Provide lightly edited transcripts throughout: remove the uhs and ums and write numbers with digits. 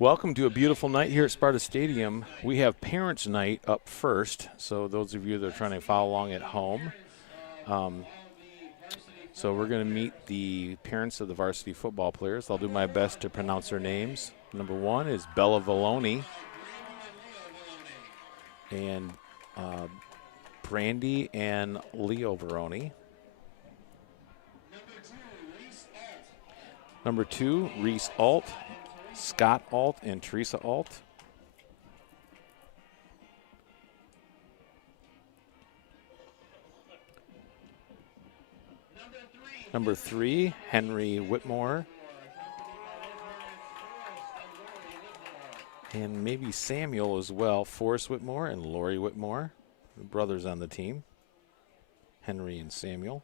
Welcome to a beautiful night here at Sparta Stadium. We have Parents' Night up first, so those of you that are trying to follow along at home. So we're going to meet the parents of the varsity football players. I'll do my best to pronounce their names. Number one is Bella Valoni and Brandy and Leo Veroni. Number two, Reese Alt, Scott Alt, and Teresa Alt. Number three, Henry Whitmore. And maybe Samuel as well, Forrest Whitmore and Lori Whitmore, the brothers on the team, Henry and Samuel.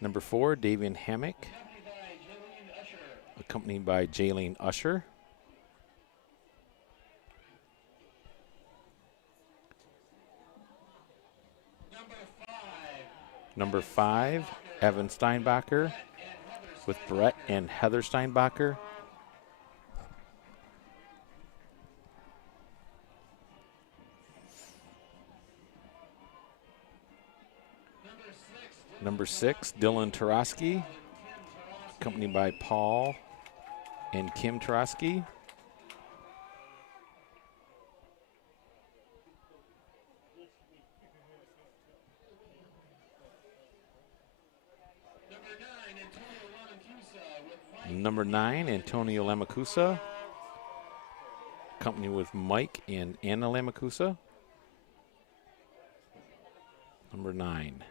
Number four, Davian Hammock, accompanied by Jaylene Usher. Number five, Evan Steinbacher with Brett and Heather Steinbacher. Number six, Dylan Tarosky, accompanied by Paul and Kim Tarosky. Number nine, Antonio Lamacusa, accompanied with Mike and Anna Lamacusa. Number nine.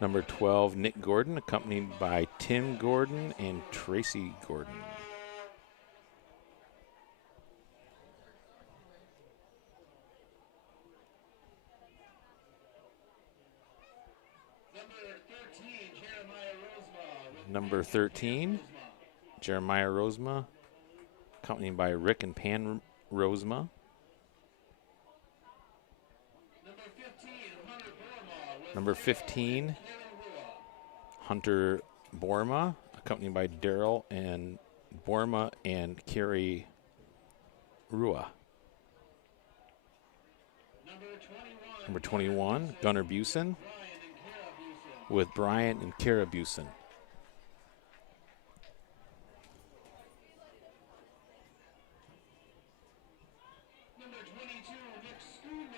Number 12, Nick Gordon, accompanied by Tim Gordon and Tracy Gordon. Number 13, Jeremiah Rosema, accompanied by Rick and Pan Rosema. Number 15, Hunter Borma, accompanied by Daryl and Borma and Carrie Rua. Number 21, Gunnar Busen with Brian and Kara Busen.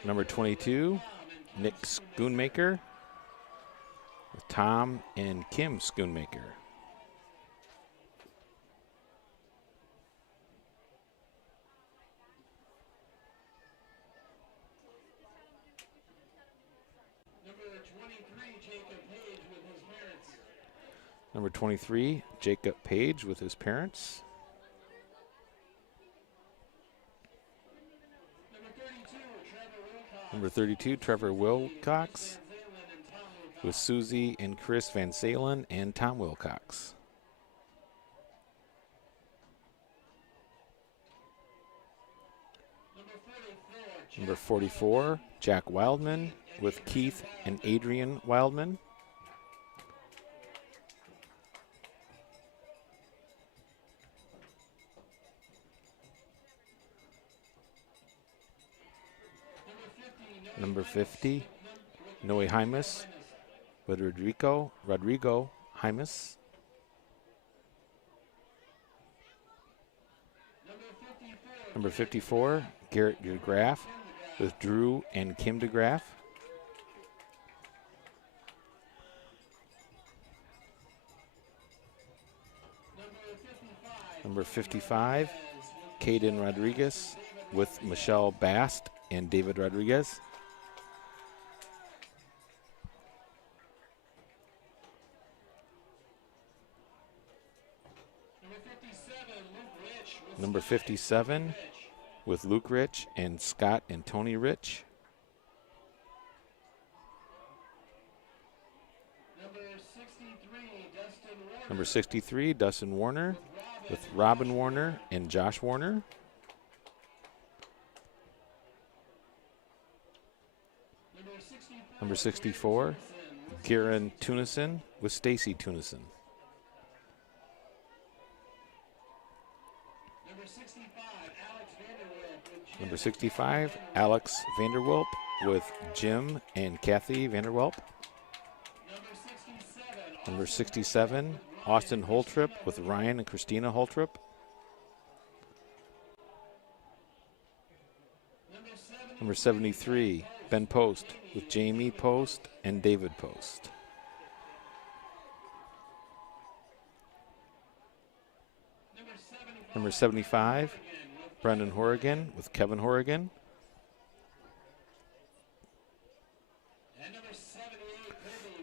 Number 22, Nick Schoonmaker with Tom and Kim Schoonmaker. Number 23, Jacob Page with his parents. Number 32, Trevor Wilcox with Susie and Chris Van Salen and Tom Wilcox. Number 44, Jack Wildman with Keith and Adrian Wildman. Number 50, Noe Hymas with Rodrigo Hymas. Number 54, Garrett DeGraff with Drew and Kim DeGraff. Number 55, Caden Rodriguez with Michelle Bast and David Rodriguez. Number 57 with Luke Rich and Scott and Tony Rich. Number 63, Dustin Warner with Robin Warner and Josh Warner. Number 64, Garen Tunison with Stacy Tunison. Number 65, Alex Vanderwelp with Jim and Kathy Vanderwelp. Number 67, Austin Holtrip with Ryan and Christina Holtrip. Number 73, Ben Post with Jamie Post and David Post. Number 75, Brendan Horrigan with Kevin Horrigan.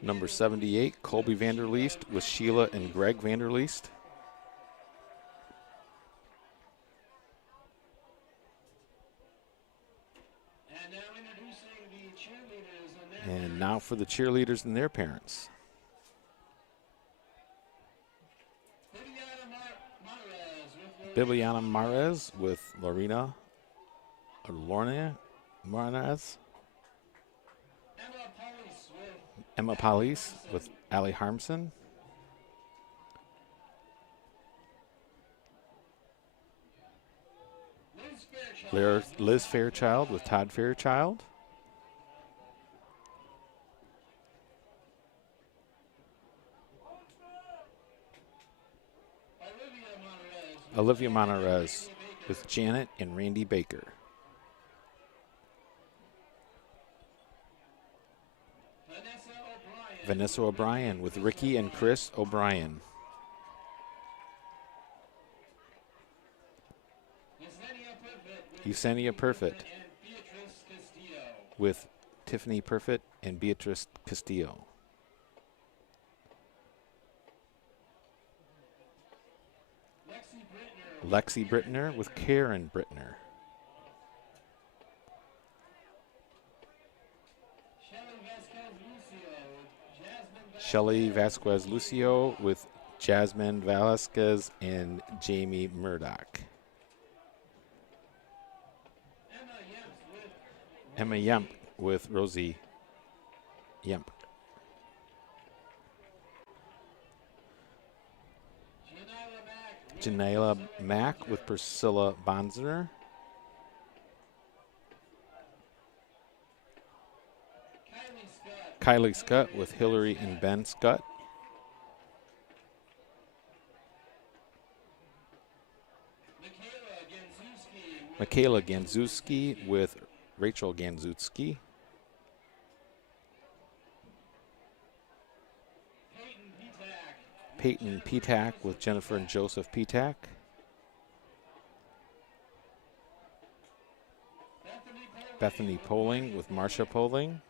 Number 78, Colby Vanderleest with Sheila and Greg Vanderleest. And now for the cheerleaders and their parents. Bibiana Mares with Lorena Marnez. Emma Palis with Allie Harmson. Liz Fairchild with Todd Fairchild. Olivia Monarez with Janet and Randy Baker. Vanessa O'Brien with Ricky and Chris O'Brien. Yesenia Perfect with Tiffany Perfect and Beatrice Castillo. Lexi Brittner with Karen Brittner. Shelly Vasquez Lucio with Jasmine Velasquez and Jamie Murdoch. Emma Yemp with Rosie Yemp. Janela Mack with Priscilla Bonzner. Kylie Scott with Hillary and Ben Scott. Michaela Ganzewski with Rachel Ganzewski. Peyton Petak with Jennifer and Joseph Petak. Bethany Poling with Marsha Poling.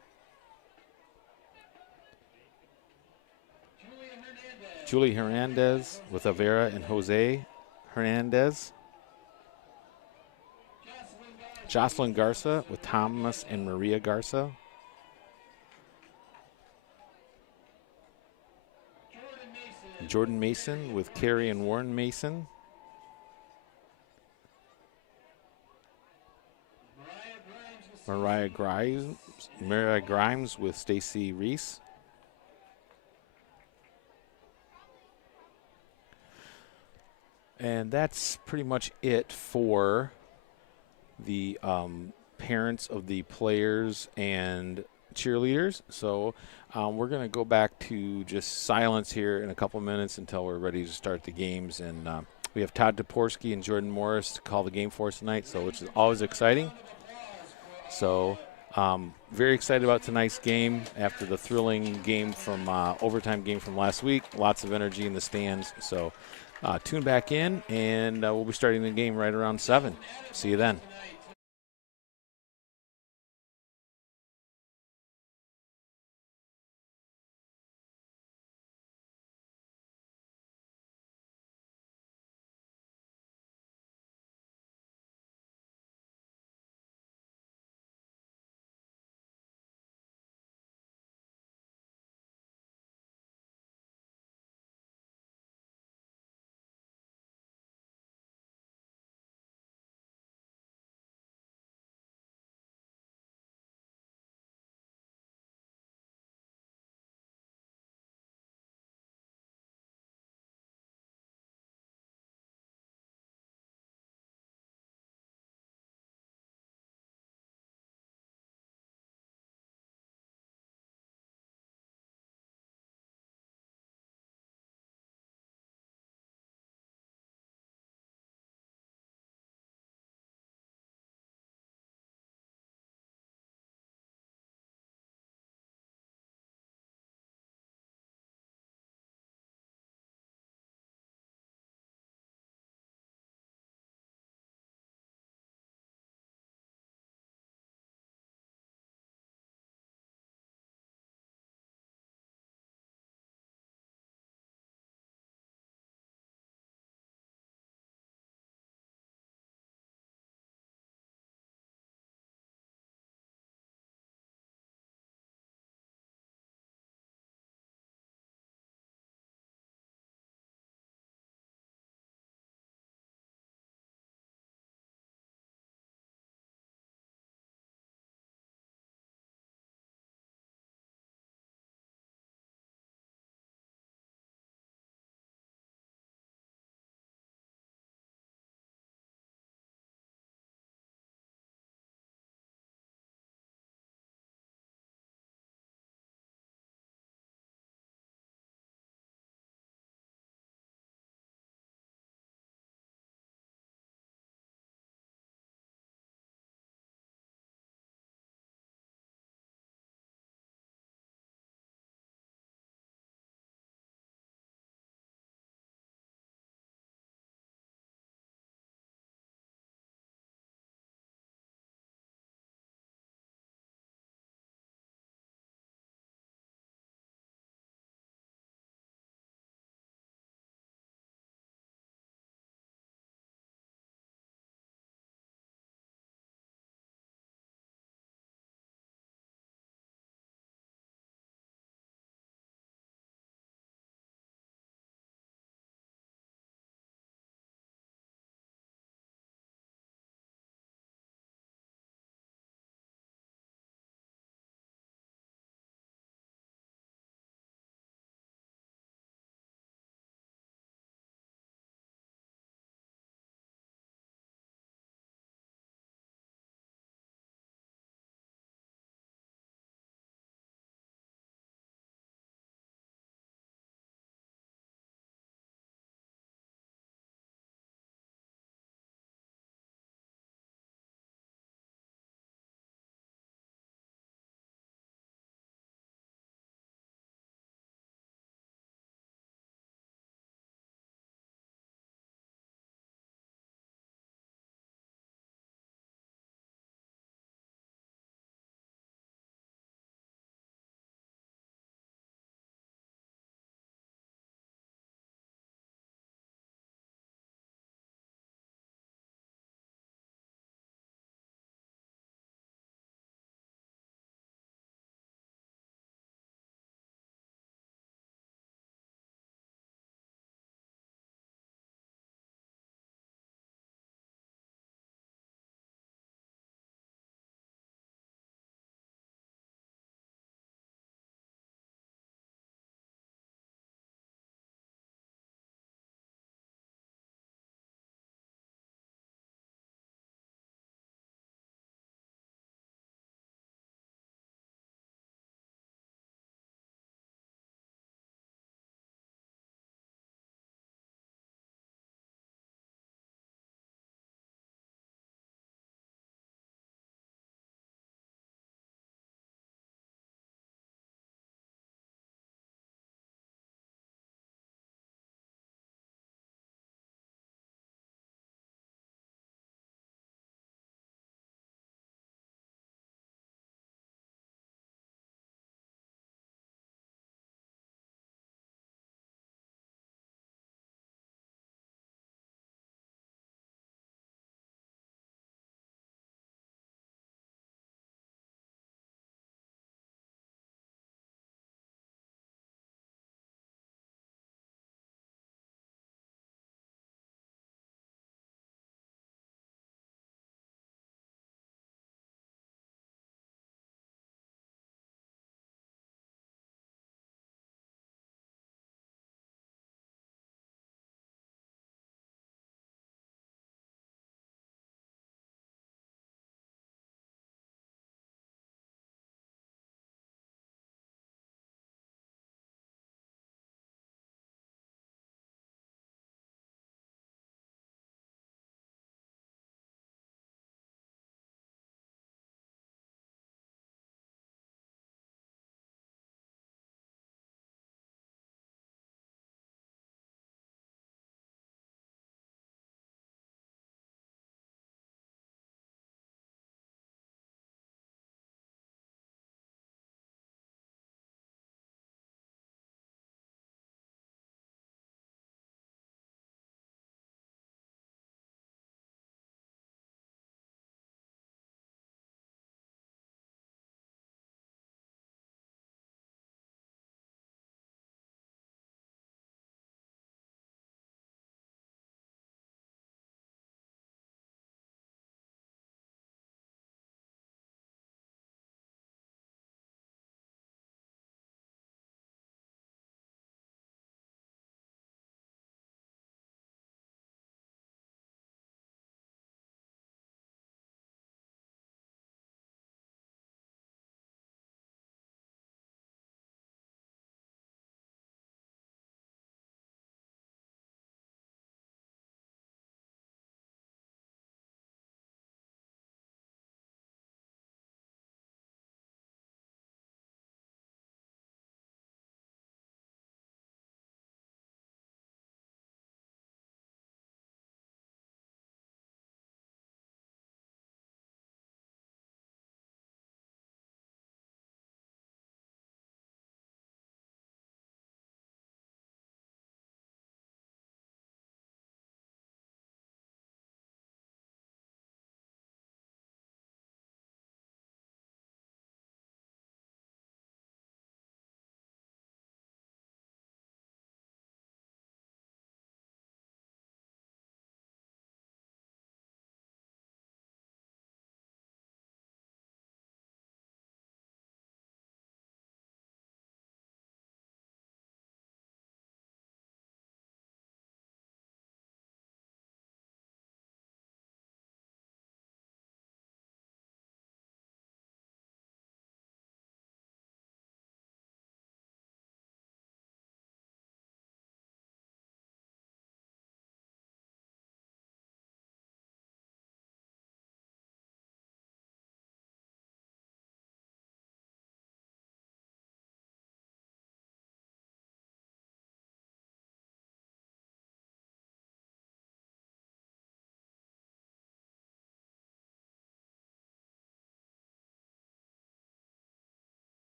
Julie Hernandez with Avera and Jose Hernandez. Jocelyn Garza with Thomas and Maria Garza. Jordan Mason with Carrie and Warren Mason. Mariah Grimes with Stacy Reese. And that's pretty much it for the parents of the players and cheerleaders. So we're going to go back to just silence here in a couple minutes until we're ready to start the games. And we have Todd Toporski and Jordan Morris to call the game for us tonight, so which is always exciting. So very excited about tonight's game after the thrilling game from overtime game from last week. Lots of energy in the stands. So tune back in, and we'll be starting the game right around 7. See you then.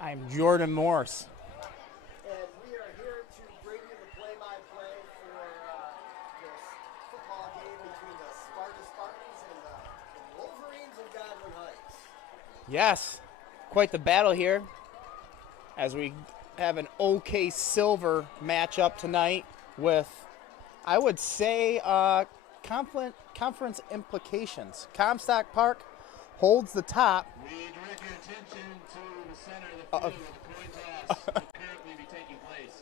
I'm Jordan Morse. And we are here to bring you the play-by-play for this football game between the Sparta Spartans and the Wolverines of Godwin Heights. Yes, quite the battle here as we have an OK Silver matchup tonight with, I would say, conference implications. Comstock Park holds the top. We direct your attention to the center of the field where the coin toss will currently be taking place.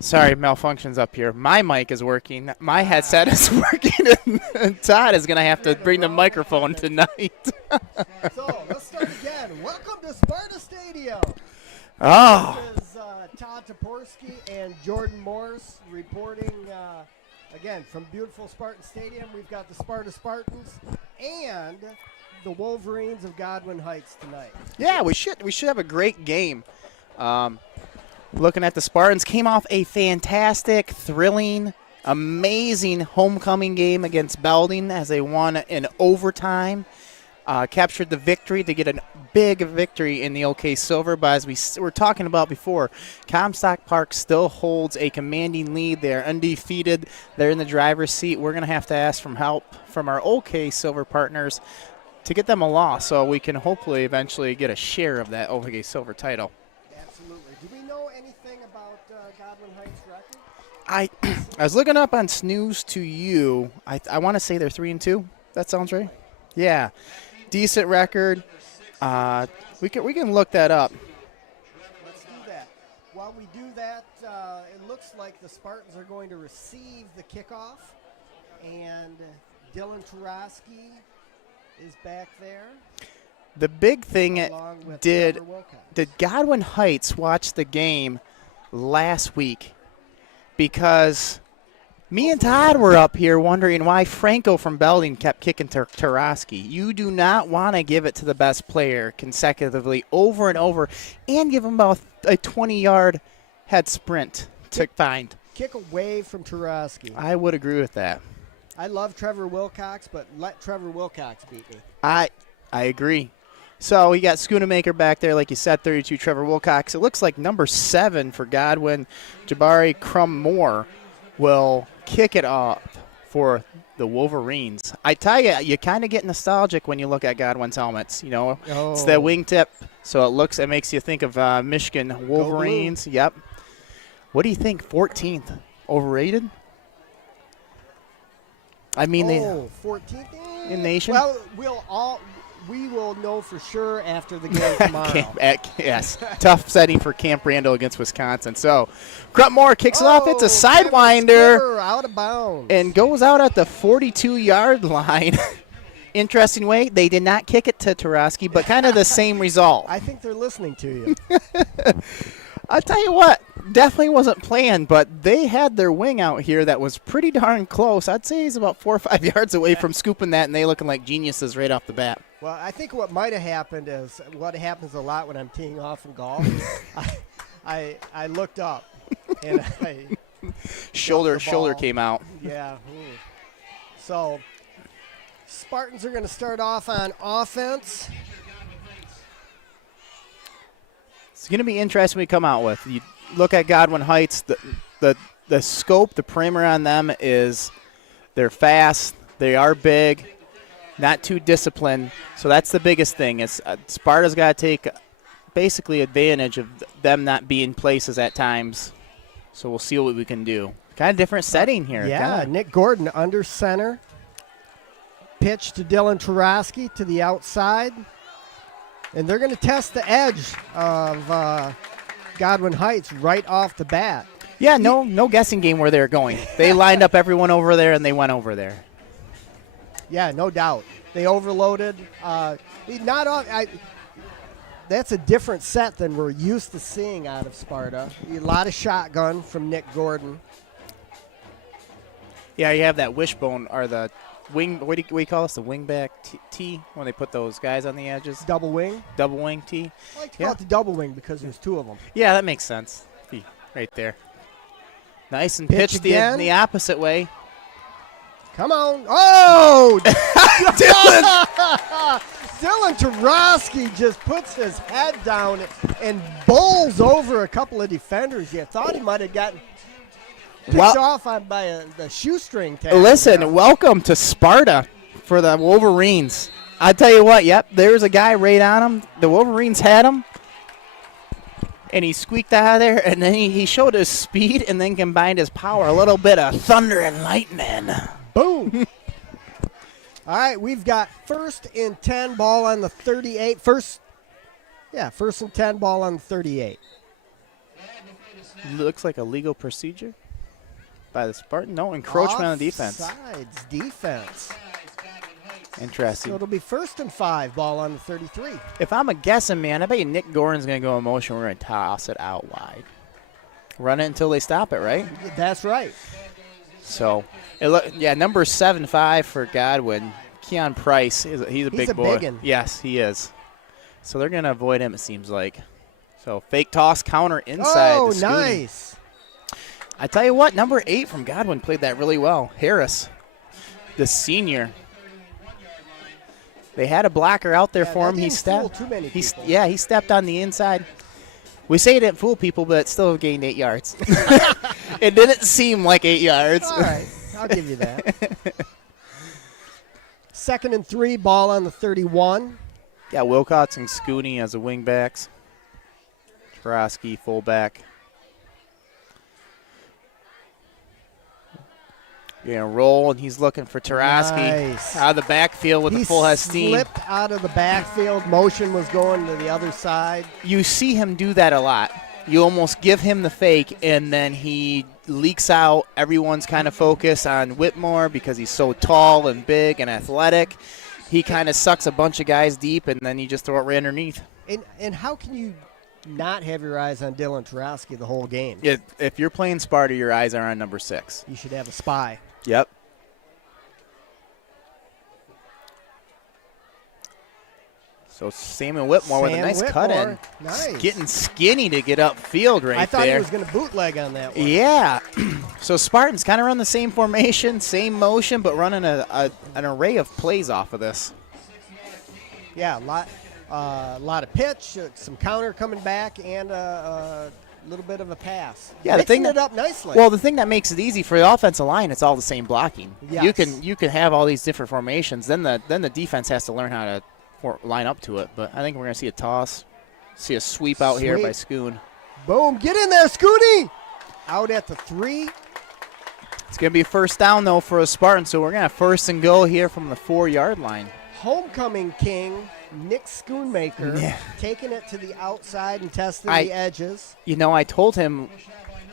Sorry, malfunctions up here. My mic is working. My headset is working, and Todd is going to have to bring the microphone tonight. So let's start again. Welcome to Sparta Stadium. Oh, This is Todd Toporski and Jordan Morse reporting again from beautiful Spartan Stadium. We've got the Sparta Spartans and the Wolverines of Godwin Heights tonight. yeah, we should have a great game. Looking at the Spartans, came off a fantastic, thrilling, amazing homecoming game against Belding as they won in overtime. Captured the victory to get a big victory in the OK Silver. But as we were talking about before, Comstock Park still holds a commanding lead. They're undefeated. They're in the driver's seat. We're going to have to ask for help from our OK Silver partners to get them a loss so we can hopefully eventually get a share of that OK Silver title. Absolutely. Do we know anything about Godwin Heights' record? I was looking up on Snooze to You. I want to say they're 3-2. That sounds right. Yeah, decent record. We can look that up. Let's do that. While we do that, it looks like the Spartans are going to receive the kickoff, and Dylan Taraski is back there. The big thing along with did Trevor Wilcox. Godwin Heights watch the game last week? Because me and Todd were up here wondering why Franco from Belding kept kicking Taraski. You do not want to give it to the best player consecutively over and over and give him about a 20-yard head sprint to find. Kick away from Taraski. I would agree with that. I love Trevor Wilcox, but let Trevor Wilcox beat me. I agree. So we got Schoonamaker back there, like you said, 32, Trevor Wilcox. It looks like number 7 for Godwin, Jabari Crum-Moore, will kick it up for the Wolverines. I tell you, you kind of get nostalgic when you look at Godwin's helmets. You know, It's the wingtip, so it makes you think of Michigan Wolverines. Yep. What do you think? 14th, overrated? I mean, 14th in nation. Well, we will know for sure after the game tomorrow. Yes, tough setting for Camp Randall against Wisconsin. So, Crum-Moore kicks it off. It's a sidewinder. Out of bounds. And goes out at the 42-yard line. Interesting way. They did not kick it to Taraski, but kind of the same result. I think they're listening to you. I'll tell you what, definitely wasn't planned, but they had their wing out here that was pretty darn close. I'd say he's about 4 or 5 yards away from scooping that, and they looking like geniuses right off the bat. Well, I think what might have happened is what happens a lot when I'm teeing off in golf. I looked up, and I shoulder came out. Yeah. So Spartans are going to start off on offense. It's going to be interesting we come out with. You look at Godwin Heights, the scope, the perimeter on them is they're fast, they are big, not too disciplined. So that's the biggest thing. Is Sparta's got to take basically advantage of them not being places at times. So we'll see what we can do. Kind of different setting here. Yeah, Nick Gordon under center. Pitch to Dylan Taraski to the outside. And they're going to test the edge of Godwin Heights right off the bat. Yeah, no guessing game where they're going. They lined up everyone over there, and they went over there. Yeah, no doubt. They overloaded. That's a different set than we're used to seeing out of Sparta. A lot of shotgun from Nick Gordon. Yeah, you have that wishbone or the wing. What do you call this? The wingback tee when they put those guys on the edges. Double wing. Double wing tee. I like to call it the double wing because there's 2 of them. Yeah, that makes sense. Right there. Nice and pitched the opposite way. Come on. Oh! Dylan! Dylan Tarosky just puts his head down and bowls over a couple of defenders. You thought he might have gotten picked off by the shoestring tag. Listen, welcome to Sparta for the Wolverines. I tell you what, yep, there's a guy right on him. The Wolverines had him, and he squeaked out of there, and then he showed his speed and then combined his power. A little bit of thunder and lightning. Boom. All right, we've got 1st and 10, ball on the 38. First and 10, ball on the 38. Looks like a legal procedure by the Spartan. No, encroachment on the defense. Offsides defense. Interesting. So it'll be 1st and 5, ball on the 33. If I'm a guessing, man, I bet you Nick Gorin's going to go in motion. We're going to toss it out wide. Run it until they stop it, right? That's right. So, number 7-5 for Godwin. Keon Price, he's a big boy. Biggin. Yes, he is. So they're going to avoid him, it seems like. So fake toss, counter inside. Oh, the Scooty. nice. I tell you what, number 8 from Godwin played that really well. Harris, the senior. They had a blocker out there for him. He stepped. Too many people. He stepped on the inside. We say it didn't fool people, but it still gained 8 yards. It didn't seem like 8 yards. All right, I'll give you that. 2nd and 3, ball on the 31. Yeah, Wilcox and Scooney as the wingbacks. Tarosky, fullback. You're going to roll, and he's looking for Tarosky. Nice. Out of the backfield with the full head of steam. He slipped out of the backfield. Motion was going to the other side. You see him do that a lot. You almost give him the fake, and then he leaks out. Everyone's kind of focused on Whitmore because he's so tall and big and athletic. He kind of sucks a bunch of guys deep, and then you just throw it right underneath. And how can you not have your eyes on Dylan Tarosky the whole game? If you're playing Sparta, your eyes are on number 6. You should have a spy. Yep. So Samuel Whitmore with a nice cut in. Nice. Getting skinny to get upfield right there. I thought he was going to bootleg on that one. Yeah. So Spartans kind of run the same formation, same motion, but running an array of plays off of this. Yeah, a lot of pitch, some counter coming back, and a little bit of a pass. Yeah, mixing it up nicely. Well, the thing that makes it easy for the offensive line, it's all the same blocking. Yes. You can have all these different formations. Then the defense has to learn how to line up to it. But I think we're going to see a toss, see a sweep out here by Schoon. Boom! Get in there, Scooty! Out at the 3. It's going to be a first down though for a Spartan, so we're going to have 1st and goal here from the 4-yard line. Homecoming king Nick Schoonmaker taking it to the outside and testing the edges. You know, I told him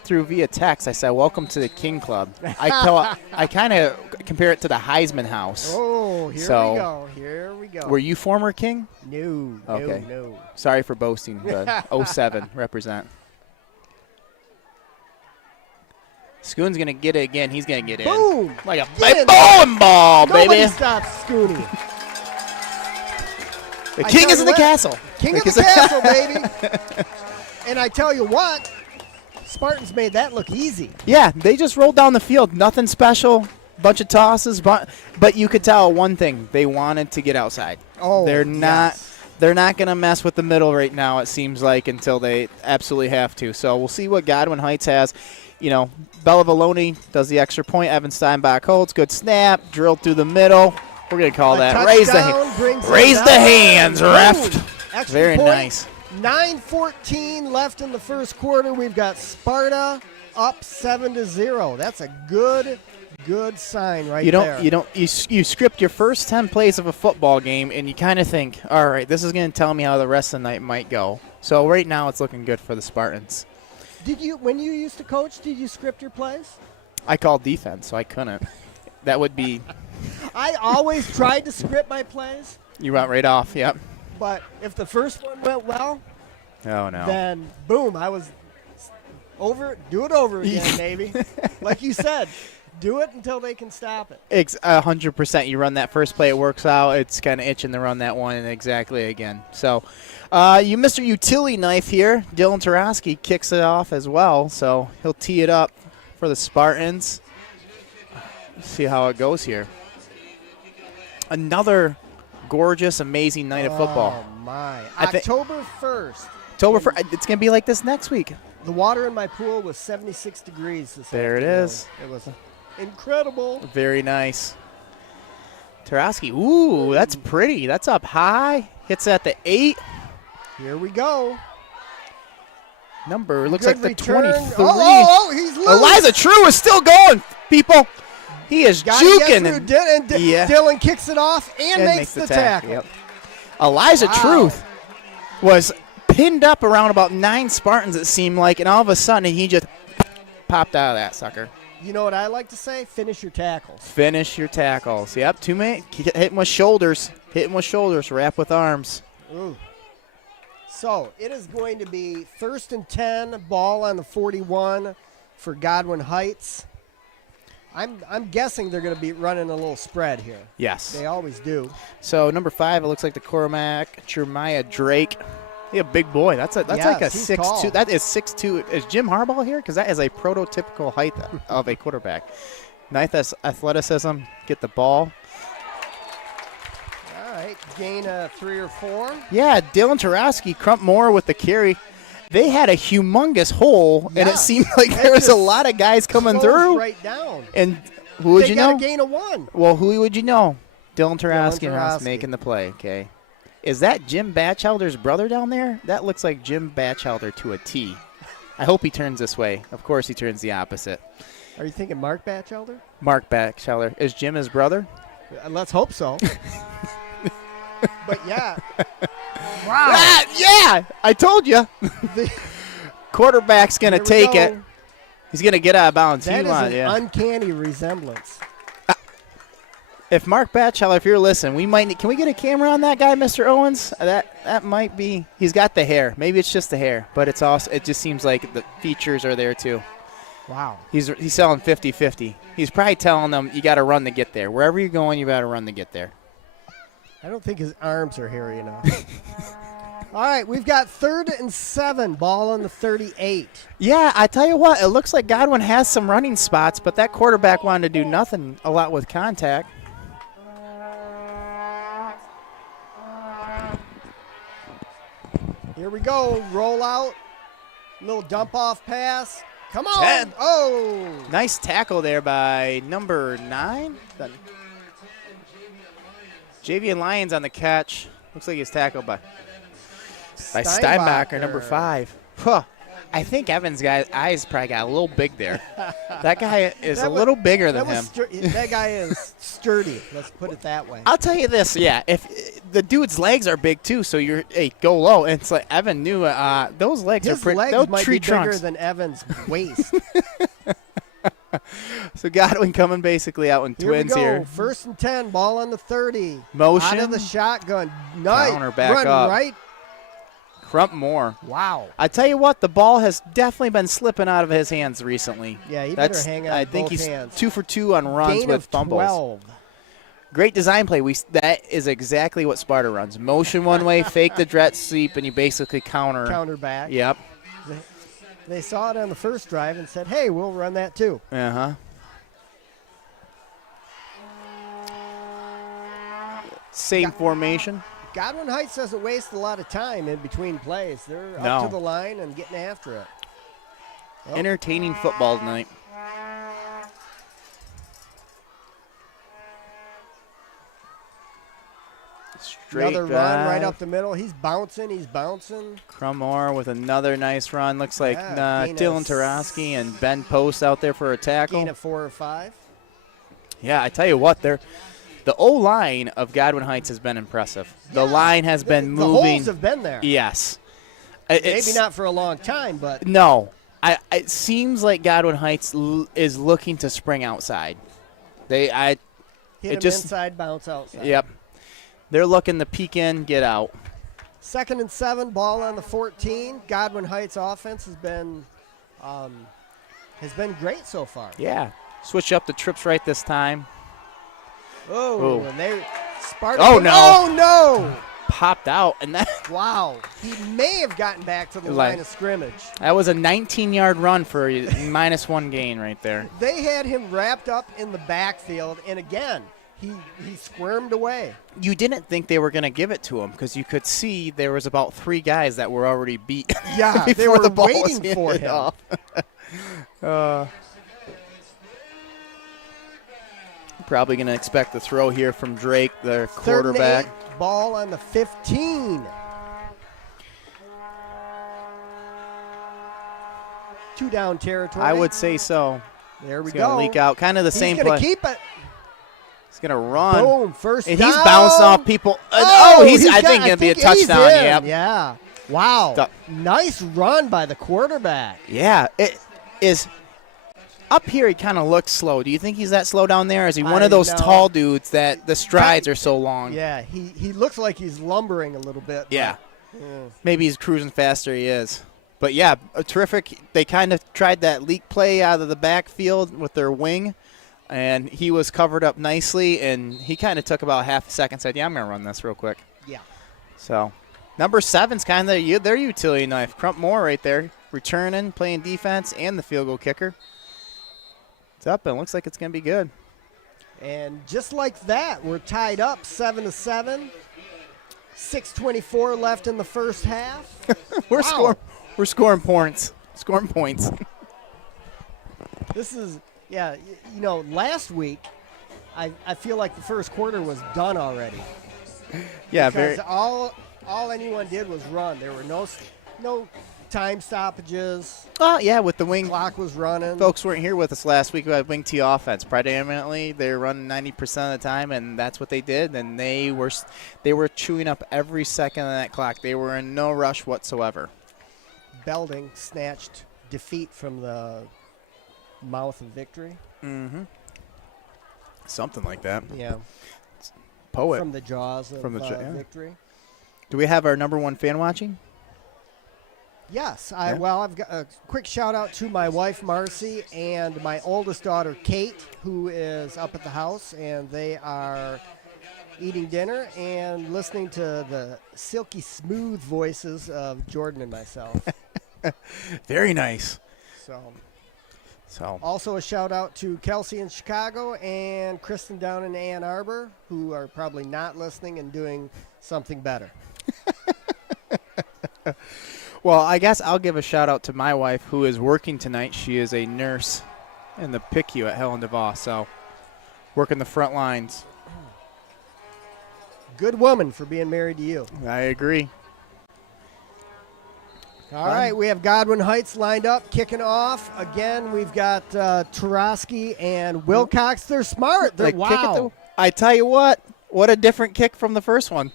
via text, I said, welcome to the King Club. I kind of compare it to the Heisman House. Oh, here we go. Were you former King? No. Okay. No. Sorry for boasting, but 07 represent. Schoon's going to get it again. He's going to get Boom. in. Like a bowling ball, Nobody baby. stops Scooney. The king is in the castle. King of the castle, baby. And I tell you what, Spartans made that look easy. Yeah, they just rolled down the field. Nothing special. Bunch of tosses. But you could tell one thing. They wanted to get outside. Oh, They're not going to mess with the middle right now, it seems like, until they absolutely have to. So we'll see what Godwin Heights has. You know, Bella Valoni does the extra point. Evan Steinbach holds. Good snap. Drilled through the middle. We're going to call that. Raise the hands, ref. Very point. Nice. 9:14 left in the first quarter. We've got Sparta up 7-0. That's a good sign there. You script your first 10 plays of a football game, and you kind of think, all right, this is going to tell me how the rest of the night might go. So right now it's looking good for the Spartans. When you used to coach, did you script your plays? I called defense, so I couldn't. That would be. I always tried to script my plays. You went right off, yep. But if the first one went well, oh no, then boom, I was over. Do it over again, baby. Like you said, do it until they can stop it. 100%. You run that first play, it works out. It's kind of itching to run that one exactly again. So, you Mr. Utility Knife here. Dylan Tarosky kicks it off as well, so he'll tee it up for the Spartans. See how it goes here. Another gorgeous, amazing night of football. Oh, my. I thi- October 1st. It's going to be like this next week. The water in my pool was 76 degrees this There it afternoon. is. It was incredible. Very nice. Tarowski, ooh, that's pretty. That's up high. Hits at the 8. Here we go. Number looks Good like the return. 23. Oh, he's loose. Eliza True is still going, people. He is Gotta get juking. through. Yeah. Dylan kicks it off and And makes the tackle. Yep. Eliza Wow. Truth was pinned up around about 9 Spartans, it seemed like, and all of a sudden he just popped out of that sucker. You know what I like to say? Finish your tackles. Finish your tackles. Yep, 2 minutes. Hitting with shoulders. Wrap with arms. Ooh. So it is going to be 1st and 10, ball on the 41 for Godwin Heights. I'm guessing they're going to be running a little spread here. Yes. They always do. So number 5, it looks like the Cormac Jeremiah Drake. He's a big boy. That's like a Yes, he's 6'2". tall. That is 6'2". Is Jim Harbaugh here? Because that is a prototypical height of a quarterback. Nice athleticism. Get the ball. All right, gain a 3 or 4. Yeah, Dylan Tarowski, Crump Moore with the carry. They had a humongous hole, and it Yes. seemed like there was a just lot of guys coming Slows through. right down. And who would They you got know? a gain of 1. Well, who would you know? Dylan Tarowski Tarowski. making the play, okay. Is that Jim Batchelder's brother down there? That looks like Jim Batchelder to a T. I hope he turns this way. Of course he turns the opposite. Are you thinking Mark Batchelder? Mark Batchelder. Is Jim his brother? Let's hope so. But yeah. Ah, yeah! I told you. The- Quarterback's going to Here we take go. it. He's going to get out of bounds. That He is won, an yeah. uncanny resemblance. If Mark Batchelder, if you're listening, can we get a camera on that guy, Mr. Owens? That might be. He's got the hair. Maybe it's just the hair, but it's also. It just seems like the features are there too. Wow. He's selling 50-50. He's probably telling them you got to run to get there. Wherever you're going, you got to run to get there. I don't think his arms are hairy enough. All right, we've got 3rd and 7, ball on the 38. Yeah, I tell you what, it looks like Godwin has some running spots, but that quarterback wanted to do nothing a lot with contact. Here we go. Roll out. Little dump off pass. Come on. 10. Oh. Nice tackle there by number 9. Javian Lyons on the catch. Looks like he's tackled by Steinbacher, number 5. Huh. I think Evan's eyes probably got a little big there. That guy is a little bigger than him. That guy is sturdy. Let's put it that way. I'll tell you this, yeah. If the dude's legs are big too, so go low. And it's like Evan knew those legs His are pretty. legs Those might tree be bigger trunks. than Evan's waist. So Godwin coming basically out in twins we go. here. 1st and 10, ball on the 30. Motion. Out of the shotgun. Nice. Counter back Run up. right. Crump Moore. Wow. I tell you what, the ball has definitely been slipping out of his hands recently. Yeah, he better hang on I both think he's hands. 2 for 2 on runs Gain with of fumbles. 12. Great design play. That is exactly what Sparta runs. Motion one way, fake the jet sweep, and you basically counter. Counter back. Yep. They saw it on the first drive and said, hey, we'll run that too. Uh-huh. Same formation. Godwin Heights doesn't waste a lot of time in between plays. They're No. up to the line and getting after it. Oh. Entertaining football tonight. Straight Another drive. run right up the middle. He's bouncing. Crumore with another nice run. Looks like Yeah, gain Dylan of Tarowski and Ben Post out there for a tackle. Gain of 4 or 5. Yeah, I tell you what, the O-line of Godwin Heights has been impressive. The line has been The moving. holes have been there. Yes. Maybe not for a long time, but No. It seems like Godwin Heights is looking to spring outside. hit it him just- inside, bounce outside. Yep. They're looking to peek in, get out. 2nd and 7, ball on the 14. Godwin Heights offense has been great so far. Yeah. Switch up the trips right this time. Oh, Oh. and they Sparta. Oh, no. Oh no! Popped out, and that Wow, he may have gotten back to the Like- line of scrimmage. was a 19-yard run for a -1 gain right there. They had him wrapped up in the backfield, and again, he squirmed away. You didn't think they were going to give it to him because you could see there was about 3 guys that were already beat. Yeah, they before were the ball was waiting for handed him. off. Probably going to expect the throw here from Drake, their quarterback. 3rd and 8, ball on the 15. 2 down territory. I would say so. There we It's going go. to leak out. Kind of the He's same going play. to keep it. He's going to run. Boom, first And down. he's bouncing off people. Oh, I think going to be a he's touchdown. in. Yep. Yeah. Wow. Th- Nice run by the quarterback. Yeah. It is. Up here, he kind of looks slow. Do you think he's that slow down there? Is he one I of those know. tall dudes that the strides are so long? Yeah, he looks like he's lumbering a little bit. Yeah. but, Maybe he's cruising faster. He is. But, yeah, a terrific. They kind of tried that leak play out of the backfield with their wing, and he was covered up nicely, and he kind of took about half a second, said, yeah, I'm going to run this real quick. Yeah. So, number 7's kind of their utility knife. Crump Moore right there, returning, playing defense, and the field goal kicker. It's up, and it looks like it's going to be good. And just like that, we're tied up 7-7. 6:24 left in the first half. We're Wow. scoring points. Scoring points. This is, last week, I feel like the first quarter was done already. Yeah, Because very. all anyone did was run. There were no time stoppages. Yeah, with the wing. Clock was running. Folks weren't here with us last week. We had wing T offense. Predominantly, they were running 90% of the time, and that's what they did. And they were chewing up every second of that clock. They were in no rush whatsoever. Belding snatched defeat from the mouth of victory. Mm-hmm. Something like that. Yeah, Poet. from the jaws of yeah. victory. Do we have our number 1 fan watching? Yes, Yeah. I've got a quick shout out to my wife Marcy and my oldest daughter Kate, who is up at the house, and they are eating dinner and listening to the silky smooth voices of Jordan and myself. Very nice. So also a shout out to Kelsey in Chicago and Kristen down in Ann Arbor, who are probably not listening and doing something better. Well, I guess I'll give a shout-out to my wife, who is working tonight. She is a nurse in the PICU at Helen DeVos, so working the front lines. Good woman for being married to you. I agree. All right, we have Godwin Heights lined up, kicking off. Again, we've got Tarosky and Wilcox. They're smart. They're, They kick it wow. I tell you what a different kick from the first one.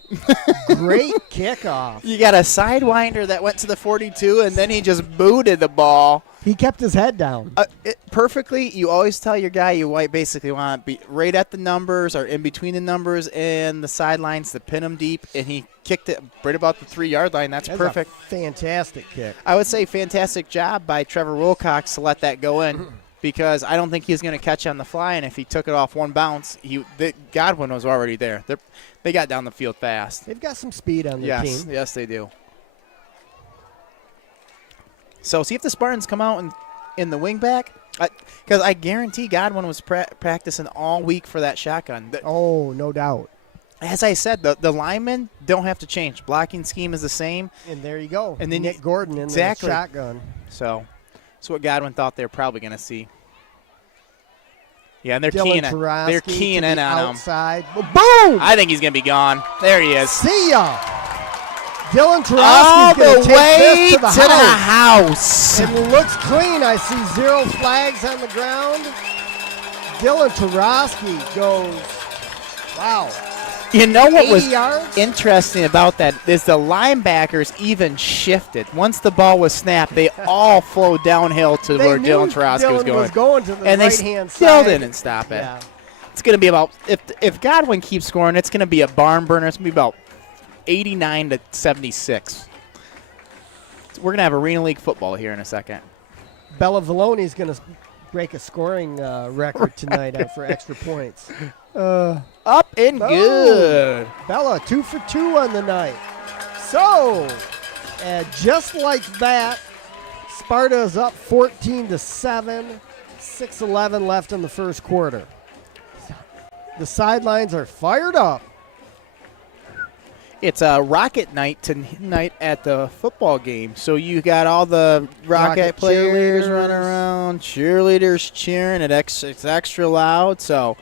Great kickoff. You got a sidewinder that went to the 42, and then he just booted the ball. He kept his head down. Perfectly, you always tell your guy basically want to be right at the numbers or in between the numbers and the sidelines to pin him deep, and he kicked it right about the 3-yard line. That's perfect. A fantastic kick. I would say fantastic job by Trevor Wilcox to let that go in because I don't think he was going to catch on the fly, and if he took it off one bounce, Godwin was already there. They got down the field fast. They've got some speed on their team. Yes, they do. So see if the Spartans come out in the wing back, because I guarantee Godwin was practicing all week for that shotgun. Oh, no doubt. As I said, the linemen don't have to change. Blocking scheme is the same. And there you go. And then Nick Gordon in exactly. the shotgun. So that's what Godwin thought they were probably going to see. Yeah, and they're Dylan keying Tarosky They're to keying the in on him. outside. Boom! I think he's going to be gone. There he is. See ya. Dylan All Tarosky's going the to take way this to the house. house. It looks clean. I see 0 flags on the ground. Dylan Tarosky goes, wow. You know what 80 was yards? interesting about that is the linebackers even shifted. Once the ball was snapped, they all flowed downhill to They where knew Dylan Tarosky was Dylan going. to the And they right-hand still side. didn't stop it. Yeah. It's going to be about, if Godwin keeps scoring, it's going to be a barn burner. It's going to be about 89-76. We're going to have Arena League football here in a second. Bella Valoni's going to break a scoring record tonight for extra points. Up and Boom. good. Bella 2 for 2 on the night. So, just like that, Sparta is up 14-7. 6:11 left in the first quarter. The sidelines are fired up. It's a rocket night tonight at the football game. So you got all the rocket players cheerleaders. running around, cheerleaders cheering. It's extra loud. So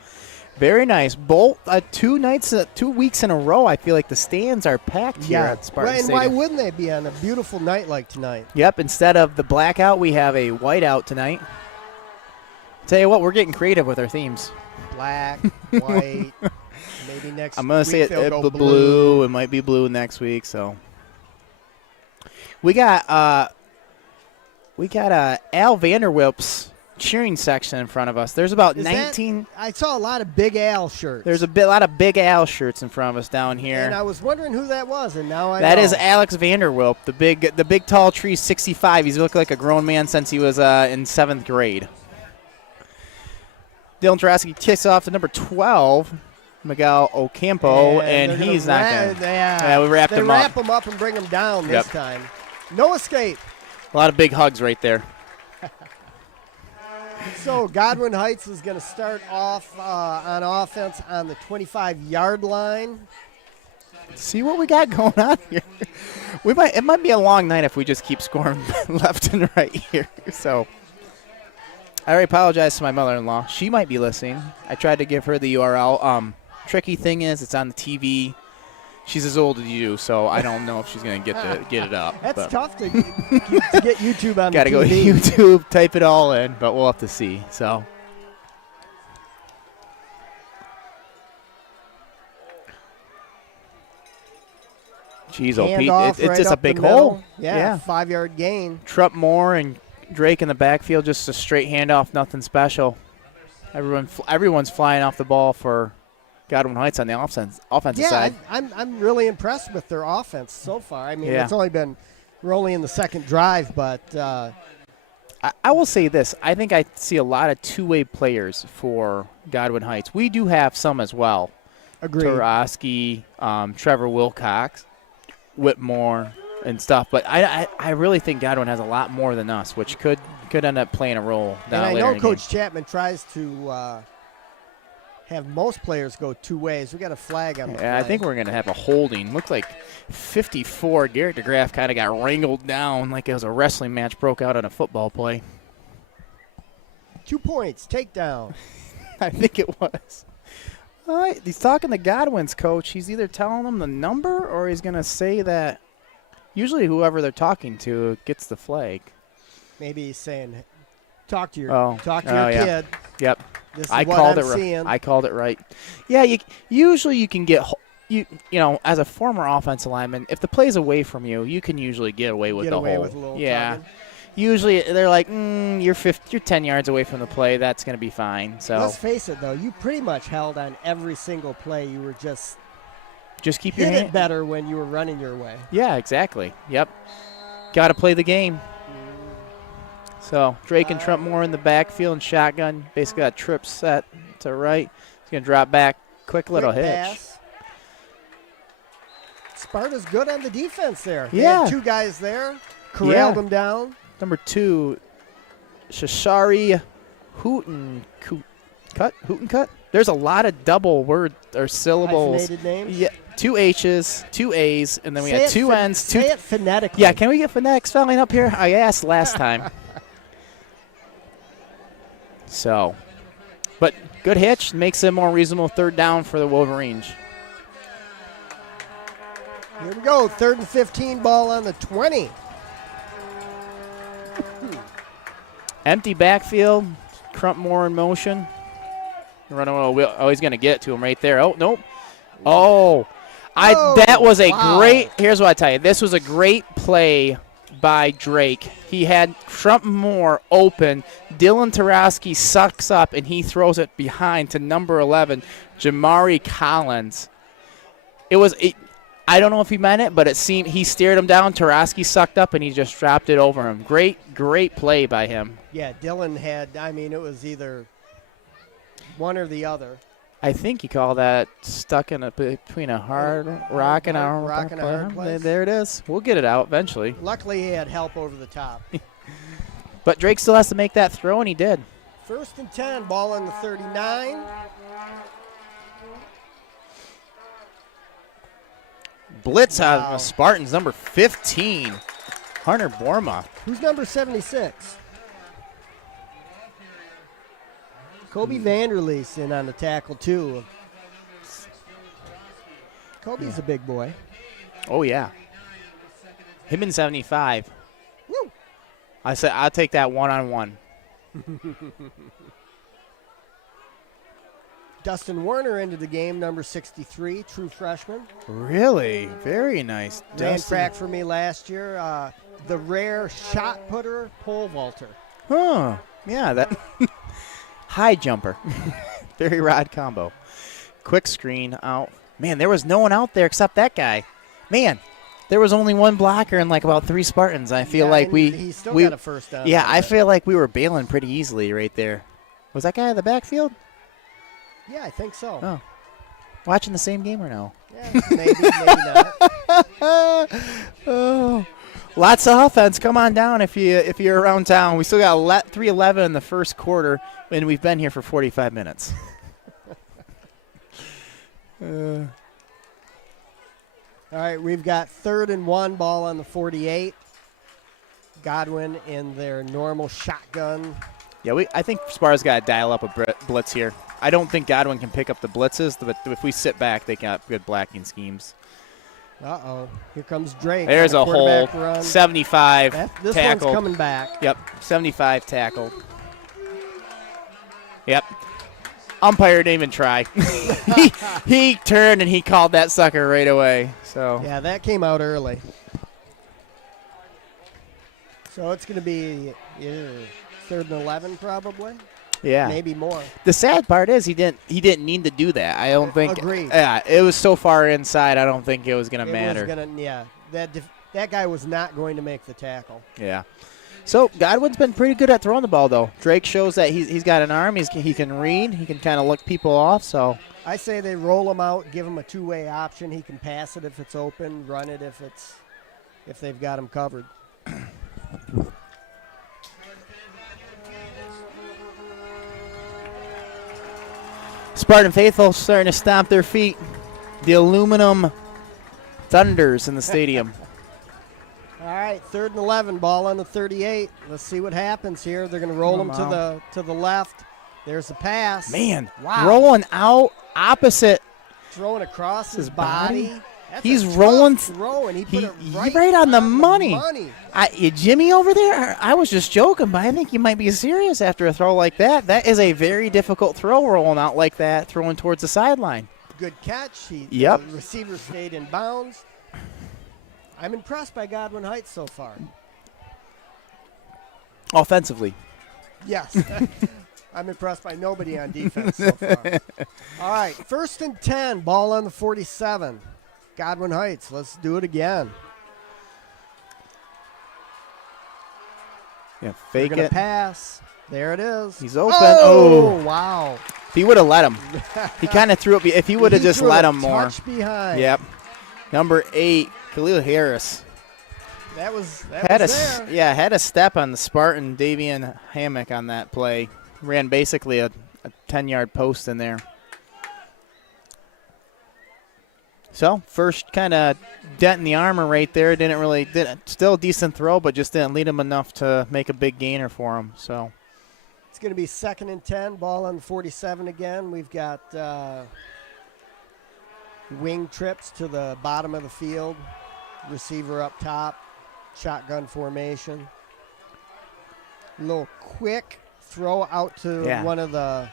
very nice. Both 2 weeks in a row. I feel like the stands are packed here at Spartan And Stadium. why wouldn't they be on a beautiful night like tonight? Yep. Instead of the blackout, we have a whiteout tonight. Tell you what, we're getting creative with our themes. Black, white. Maybe next I'm gonna say week they'll go it blue. It might be blue next week. So we got Al Vanderwilp's cheering section in front of us. There's about Is 19. I saw a lot of Big Al shirts. There's a lot of Big Al shirts in front of us down here. And I was wondering who that was, and now I That know. is Alex Vanderwilp, the big tall tree, 65. He's looked like a grown man since he was in 7th grade. Dylan Tarasky kicks off to number 12, Miguel Ocampo, and they're gonna he's not going to. Yeah, we wrapped they him wrap up. him up and bring him down Yep. this time. No escape. A lot of big hugs right there. So Godwin Heights is going to start off on offense on the 25-yard line. See what we got going on here. It might be a long night if we just keep scoring left and right here. So I already apologize to my mother-in-law. She might be listening. I tried to give her the URL. Tricky thing is, it's on the TV. She's as old as you, so I don't know if she's going to get it up. That's but tough to get YouTube on gotta the go to TV. YouTube, type it all in, but we'll have to see. So. Jeez, oh, Pete, Handoff it's right just a up the big middle. hole. Yeah, 5-yard gain. Trupp Moore and Drake in the backfield, just a straight handoff, nothing special. Everyone's flying off the ball for Godwin Heights on the offensive side. I'm really impressed with their offense so far. I mean, Yeah. we're only in the second drive, but I will say this. I think I see a lot of two-way players for Godwin Heights. We do have some as well. agreed. Tarosky, Trevor Wilcox, Whitmore, and stuff. But I really think Godwin has a lot more than us, which could end up playing a role And down I later know in the Coach Chapman tries to have most players go two ways. We got a flag on the Yeah, I play. think we're going to have a holding. Looked like 54. Garrett DeGraff kind of got wrangled down like it was a wrestling match broke out on a football play. 2 points, takedown. I think it was. All right, he's talking to Godwin's coach. He's either telling him the number or he's going to say that usually whoever they're talking to gets the flag. Maybe he's saying, talk to your yeah. kid. Yep. This is I what called I'm it right. seeing. I called it right. Yeah, usually you can get you know, as a former offensive lineman, if the play's away from you, you can usually get away with Get the away hold. with a little yeah. tugging. Usually they're like, you're 10 yards away from the play. That's going to be fine. So Let's face it, though. You pretty much held on every single play. You were just keep your hit hand. it better when you were running your way. Yeah, exactly. Yep. Got to play the game. So Drake and Trump Moore in the backfield and shotgun. Basically got Tripp set to right. He's going to drop back. Quick little Quick hitch. pass. Sparta's good on the defense there. They Yeah. had two guys there. Corralled Yeah. them down. Number 2, Shashari Hootencut. There's a lot of double word or syllables. Hyphenated names. Yeah, 2 H's, 2 A's, and then we Say got it 2 N's. Say it phonetically. Yeah, can we get phonetic spelling up here? I asked last time. So, but good hitch makes it a more reasonable third down for the Wolverines. Here we go. 3rd and 15, ball on the 20. Empty backfield. Crump more in motion. Running a wheel. Oh, he's going to get to him right there. Oh, nope. Oh, that was a wow. great. Here's what I tell you. This was a great play by Drake. He had Trump Moore open. Dylan Tarosky sucks up, and he throws it behind to number 11, Jamari Collins. I don't know if he meant it, but it seemed he stared him down. Tarosky sucked up, and he just dropped it over him. Great play by him. Yeah, Dylan had, it was either one or the other. I think you call that stuck in between a hard rock and a hard place. There it is. We'll get it out eventually. Luckily, he had help over the top. But Drake still has to make that throw, and he did. 1st and 10, ball on the 39. Blitz out Wow. of Spartans, number 15, Hunter Borma. Who's number 76? Kobe Vanderleest in on the tackle, too. Kobe's a big boy. Oh, yeah. Him in 75. Woo! I said I'll take that one-on-one. Dustin Werner into the game, number 63, true freshman. Really? Very nice. Ran Dustin. track for me last year. The rare shot putter, pole vaulter. Huh. Yeah, that high jumper. Very rod combo. Quick screen out. Man, there was no one out there except that guy. Man, there was only one blocker and like about 3 Spartans. I feel like and we he still we got a first down. yeah, I feel like we were bailing pretty easily right there. Was that guy in the backfield? Yeah, I think so. Oh. Watching the same game or no? Yeah, maybe not. Oh. Lots of offense. Come on down if you're around town. We still got 3:11 in the first quarter, and we've been here for 45 minutes. All right, we've got 3rd and 1, ball on the 48. Godwin in their normal shotgun. Yeah, I think Sparta's got to dial up a blitz here. I don't think Godwin can pick up the blitzes, but if we sit back, they got good blocking schemes. Uh-oh. Here comes Drake. There's on a hole. quarterback run. 75 This tackled. one's coming back. Yep, 75 tackled. Yep. Umpire didn't even try. he turned and he called that sucker right away. So Yeah, that came out early. So it's going to be 3rd and 11 probably. yeah. Maybe more. The sad part is he didn't need to do that. I don't think. Agreed. Yeah, it was so far inside. I don't think it was going to It matter. was gonna, yeah, that guy was not going to make the tackle. Yeah. So Godwin's been pretty good at throwing the ball though. Drake shows that he's got an arm. He can read. He can kind of look people off. So I say they roll him out, give him a 2-way option. He can pass it if it's open, run it if they've got him covered. Spartan faithful starting to stomp their feet. The aluminum thunders in the stadium. All right, 3rd and 11, ball on the 38. Let's see what happens here. They're going to roll him to the left. There's the pass. Man, Wow. rolling out opposite. Throwing across his body? body. That's He's a tough rolling throw, and he put it right on the money. money. Jimmy over there, I was just joking, but I think you might be serious after a throw like that. That is a very difficult throw rolling out like that, throwing towards the sideline. Good catch. Yep. The receiver stayed in bounds. I'm impressed by Godwin Heights so far. Offensively. Yes. I'm impressed by nobody on defense so far. All right, 1st and 10, ball on the 47. Godwin Heights, let's do it again. Yeah, They're fake going it. to pass. There it is. He's open. Oh, Oh. wow. If he would have let him. He kind of threw it. If he would have He just threw let a him more. touch behind. Yep. Number 8, Khalil Harris. That was Had there. a step on the Spartan Davian Hammock on that play. Ran basically a 10-yard post in there. So first kind of dent in the armor right there. Still a decent throw, but just didn't lead him enough to make a big gainer for him. So It's going to be 2nd and 10, ball on the 47 again. We've got wing trips to the bottom of the field, receiver up top, shotgun formation. A little quick throw out to one of the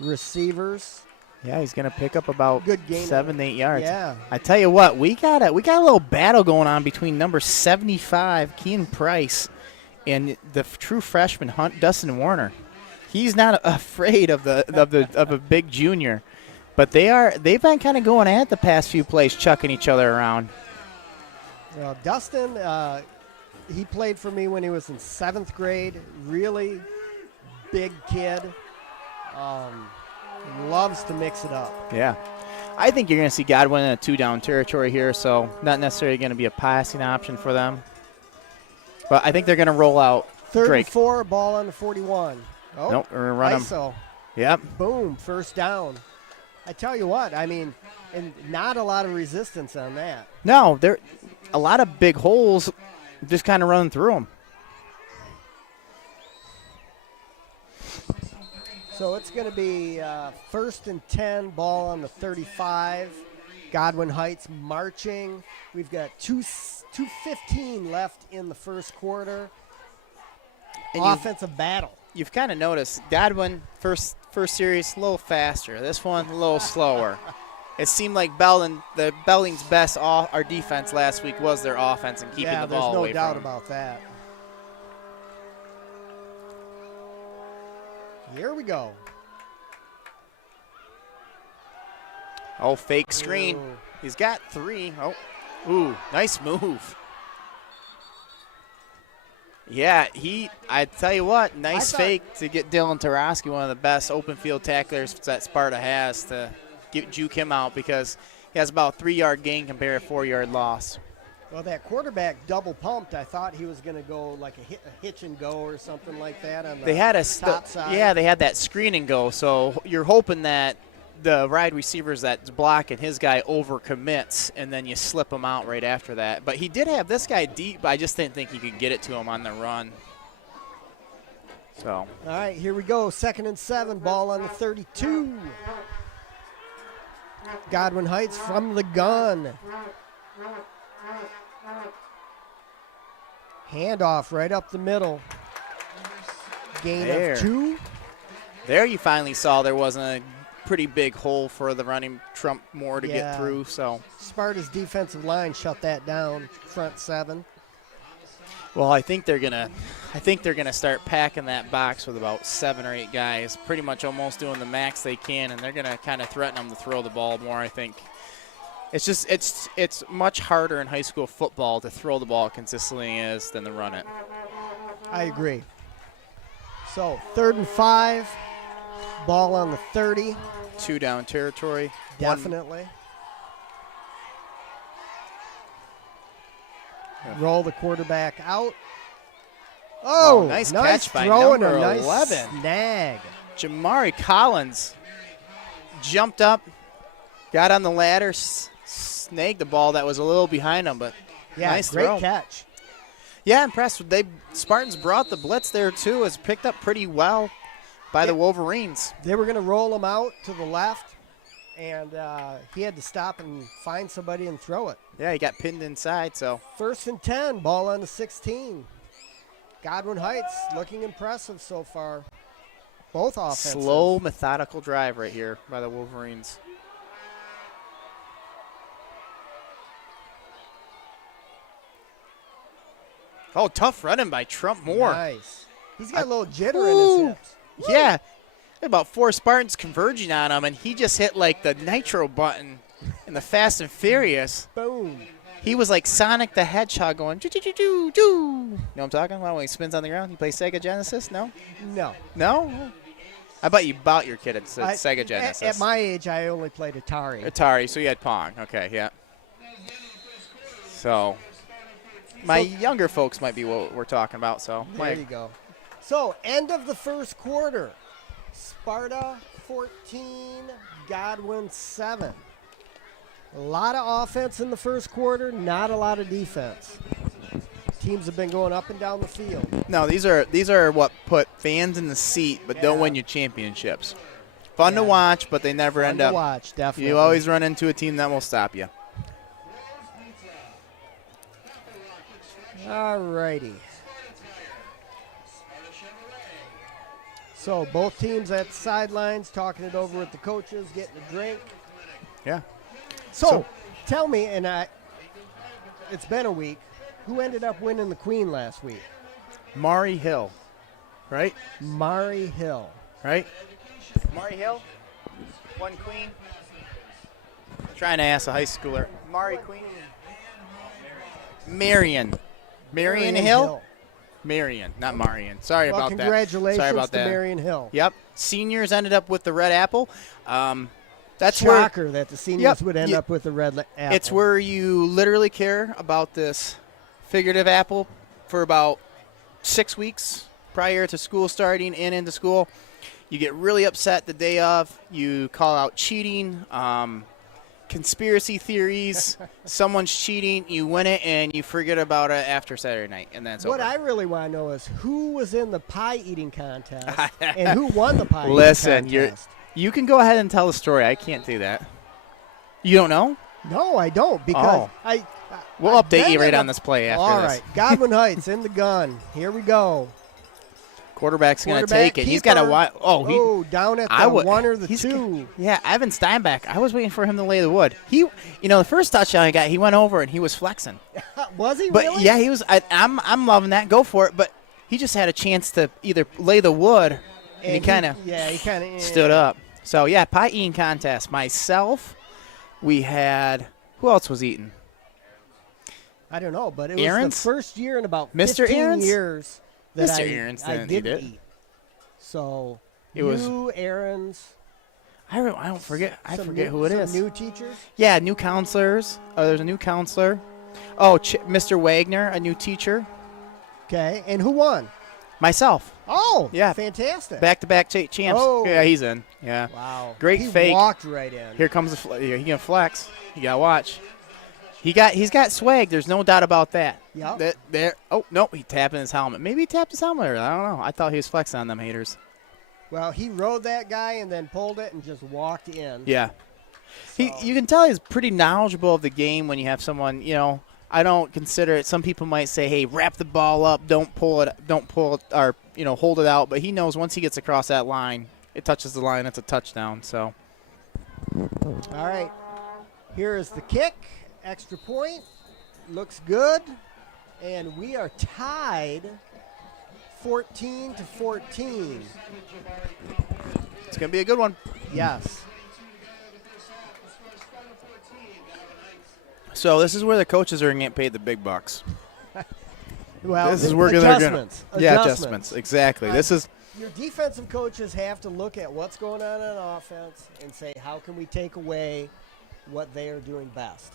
receivers. yeah, he's gonna pick up about Good gain. 7-8 yards. Yeah. I tell you what, we got a little battle going on between number 75 Keen Price and the true freshman Dustin Warner. He's not afraid of a big junior, but they've been kind of going at the past few plays, chucking each other around. Well, Dustin, he played for me when he was in 7th grade. Really big kid. Loves to mix it up. Yeah. I think you're going to see Godwin in a 2-down territory here, so not necessarily going to be a passing option for them. But I think they're going to roll out 3rd Drake. and 4, ball on the 41. Oh, Nope, we're going to run him. ISO. Yep. Boom, first down. I tell you what, I mean, And not a lot of resistance on that. No, there a lot of big holes just kind of running through them. So it's going to be 1st and 10, ball on the 35. Godwin Heights marching. We've got 2:15 left in the first quarter. And Offensive battle. You've kind of noticed Godwin, first series, a little faster. This one, a little slower. It seemed like Belding's best our defense last week was their offense and keeping the ball away there's no doubt from them. about that. Here we go. Oh, fake screen. Ooh. He's got 3. Oh, ooh, nice move. Yeah, I tell you what, nice fake to get Dylan Taraski, one of the best open field tacklers that Sparta has, to juke him out because he has about a 3-yard gain compared to a 4-yard loss. Well, that quarterback double pumped. I thought he was going to go like a hitch and go or something like that on the They had top side. Yeah, they had that screen and go. So you're hoping that the wide receivers that's blocking his guy overcommits, and then you slip him out right after that. But he did have this guy deep, but I just didn't think he could get it to him on the run. So. All right, here we go. 2nd and 7, ball on the 32. Godwin Heights from the gun. Handoff right up the middle. Gain of 2. There you finally saw there wasn't a pretty big hole for the running Trump Moore to get through. So Sparta's defensive line shut that down, front 7. Well, I think they're gonna start packing that box with about 7 or 8 guys, pretty much almost doing the max they can, and they're gonna kind of threaten them to throw the ball more. I think it's just it's much harder in high school football to throw the ball consistently as than to run it. I agree. So 3rd and 5, ball on the 30. 2 down territory. Definitely. Roll the quarterback out. Oh, nice catch by throw and number a nice 11. snag. Jamari Collins jumped up, got on the ladder, snagged the ball that was a little behind him, but nice great throw. catch. Yeah, impressed. Spartans brought the blitz there too. It's picked up pretty well by the Wolverines. They were going to roll him out to the left, and he had to stop and find somebody and throw it. Yeah, he got pinned inside. So 1st and 10, ball on the 16. Godwin Heights looking impressive so far. Both offenses. slow, methodical drive right here by the Wolverines. Oh, tough running by Trump Moore. Nice. He's got a little jitter in his hips. Yeah. About 4 Spartans converging on him, and he just hit like the nitro button in the Fast and Furious. Boom. He was like Sonic the Hedgehog going, do-do-do-do-do. You know what I'm talking about when he spins on the ground? You play Sega Genesis? No? No. No? I bet you bought your kid at Sega Genesis. At my age, I only played Atari. Atari, so you had Pong. Okay, yeah. So, my younger folks might be what we're talking about. So There you go. So, end of the first quarter. Sparta 14, Godwin 7. A lot of offense in the first quarter, not a lot of defense. Teams have been going up and down the field. No, these are what put fans in the seat, but don't win you championships. Fun to watch, but they never end up. Fun to watch, definitely. You always run into a team that will stop you. All righty. So both teams at the sidelines talking it over with the coaches, getting a drink. Yeah. So tell me, and it's been a week, who ended up winning the Queen last week? Maury Hill, right? Maury Hill. Right? Maury Hill, one Queen. Trying to ask a high schooler. Maury Queen. Marion Hill? Marion, not Marion. Sorry Well, about that. congratulations Sorry about to that. Marion Hill. Yep. Seniors ended up with the red apple. That's Shocker that the seniors Yep, would end up with the red apple. It's where you literally care about this figurative apple for about 6 weeks prior to school starting and into school. You get really upset the day of. You call out cheating. conspiracy theories, someone's cheating, you win it, and you forget about it after Saturday night, and that's What over. I really want to know is who was in the pie eating contest and who won the pie Listen, eating contest. you can go ahead and tell the story. I can't do that. You don't know? No, I don't because Oh. We'll I've update been you right in a- on this play after All this. right, Godwin Heights in the gun. Here we go. Quarterback's going to Quarterback, take it. He's got a keeper. wide. Oh, Down at I the would- one or the he's- two. Yeah, Evan Steinbach. I was waiting for him to lay the wood. The first touchdown he got, he went over and he was flexing. Was he But really? yeah, he was. I'm loving that. Go for it. But he just had a chance to either lay the wood, and he kind of stood up. So yeah, pie eating contest. Myself, we had. Who else was eating? I don't know, but it was Aaron's? the first year in about Mr. 15 Aaron's? years that Mr. I Aaron's I didn't eat didn't it. eat. So It was- Aaron's. I don't forget. I some forget new, who it some is. New teachers. Yeah, new counselors. Oh, there's a new counselor. Oh, Mr. Wagner, a new teacher. Okay, and who won? Myself. Oh, Yeah. fantastic. Back-to-back champs. Oh. Yeah, he's in. Yeah. Wow, Great he fake. walked right in. Here comes he gonna flex. You gotta watch. He's got swag. There's no doubt about that. Yep. There. Oh no, he tapping his helmet. Maybe he tapped his helmet. I don't know. I thought he was flexing on them haters. Well, he rode that guy and then pulled it and just walked in. Yeah. So- You can tell he's pretty knowledgeable of the game when you have someone. I don't consider it. Some people might say, "Hey, wrap the ball up. Don't pull it, or hold it out." But he knows once he gets across that line, it touches the line. It's a touchdown. So. All right, here is the kick. Extra point. Looks good. And we are tied 14-14. It's going to be a good one. Yes. So this is where the coaches are going to get paid the big bucks. Well, This is where they're gonna- adjustments. Yeah, adjustments. Exactly. This is Your defensive coaches have to look at what's going on offense and say, how can we take away what they are doing best?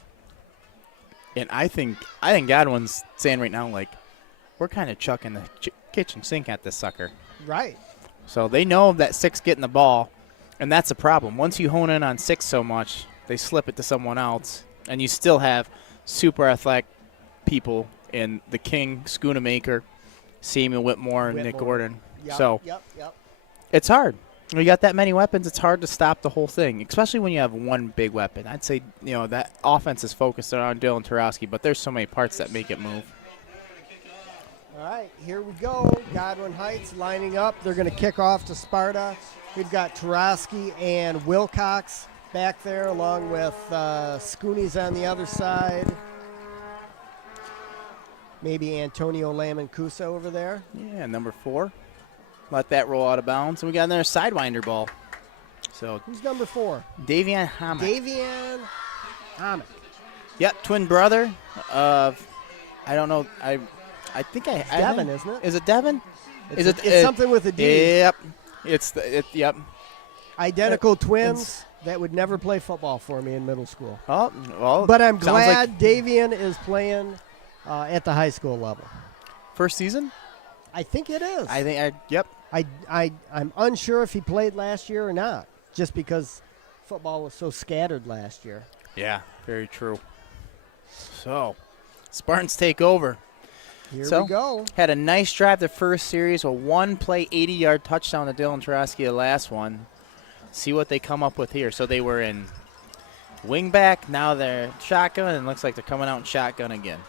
and I think Godwin's saying right now, like, we're kind of chucking the kitchen sink at this sucker. Right. So they know that 6 getting the ball, and that's a problem. Once you hone in on 6 so much, they slip it to someone else, and you still have super athletic people in the King, Schoonamaker, Samuel Whitmore, and Nick Gordon. Yep, So Yep. it's hard. When you got that many weapons, it's hard to stop the whole thing, especially when you have one big weapon. I'd say, that offense is focused on Dylan Tarowski, but there's so many parts that make it move. All right, here we go. Godwin Heights lining up. They're going to kick off to Sparta. We've got Tarowski and Wilcox back there, along with Scoonies on the other side. Maybe Antonio Lamancusa over there. Yeah, number 4. Let that roll out of bounds. And we got another sidewinder ball. So Who's number 4? Davian Hammock. Davian Hammock. Yep, twin brother of, I don't know, I think I Devin, isn't it? Is it Devin? It's something with a D. Yep. Yep. Identical twins that would never play football for me in middle school. Oh, well. But I'm sounds glad like Davian is playing at the high school level. first season? I think it is. Yep. I'm unsure if he played last year or not, just because football was so scattered last year. Yeah, very true. So, Spartans take over. Here So, we go. Had a nice drive the first series, a one-play 80-yard touchdown to Dylan Tarowski the last one. See what they come up with here. So they were in wingback, now they're shotgun, and it looks like they're coming out in shotgun again.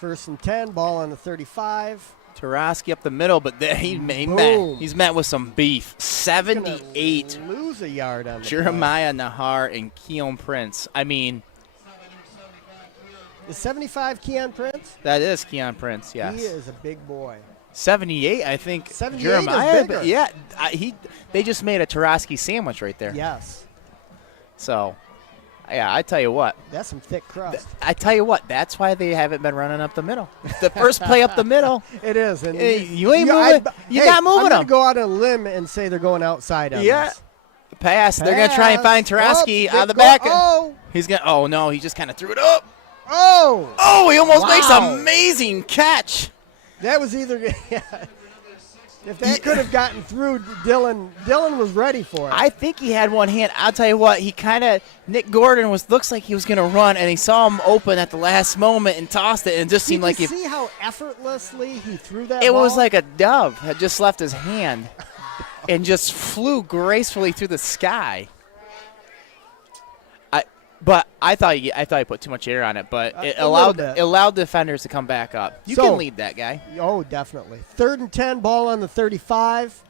1st and 10, ball on the 35. Tarowski up the middle, but he's met with some beef. 78. Gonna lose a yard on the Jeremiah Nahar and Keon Prince. I mean, play. Is 75 Keon Prince? that is Keon Prince, yes. He is a big boy. 78, I think. 78 is Jeremiah, bigger. yeah, they just made a Tarowski sandwich right there. Yes. So, yeah, I tell you what. That's some thick crust. I tell you what, that's why they haven't been running up the middle. The first play up the middle, It is. And you ain't moving. You're not moving I'm them. going to go out on a limb and say they're going outside on Yeah. this. Pass. They're going to try and find Tarowski Oh, out of the back. Oh! He's going to, oh no, he just kind of threw it up. Oh! Oh, he almost makes Wow. an amazing catch. That was either If that could have gotten through, Dylan was ready for it. I think he had one hand. I'll tell you what, Nick Gordon looks like he was going to run, and he saw him open at the last moment and tossed it, and it just seemed like see how effortlessly he threw that it ball? was like a dove had just left his hand and just flew gracefully through the sky. But I thought he put too much air on it, but it allowed defenders to come back up. You can lead that guy. Oh, definitely. 3rd and 10, ball on the 35.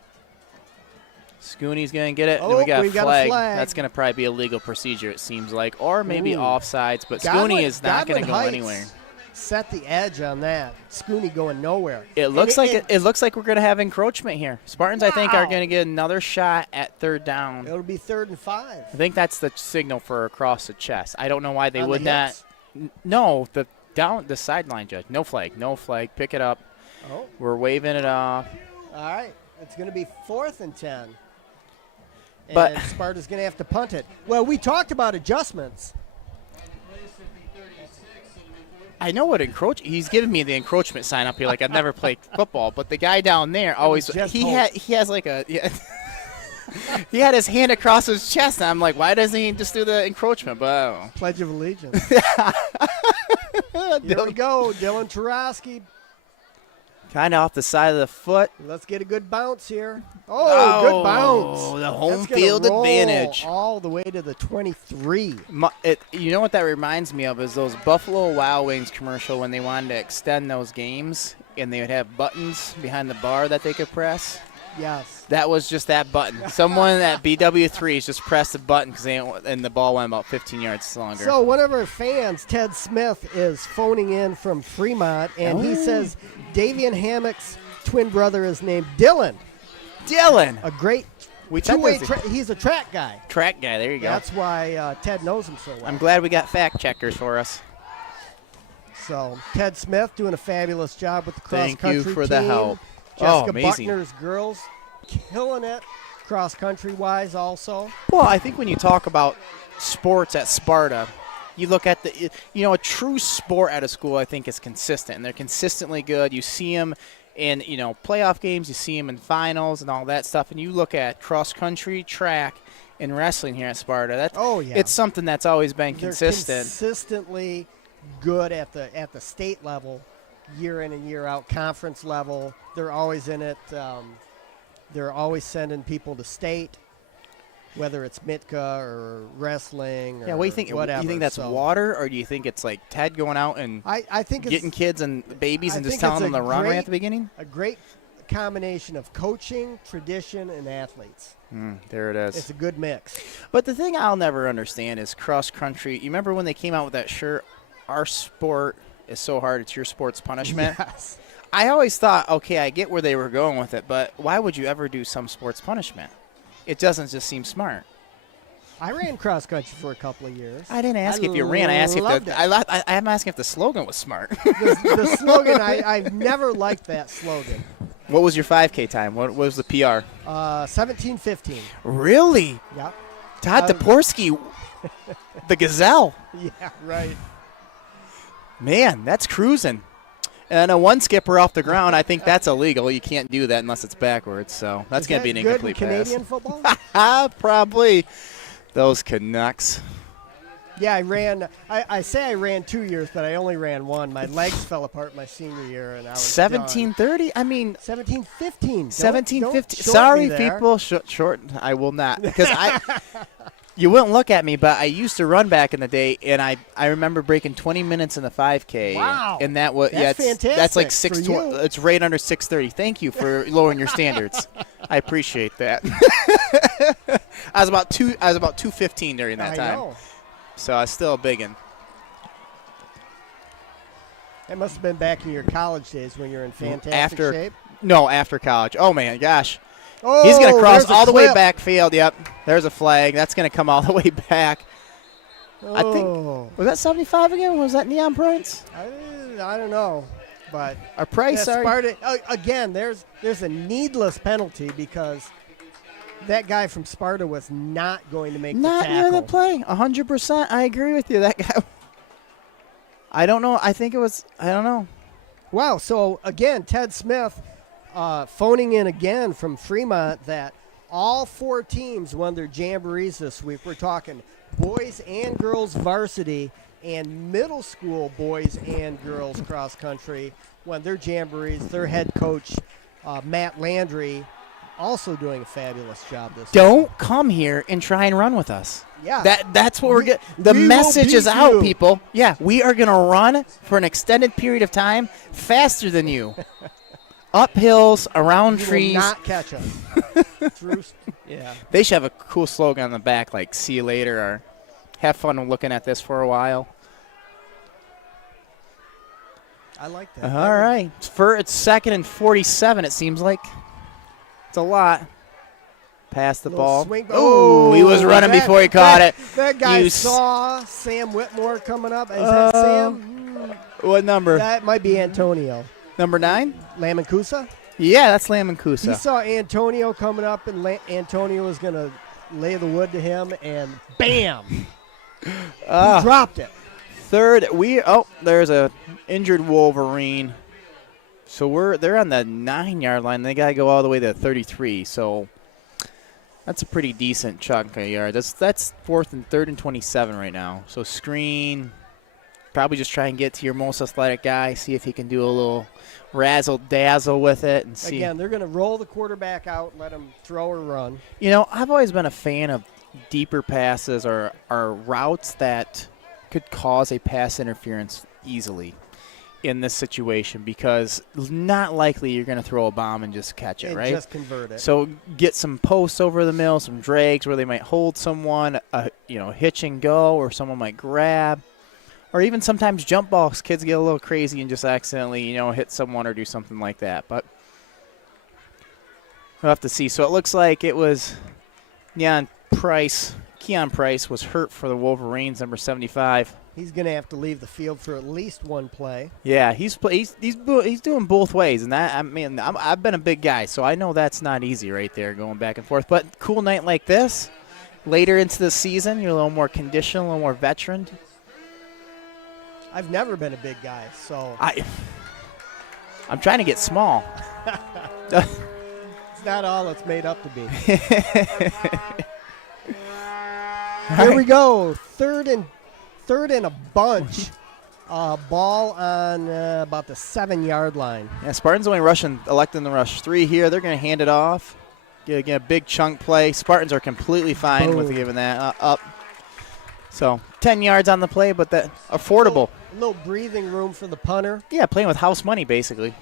Scooney's going to get it. Oh, and we got we a got a flag. flag. That's going to probably be a legal procedure, it seems like, or maybe Ooh. offsides. But Godwin- Scooney is not going to go Godwin anywhere. Heights set the edge on that. Scooney going nowhere. It looks like we're going to have encroachment here. Spartans, I think, are going to get another shot at 3rd down. It'll be 3rd and 5. I think that's the signal for across the chest. I don't know why they On would the not. hips? No, the sideline judge. No flag. Pick it up. Oh, We're waving it off. all right. It's going to be 4th and 10. But- And Sparta's going to have to punt it. Well, we talked about adjustments. I know what he's giving me the encroachment sign up here like I've never played football, but the guy down there always just he hope. has like a he had his hand across his chest, and I'm like, why doesn't he just do the encroachment? But I don't know. Pledge of Allegiance. Here we go. Dylan Tarosky. Kind of off the side of the foot. Let's get a good bounce here. Oh, good bounce. The home That's gonna field roll advantage. all the way to the 23. You know what that reminds me of is those Buffalo Wild Wings commercial when they wanted to extend those games and they would have buttons behind the bar that they could press. Yes. That was just that button. Someone at BW3s just pressed the button and the ball went about 15 yards longer. So one of our fans, Ted Smith, is phoning in from Fremont, and he says Davian Hammock's twin brother is named Dylan. Dylan, A great two-way he's a track guy. track guy. There you go. That's why Ted knows him so well. I'm glad we got fact checkers for us. So Ted Smith doing a fabulous job with the cross-country Thank you for the team. help. Jessica Amazing. Buckner's girls killing it cross-country wise also. Well, I think when you talk about sports at Sparta, you look at a true sport at a school, I think, is consistent, and they're consistently good. You see them in, playoff games, you see them in finals and all that stuff, and you look at cross-country, track, and wrestling here at Sparta. It's something that's always been consistent. They're consistently good at the state level, year in and year out, conference level. They're always in it. They're always sending people to state, whether it's Mitka or wrestling or Yeah, what do you think? whatever. You think that's So water, or do you think it's like Ted going out and I think getting it's kids and babies I and just think telling it's them a to run right great- at the beginning? a great combination of coaching, tradition, and athletes. There it is. It's a good mix. But the thing I'll never understand is cross country. You remember when they came out with that shirt, "Our sport is so hard, it's your sport's punishment"? Yes. I always thought, okay, I get where they were going with it, but why would you ever do some sports punishment? It doesn't just seem smart. I ran cross country for a couple of years. I didn't ask if you ran. I asked loved if it. I'm asking if the slogan was smart. The slogan, I've never liked that slogan. What was your 5K time? What was the PR? 17:15. Really? Yeah. Todd Toporski, the Gazelle. Yeah, right. Man, that's cruising. And a one skipper off the ground, I think that's illegal. You can't do that unless it's backwards. So that's going to be an incomplete good in pass. Canadian football? Probably. Those Canucks. Yeah, I ran. I say I ran 2 years, but I only ran one. My legs fell apart my senior year, and I was 17:30. I mean, 17:15. 17:50. Sorry, people. Short. I will not, because you wouldn't look at me, but I used to run back in the day, and I remember breaking 20 minutes in the 5K. Wow. And that was That's fantastic That's like for 6:20. you. It's right under 6:30. Thank you for lowering your standards. I appreciate that. I was about 2:15 during that I time. know. So I was still a biggin. That must have been back in your college days when you're in fantastic shape. No, after college. Oh my gosh. Oh, He's going to cross there's a all the way clip. back field. Yep. There's a flag. That's going to come all the way back. I think Oh, was that 75 again? Was that Neon Prince? I don't know, but Or Price? yeah, Sorry. Sparta, again, there's a needless penalty because that guy from Sparta was not going to make Not the near tackle. the play. 100%. I agree with you. That guy. I don't know. I think it was. I don't know. Wow. So again, Ted Smith phoning in again from Fremont that all 4 teams won their jamborees this week. We're talking boys and girls varsity and middle school boys and girls cross country won their jamborees. Their head coach, Matt Landry, also doing a fabulous job this week. Don't come here and try and run with us. Yeah. That's what we're getting. The we will message is beat out, you. people. Yeah, we are going to run for an extended period of time faster than you. Up hills, around You trees. will not catch us. Yeah. They should have a cool slogan on the back like "See you later" or "Have fun looking at this for a while." I like that. All right. It's 2nd and 47, it seems like. It's a lot. Pass the Little ball. swing- Oh, he was running before he caught it. That guy You saw Sam Whitmore coming up. Is that Sam? What number? That might be Antonio. Number 9? Lamancusa? Yeah, that's Lam and He Kusa. saw Antonio coming up, and Antonio was going to lay the wood to him, and bam! He dropped it. 3rd. There's a injured Wolverine. So they're on the 9-yard line. They got to go all the way to 33. So that's a pretty decent chunk of yards. That's 4th and 3rd and 27 right now. So screen. Probably just try and get to your most athletic guy, see if he can do a little razzle-dazzle with it. And see. Again, they're going to roll the quarterback out, let him throw or run. You know, I've always been a fan of deeper passes or routes that could cause a pass interference easily in this situation because not likely you're going to throw a bomb and just catch it, And right? just convert it. So get some posts over the middle, some drags where they might hold someone, hitch and go, or someone might grab. Or even sometimes jump balls. Kids get a little crazy and just accidentally, hit someone or do something like that. But we'll have to see. So it looks like it was Keon Price was hurt for the Wolverines, number 75. He's going to have to leave the field for at least one play. Yeah, he's doing both ways, and I've been a big guy, so I know that's not easy right there, going back and forth. But cool night like this, later into the season, you're a little more conditioned, a little more veteran. I've never been a big guy, so I'm trying to get small. it's not all it's made up to be. Here we go. Third and a bunch. Ball on about the 7-yard line. Yeah, Spartans only electing to rush 3 here. They're going to hand it off. Get a big chunk play. Spartans are completely fine with giving that up. So 10 yards on the play, but that affordable. A little breathing room for the punter. Yeah, playing with house money basically.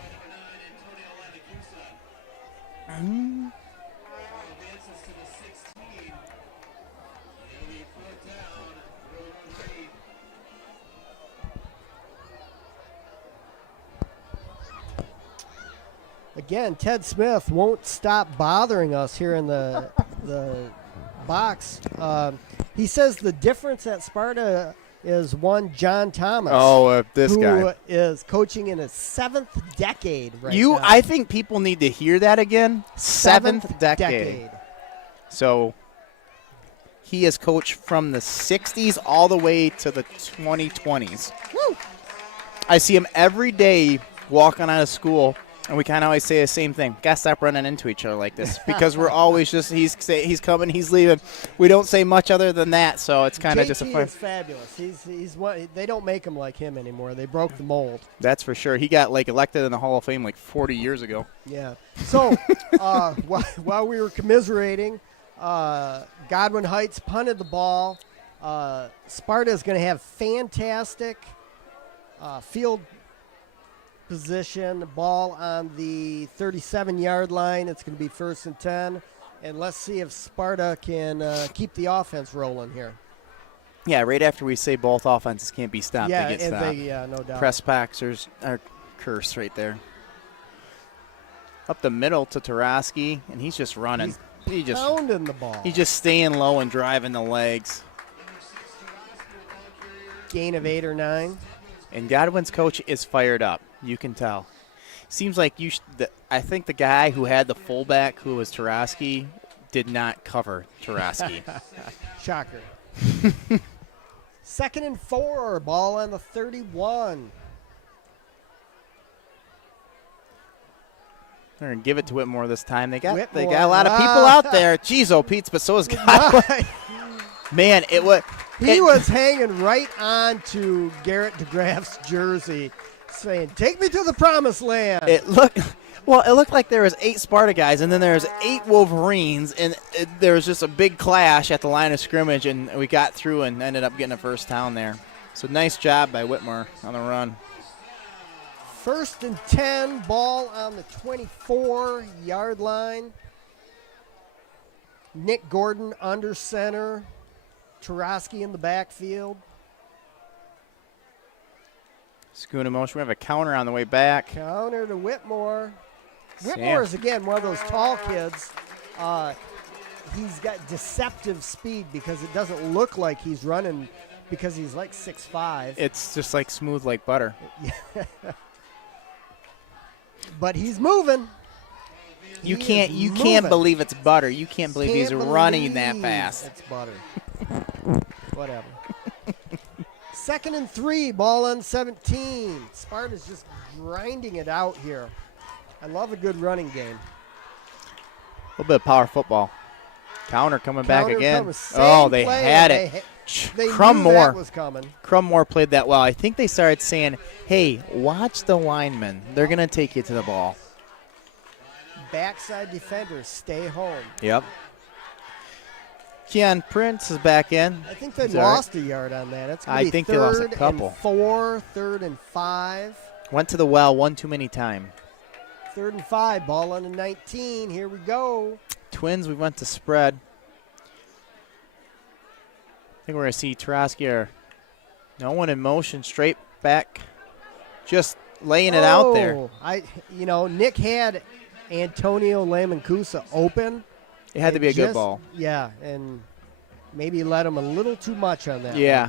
Again, Ted Smith won't stop bothering us here in the box. He says the difference at Sparta is one John Thomas. This who is coaching in his 7th decade right now. I think people need to hear that again. 7th decade. So he has coached from the 60s all the way to the 2020s. Woo! I see him every day walking out of school, and we kind of always say the same thing. Got to stop running into each other like this because we're always just he's coming, he's leaving. We don't say much other than that, so it's kind of just a fun. is fabulous. He's they don't make him like him anymore. They broke the mold. That's for sure. He got elected in the Hall of Fame 40 years ago. Yeah. So while we were commiserating, Godwin Heights punted the ball. Sparta is going to have fantastic field position. Ball on the 37-yard line. It's going to be 1st and 10. And let's see if Sparta can keep the offense rolling here. Yeah, right after we say both offenses can't be stopped, Yeah, they get stopped. no doubt. Press packs are curse right there. Up the middle to Tarosky, and he's just running. He's just pounding the ball. He's just staying low and driving the legs. Gain of 8 or 9. And Godwin's coach is fired up. You can tell. Seems like I think the guy who had the fullback, who was Tarosky, did not cover Tarosky. Shocker. 2nd and 4. Ball on the 31. They're going to give it to Whitmore this time. They got Whitmore. a lot of people out there. Jeez, oh, Pete's, but so is Godwin. Man, it was. He was hanging right on to Garrett DeGraff's jersey, saying, "Take me to the promised land." It looked like there was 8 Sparta guys, and then there was 8 Wolverines, and there was just a big clash at the line of scrimmage, and we got through and ended up getting a first down there. So nice job by Whitmore on the run. 1st and 10, ball on the 24-yard line. Nick Gordon under center. Tarosky in the backfield. Scoot in motion. We have a counter on the way back. Counter to Whitmore. Sam. Whitmore is, again, one of those tall kids. He's got deceptive speed because it doesn't look like he's running because he's like 6'5". It's just like smooth like butter. But he's moving. You He can't is you moving. can't believe it's butter. You can't believe he's Can't running that believe fast. It's butter. Whatever. 2nd and 3, ball on 17. Sparta's just grinding it out here. I love a good running game. A little bit of power football. Counter coming back Counter again. comes, same Oh, they play, had and it. They knew Crummore. that was coming. Crummore played that well. I think they started saying, "Hey, watch the linemen. They're going to take you to the ball." Backside defenders stay home. Yep. Keon Prince is back in. I think they He's all right. lost a yard on that. It's I think they lost a couple. 4, 3rd and 5. Went to the well one too many time. 3rd and 5, ball on the 19. Here we go. Twins, we went to spread. I think we're going to see Tarosky or no one in motion, straight back, just laying it out there. Nick had Antonio Lamancusa open. It had to be a good ball. Yeah, and maybe let him a little too much on that. Yeah.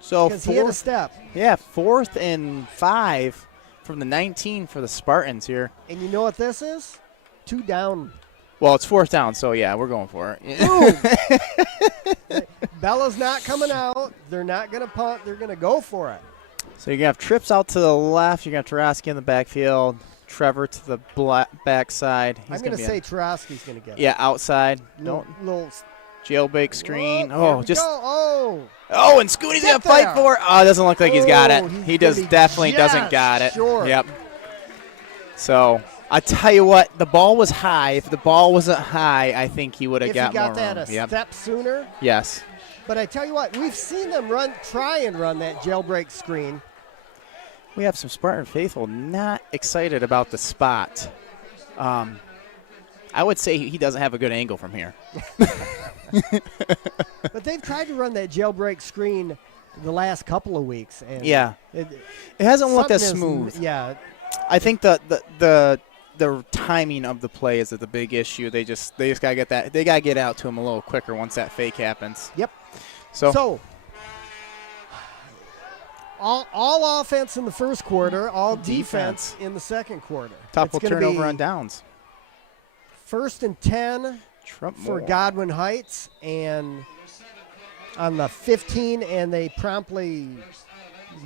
So Because he had a step. 4th and 5 from the 19 for the Spartans here. And you know what this is? 2 down. Well, it's 4th down, so yeah, we're going for it. Bella's not coming out. They're not going to punt. They're going to go for it. So you're going to have Trips out to the left. You're going to have Tarosky in the backfield. Trevor to the backside. I'm going to say Tarosky's going to get it. Yeah, outside. Little Jailbait screen. Whoa, here we just. go. Oh, and Scooty's going Get to fight there. for it. Oh, it doesn't look like he's got it. He's He gonna does be definitely doesn't just got it. short. Yep. So I tell you what, the ball was high. If the ball wasn't high, I think he would have If got he got more that room. a Yep. step sooner. Yes. But I tell you what, we've seen them try and run that jailbreak screen. We have some Spartan faithful not excited about the spot. I would say he doesn't have a good angle from here. But they've tried to run that jailbreak screen the last couple of weeks. And Yeah. it hasn't looked as something smooth. Yeah. I think the timing of the play is the big issue. They just gotta get that. They gotta get out to him a little quicker once that fake happens. Yep. So all offense in the first quarter, all Defense. defense in the second quarter. Top will It's gonna turnover be on downs. 1st and 10 Trump for more. Godwin Heights, and on the 15, and they promptly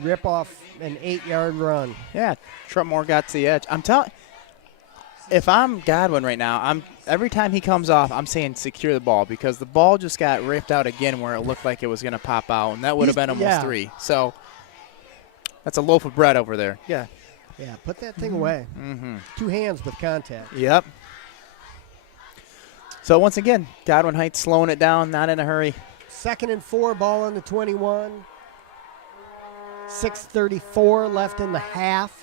rip off an 8-yard run. Yeah, Trumpmore got to the edge. I'm telling. If I'm Godwin right now, every time he comes off, I'm saying secure the ball because the ball just got ripped out again where it looked like it was going to pop out, and that would have been almost 3. So that's a loaf of bread over there. Yeah. Yeah, put that thing away. Mm-hmm. 2 hands with contact. Yep. So once again, Godwin Heights slowing it down, not in a hurry. 2nd and 4, ball on the 21. 6:34 left in the half.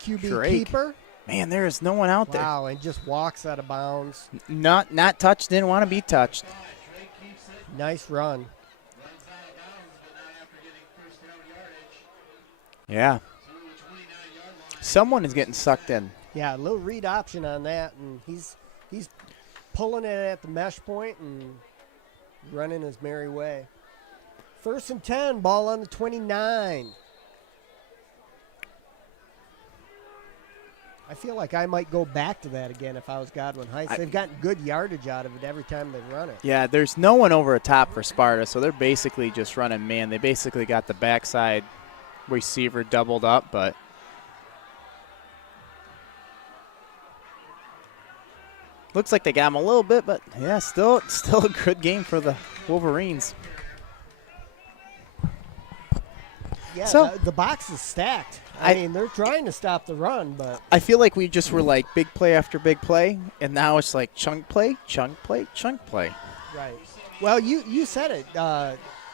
QB Drake. keeper. Man, there is no one out there. Wow, and just walks out of bounds. Not touched, didn't want to be touched. Nice run. Yeah. Someone is getting sucked in. Yeah, a little read option on that, and he's pulling it at the mesh point and running his merry way. 1st and 10, ball on the 29. I feel like I might go back to that again if I was Godwin Heights. They've gotten good yardage out of it every time they run it. Yeah, there's no one over a top for Sparta, so they're basically just running man. They basically got the backside receiver doubled up, but looks like they got him a little bit, but yeah, still a good game for the Wolverines. Yeah, So- the box is stacked. I mean, they're trying to stop the run, but I feel like we just were like big play after big play, and now it's like chunk play, chunk play, chunk play. right. Well, you said it.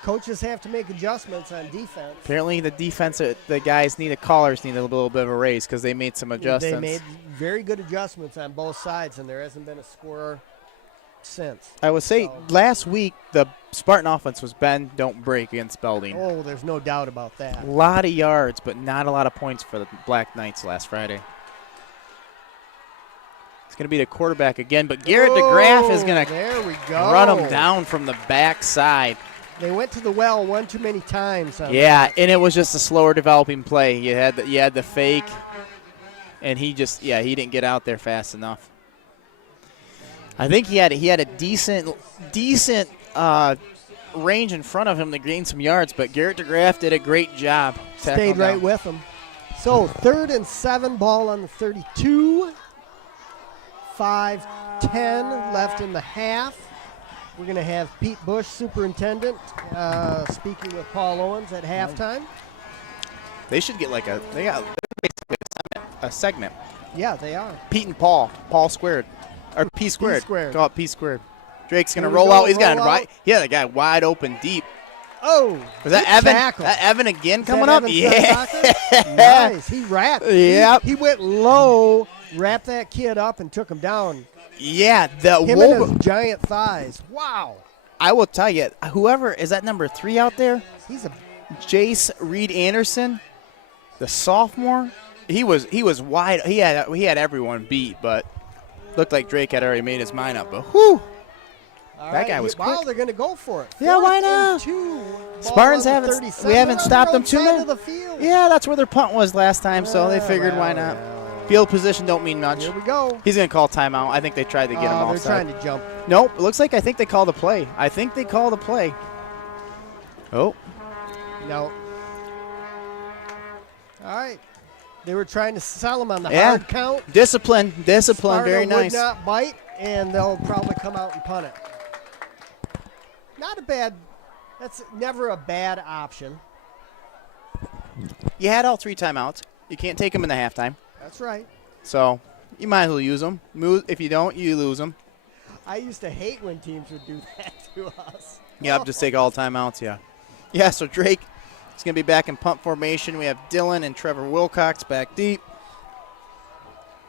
Coaches have to make adjustments on defense. Apparently, the defense, the guys callers need a little bit of a raise because they made some adjustments. They made very good adjustments on both sides, and there hasn't been a score since. I would say last week the Spartan offense was bend, don't break against Belding. Oh, there's no doubt about that. A lot of yards, but not a lot of points for the Black Knights last Friday. It's going to be the quarterback again, but Garrett DeGraff is going to there we go. run him down from the backside. They went to the well one too many times. Yeah, and it was just a slower developing play. You had the fake, and he didn't get out there fast enough. I think he had a decent range in front of him to gain some yards, but Garrett DeGraff did a great job. Stayed right with him. So 3rd and 7, ball on the 32. 5:10 left in the half. We're going to have Pete Bush, superintendent, speaking with Paul Owens at halftime. They should get basically a segment. Yeah, they are. Pete and Paul squared, or P squared. squared. Call it P squared. Drake's gonna Here we roll go, out. He's got roll right. out. He had a guy wide open deep. Oh, Was that good Evan? tackle. That Evan again Is coming that up? Evan Yeah. Spencer? Nice. He wrapped. Yep. He went low, wrapped that kid up, and took him down. Yeah. The Him and his giant thighs. Wow. I will tell you, whoever is that number 3 out there, He's a Jace Reed Anderson, the sophomore. He was wide. He had everyone beat, but looked like Drake had already made his mind up. But whew. all That right. guy was Wow, quick. they're going to go for it. Yeah, why 4th and not? 2. Ball Spartans on the haven't- 37. we haven't On stopped their them too own side many- of the field. Yeah, that's where their punt was last time, so they figured why not. Field position don't mean much. Here we go. He's going to call timeout. I think they tried to get him They're offside. trying to jump. Nope. It looks like I think they called a play. Oh. No. All right. They were trying to sell him on the Yeah. hard count. Discipline. Sparta Very nice. would not bite, and they'll probably come out and punt it. Not a bad. That's never a bad option. You had all 3 timeouts. You can't take them in the halftime. That's right. So you might as well use them. If you don't, you lose them. I used to hate when teams would do that to us. Yeah, just take all timeouts, yeah. Yeah, so Drake is going to be back in punt formation. We have Dylan and Trevor Wilcox back deep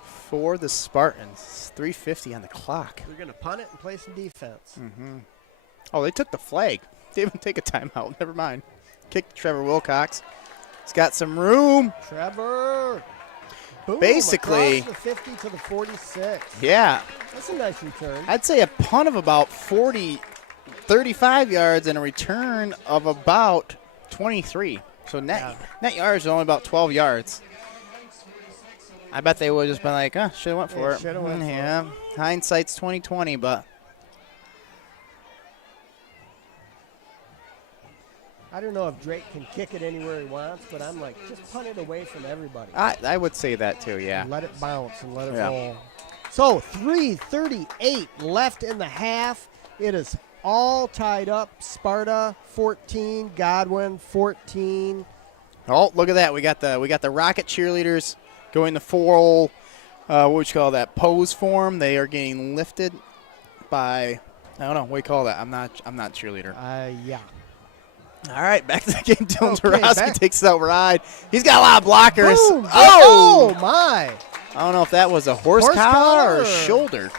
for the Spartans. 3:50 on the clock. They're going to punt it and play some defense. Oh, they took the flag. They didn't take a timeout. Never mind. Kick to Trevor Wilcox. He's got some room. Trevor. Boom, Basically- across the 50 to the 46. Yeah, That's a nice return. I'd say a punt of about 35 yards and a return of about 23. So net yards are only about 12 yards. I bet they would have just been like, should have went for Yeah, it. shoulda went for Yeah, hindsight's 20/20, but I don't know if Drake can kick it anywhere he wants, but I'm like, just punt it away from everybody. I would say that too. Yeah. And let it bounce and let it Yeah. roll. So 3:38 left in the half. It is all tied up. Sparta 14, Godwin 14. Oh, look at that. We got the Rocket cheerleaders going the full, what would you call that, pose form. They are getting lifted by, I don't know, what do you call that? I'm not cheerleader. Yeah. All right, back to the game. Dylan Okay, Tarowski back. takes it out ride. He's got a lot of blockers. Boom. Oh! My! I don't know if that was a horse Horse collar or collar. shoulder.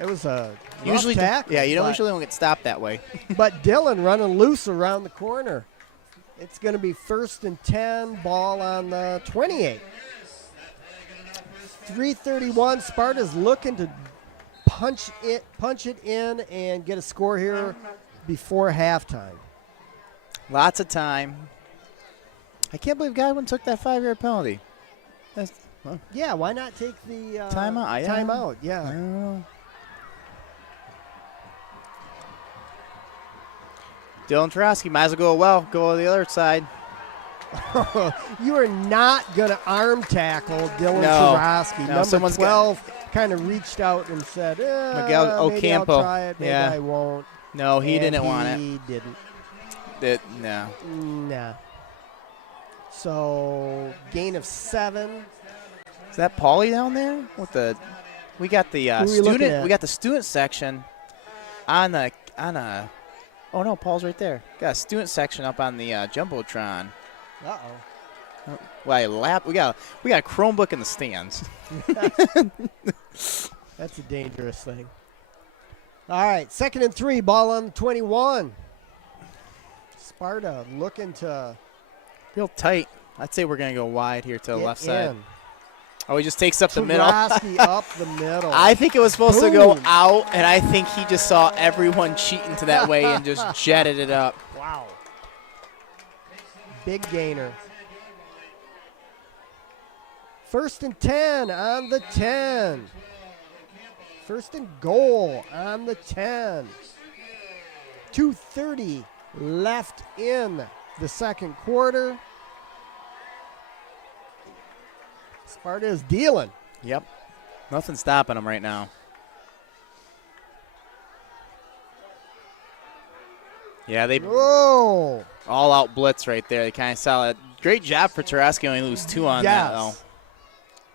It was a Usually, rough tackle, yeah, you don't but- usually don't get stopped that way. But Dylan running loose around the corner. It's going to be 1st and 10, ball on the 28. 3:31. Sparta's looking to punch it in and get a score here before halftime. Lots of time. I can't believe Godwin took that 5-yard penalty. Yeah, why not take the Timeout, yeah. timeout? Yeah. Dylan Tarowski might as well go to the other side. You are not going to arm tackle Dylan No. Tarowski. No, Number someone's 12 kind of reached out and said, Miguel maybe I'll Ocampo. try it, maybe Yeah. I won't. No, he And didn't want it. He didn't. No. Nah. So, gain of 7. Is that Paulie down there? We got the Who are we looking student. at? We got the student section on a. Oh no, Paul's right there. Got a student section up on the jumbotron. Uh-oh. We got a Chromebook in the stands. That's a dangerous thing. All right, 2nd and 3, ball on the 21. Sparta looking to Real tight. I'd say we're gonna go wide here to the get left side. in. Oh, he just takes up the middle. Tarowski up the middle. I think it was supposed to go Boom. out, and I think he just saw everyone cheating to that way and just jetted it up. Wow. Big gainer. 1st and 10 on the 10. 1st and goal on the 10. 2:30 left in the second quarter. Sparta is dealing. Yep. Nothing stopping him right now. Yeah, they Whoa. all out blitz right there. They kind of saw it. Great job for Tarowski. Only lose 2 on that, though.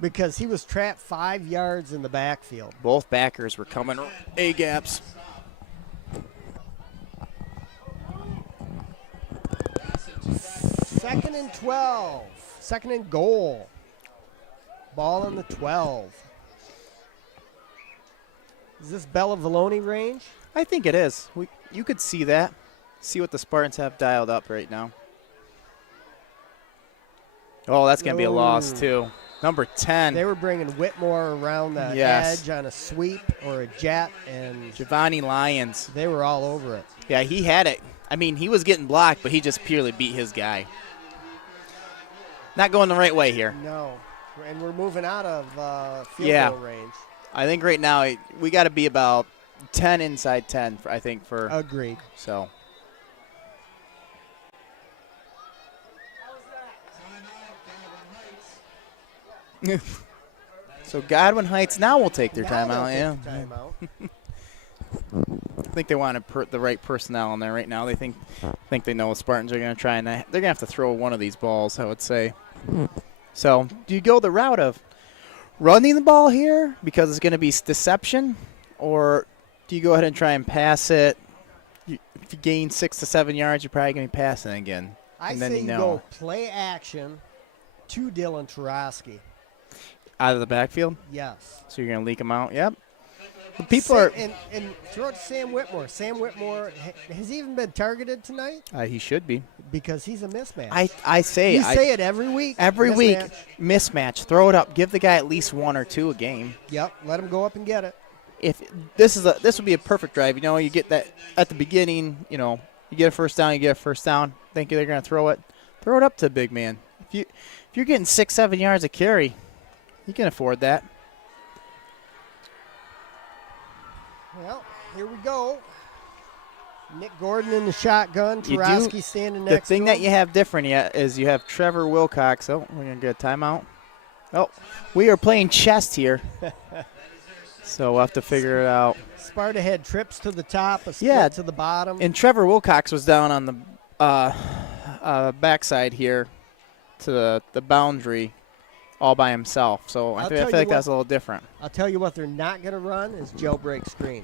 Because he was trapped 5 yards in the backfield. Both backers were coming A-gaps. Second and 12. 2nd and goal. Ball on the 12. Is this Bella Valoni range? I think it is. You could see that. See what the Spartans have dialed up right now. Oh, that's going to be a loss, Ooh. too. Number 10, They were bringing Whitmore around the Yes. edge on a sweep or a jet, and Giovanni Lyons. they were all over it. Yeah, he had it. I mean, he was getting blocked, but he just purely beat his guy. Not going the right way here. No. And we're moving out of field Yeah. goal range. I think right now we got to be about 10 inside 10, I think, for Agreed. so. So Godwin Heights now will take their Now timeout. they'll Yeah, take the timeout. I think they want the right personnel in there right now. They think they know the Spartans are going to try, and they're going to have to throw one of these balls, I would say. So do you go the route of running the ball here because it's going to be deception, or do you go ahead and try and pass it? If you gain 6 to 7 yards, you're probably going to be passing again. I And then say you you know. go play action to Dylan Tarowski. Out of the backfield, Yes. so you're going to leak them out. Yep. The people are. And throw it to Sam Whitmore. Sam Whitmore has he even been targeted tonight He should be. because he's a mismatch. I say you say it every week. every week Mismatch. mismatch. Throw it up. Give the guy at least 1 or 2 a game. Yep. Let him go up and get it. If this would be a perfect drive. You know, you get that at the beginning. You know, you get a first down. You get a first down. Think they're going to throw it. Throw it up to the big man. If you're getting 6-7 yards a carry, you can afford that. Well, here we go. Nick Gordon in the shotgun. You do- Tarowski standing The next thing to that him. you have different yet is you have Trevor Wilcox. Oh, we're going to get a timeout. Oh, we are playing chess here. So we'll have to figure it out. Sparta had trips to the top, a split Yeah. to the bottom. And Trevor Wilcox was down on the backside here to the boundary all by himself. So I I'll feel tell you like what. that's a little different. I'll tell you what they're not going to run is jailbreak screen.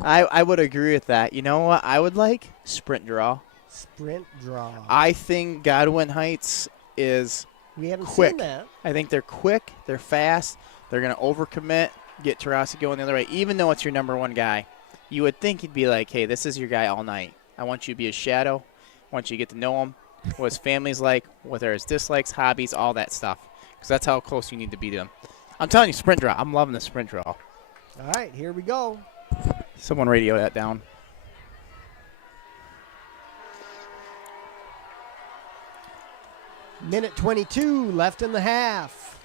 I would agree with that. You know what I would like? Sprint draw. Sprint draw. I think Godwin Heights is We haven't quick. seen that. I think they're quick. They're fast. They're going to overcommit, get Tarowski going the other way, even though it's your number 1 guy. You would think he'd be like, hey, this is your guy all night. I want you to be his shadow. I want you to get to know him, what his family's like, what are his dislikes, hobbies, all that stuff. Because that's how close you need to be to him. I'm telling you, sprint draw. I'm loving the sprint draw. All right, here we go. Someone radio that down. Minute 22 left in the half.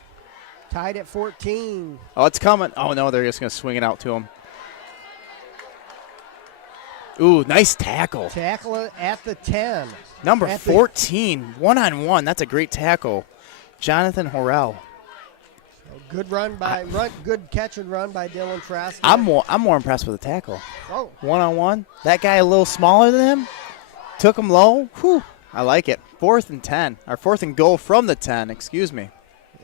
Tied at 14. Oh, it's coming. Oh, no, they're just going to swing it out to him. Ooh, nice tackle. Tackle at the 10. Number At 14, one-on-one. That's a great tackle. Jonathan Horrell. Good good catch and run by Dylan Trask. I'm more impressed with the tackle. Oh, One-on-one. That guy a little smaller than him. Took him low. Whew. I like it. 4th and 10. Or 4th and goal from the 10, excuse me.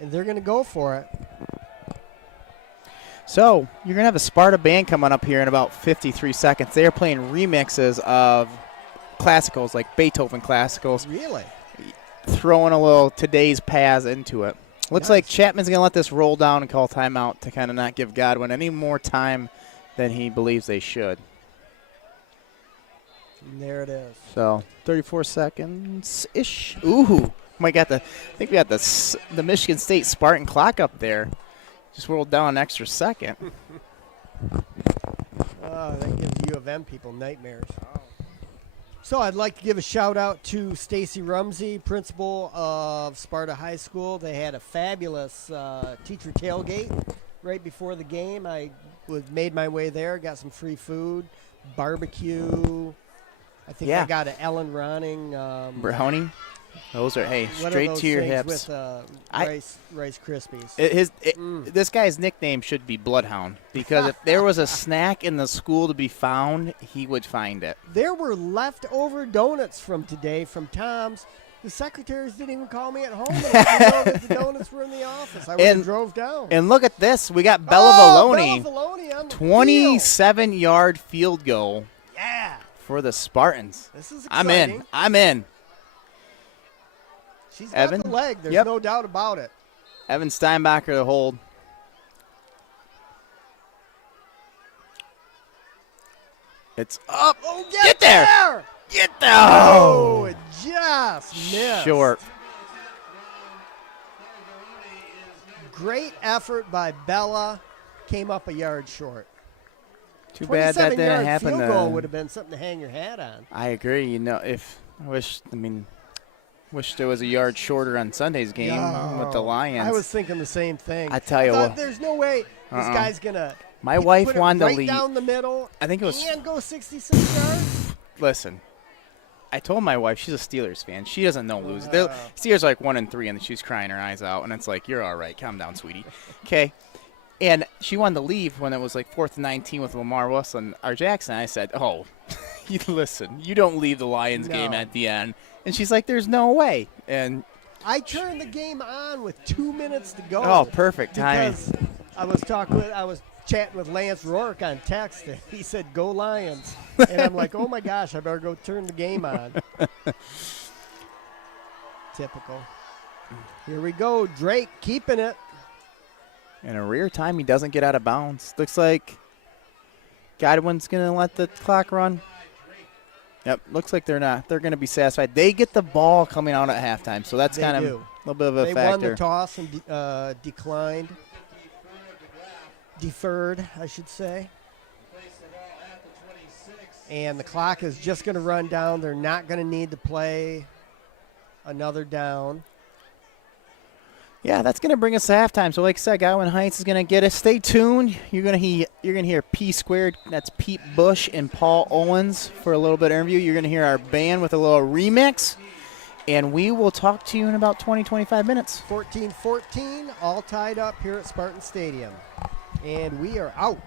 and they're going to go for it. So you're going to have a Sparta band coming up here in about 53 seconds. They are playing remixes of classicals, like Beethoven classicals, Really? throwing a little today's Paz into it. Looks Nice. like Chapman's going to let this roll down and call timeout to kind of not give Godwin any more time than he believes they should. And there it is. So 34 seconds-ish. Ooh. I think we got the Michigan State Spartan clock up there. Just rolled down an extra second. Oh, that gives U of M people nightmares. So I'd like to give a shout out to Stacy Rumsey, principal of Sparta High School. They had a fabulous teacher tailgate right before the game. I made my way there, got some free food, barbecue. I think Yeah. I got an Ellen Ronning. Brownie. Those are, hey, what are straight those to your things hips. with I- Rice Krispies. This guy's nickname should be Bloodhound, because if there was a snack in the school to be found, he would find it. There were leftover donuts from today from Tom's. The secretaries didn't even call me at home and let me know that the donuts were in the office. I would have And- drove down. And look at this. We got Bella Bella Valoni, Valoni on the 27-yard field goal field. Yeah, for the Spartans. this is I'm exciting. in. She's got Evan? the leg. There's Yep. no doubt about it. Evan Steinbacher to hold. It's up. Oh, Get there. Get there. Oh, it just missed. Short. Great effort by Bella. Came up a yard short. Too bad that didn't 27-yard happen. field goal would have been something to hang your hat on. I agree. Wish there was a yard shorter on Sunday's game with the Lions. I was thinking the same thing. I tell you thought what. there's no way this guy's gonna. My wife put it wanted right to leave. down the middle. I think it was. And go 66 yards. Listen, I told my wife, she's a Steelers fan. She doesn't know losing. Steelers are like 1-3, and she's crying her eyes out. And it's like, you're all right. Calm down, sweetie. Okay. And she wanted to leave when it was like 4th and 19 with Lamar Wilson or Jackson. I said, oh, listen, you don't leave the Lions game at the end. And she's like, there's no way. And I turned the game on with 2 minutes to go. oh, perfect timing. Because I was chatting with Lance Rourke on text, and he said, "Go Lions," and I'm like, "Oh my gosh, I better go turn the game on." Typical. Here we go, Drake keeping it. And a rear time, he doesn't get out of bounds. Looks like Godwin's going to let the clock run. Yep, looks like they're not. They're going to be satisfied. They get the ball coming out at halftime, so that's They kind of do. a little bit of a They factor. won the toss and declined. Deferred, I should say. And the clock is just going to run down. They're not going to need to play another down. Yeah, that's going to bring us to halftime. So, like I said, Godwin Heights is going to get us. Stay tuned. You're going to hear P Squared. That's Pete Bush and Paul Owens for a little bit of interview. You're going to hear our band with a little remix. And we will talk to you in about 20, 25 minutes. 14-14, all tied up here at Spartan Stadium. And we are out.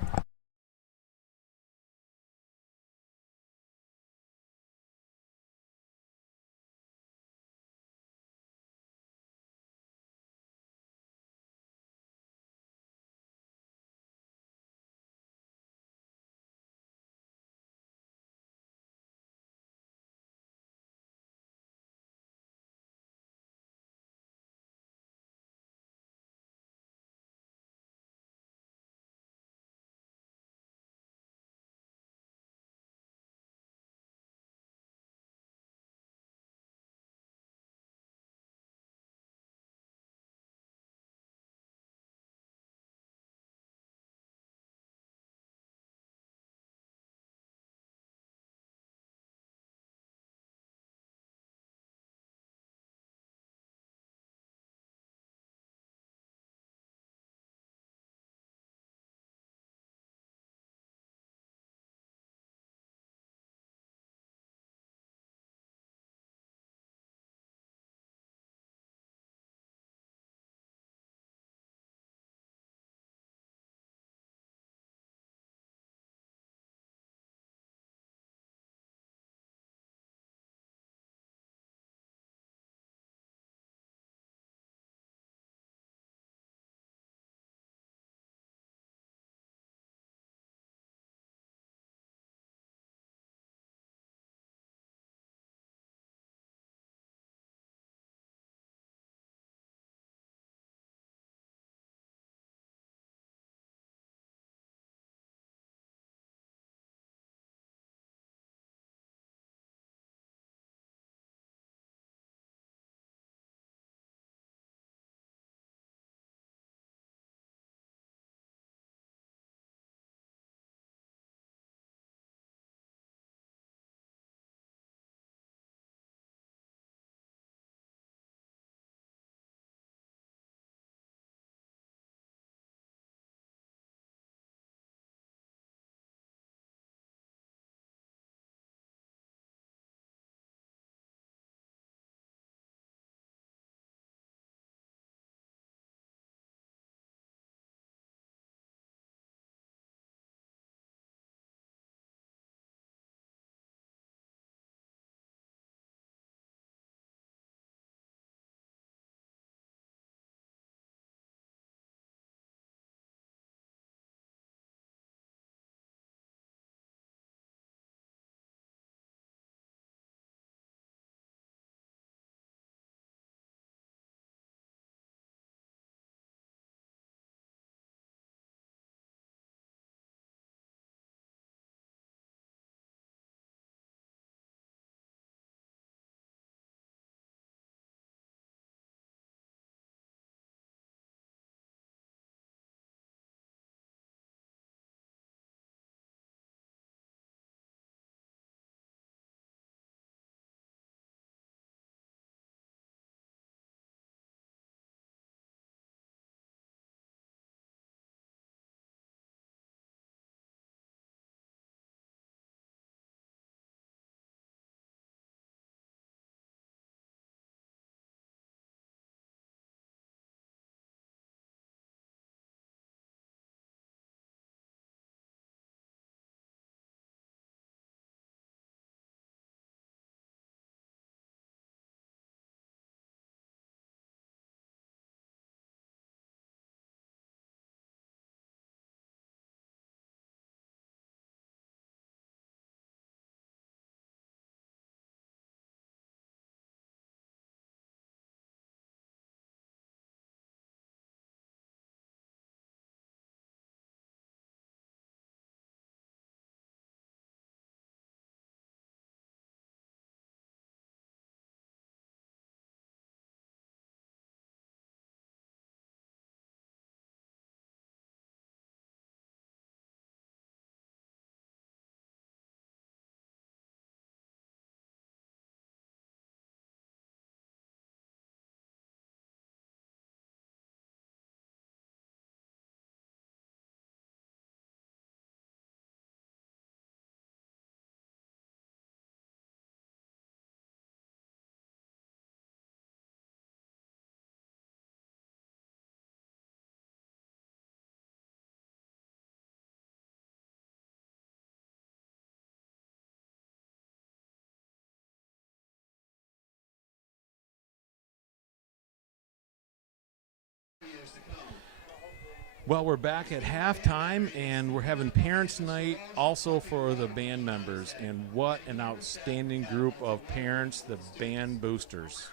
Well, we're back at halftime, and we're having parents' night also for the band members. And what an outstanding group of parents, the band boosters.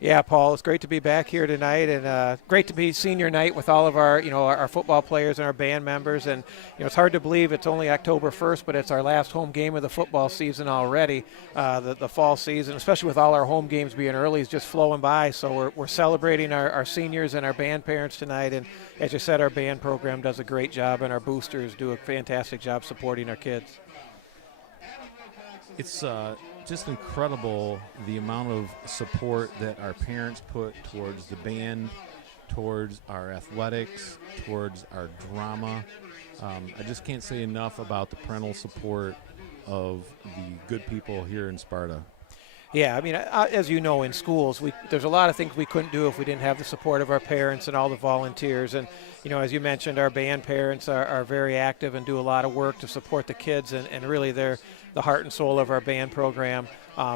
Yeah, Paul, it's great to be back here tonight, and great to be senior night with all of our, our football players and our band members. And it's hard to believe it's only October 1st, but it's our last home game of the football season already. The fall season, especially with all our home games being early, is just flowing by. So we're celebrating our seniors and our band parents tonight. And as you said, our band program does a great job, and our boosters do a fantastic job supporting our kids. It's just incredible the amount of support that our parents put towards the band, towards our athletics, towards our drama. I just can't say enough about the parental support of the good people here in Sparta. Yeah, I mean, as you know, in schools, there's a lot of things we couldn't do if we didn't have the support of our parents and all the volunteers. And, as you mentioned, our band parents are very active and do a lot of work to support the kids, and really they're the heart and soul of our band program,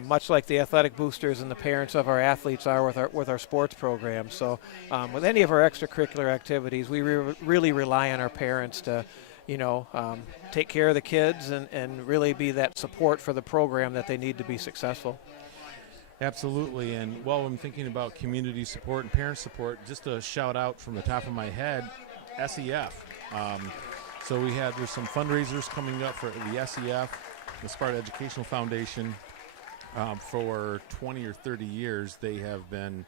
much like the athletic boosters and the parents of our athletes are with our sports program. So with any of our extracurricular activities, we really rely on our parents to take care of the kids and really be that support for the program that they need to be successful. Absolutely, and while I'm thinking about community support and parent support, just a shout out from the top of my head, SEF. So there's some fundraisers coming up for the SEF, the Sparta Educational Foundation. For 20 or 30 years, they have been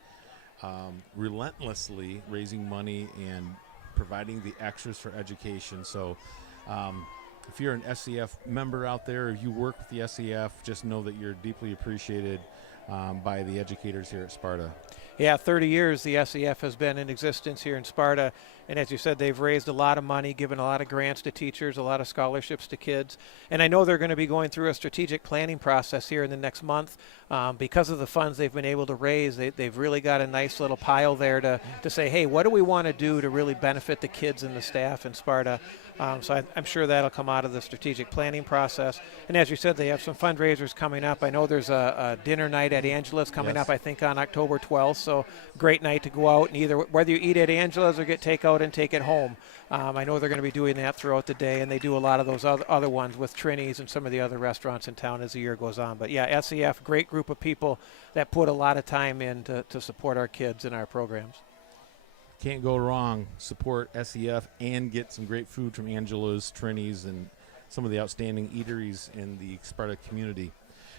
relentlessly raising money and providing the extras for education. So if you're an SEF member out there, or you work with the SEF, just know that you're deeply appreciated by the educators here at Sparta. Yeah, 30 years the SEF has been in existence here in Sparta, and as you said, they've raised a lot of money, given a lot of grants to teachers, a lot of scholarships to kids, and I know they're going to be going through a strategic planning process here in the next month. Because of the funds they've been able to raise, they've really got a nice little pile there to say, hey, what do we want to do to really benefit the kids and the staff in Sparta? So I'm sure that'll come out of the strategic planning process. And as you said, they have some fundraisers coming up. I know there's a dinner night at Angela's coming up, I think, on October 12th. So great night to go out and whether you eat at Angela's or get takeout and take it home. I know they're going to be doing that throughout the day, and they do a lot of those other ones with Trini's and some of the other restaurants in town as the year goes on. But yeah, SEF, great group of people that put a lot of time in to support our kids and our programs. Can't go wrong. Support SEF and get some great food from Angela's, Trini's, and some of the outstanding eateries in the Sparta community.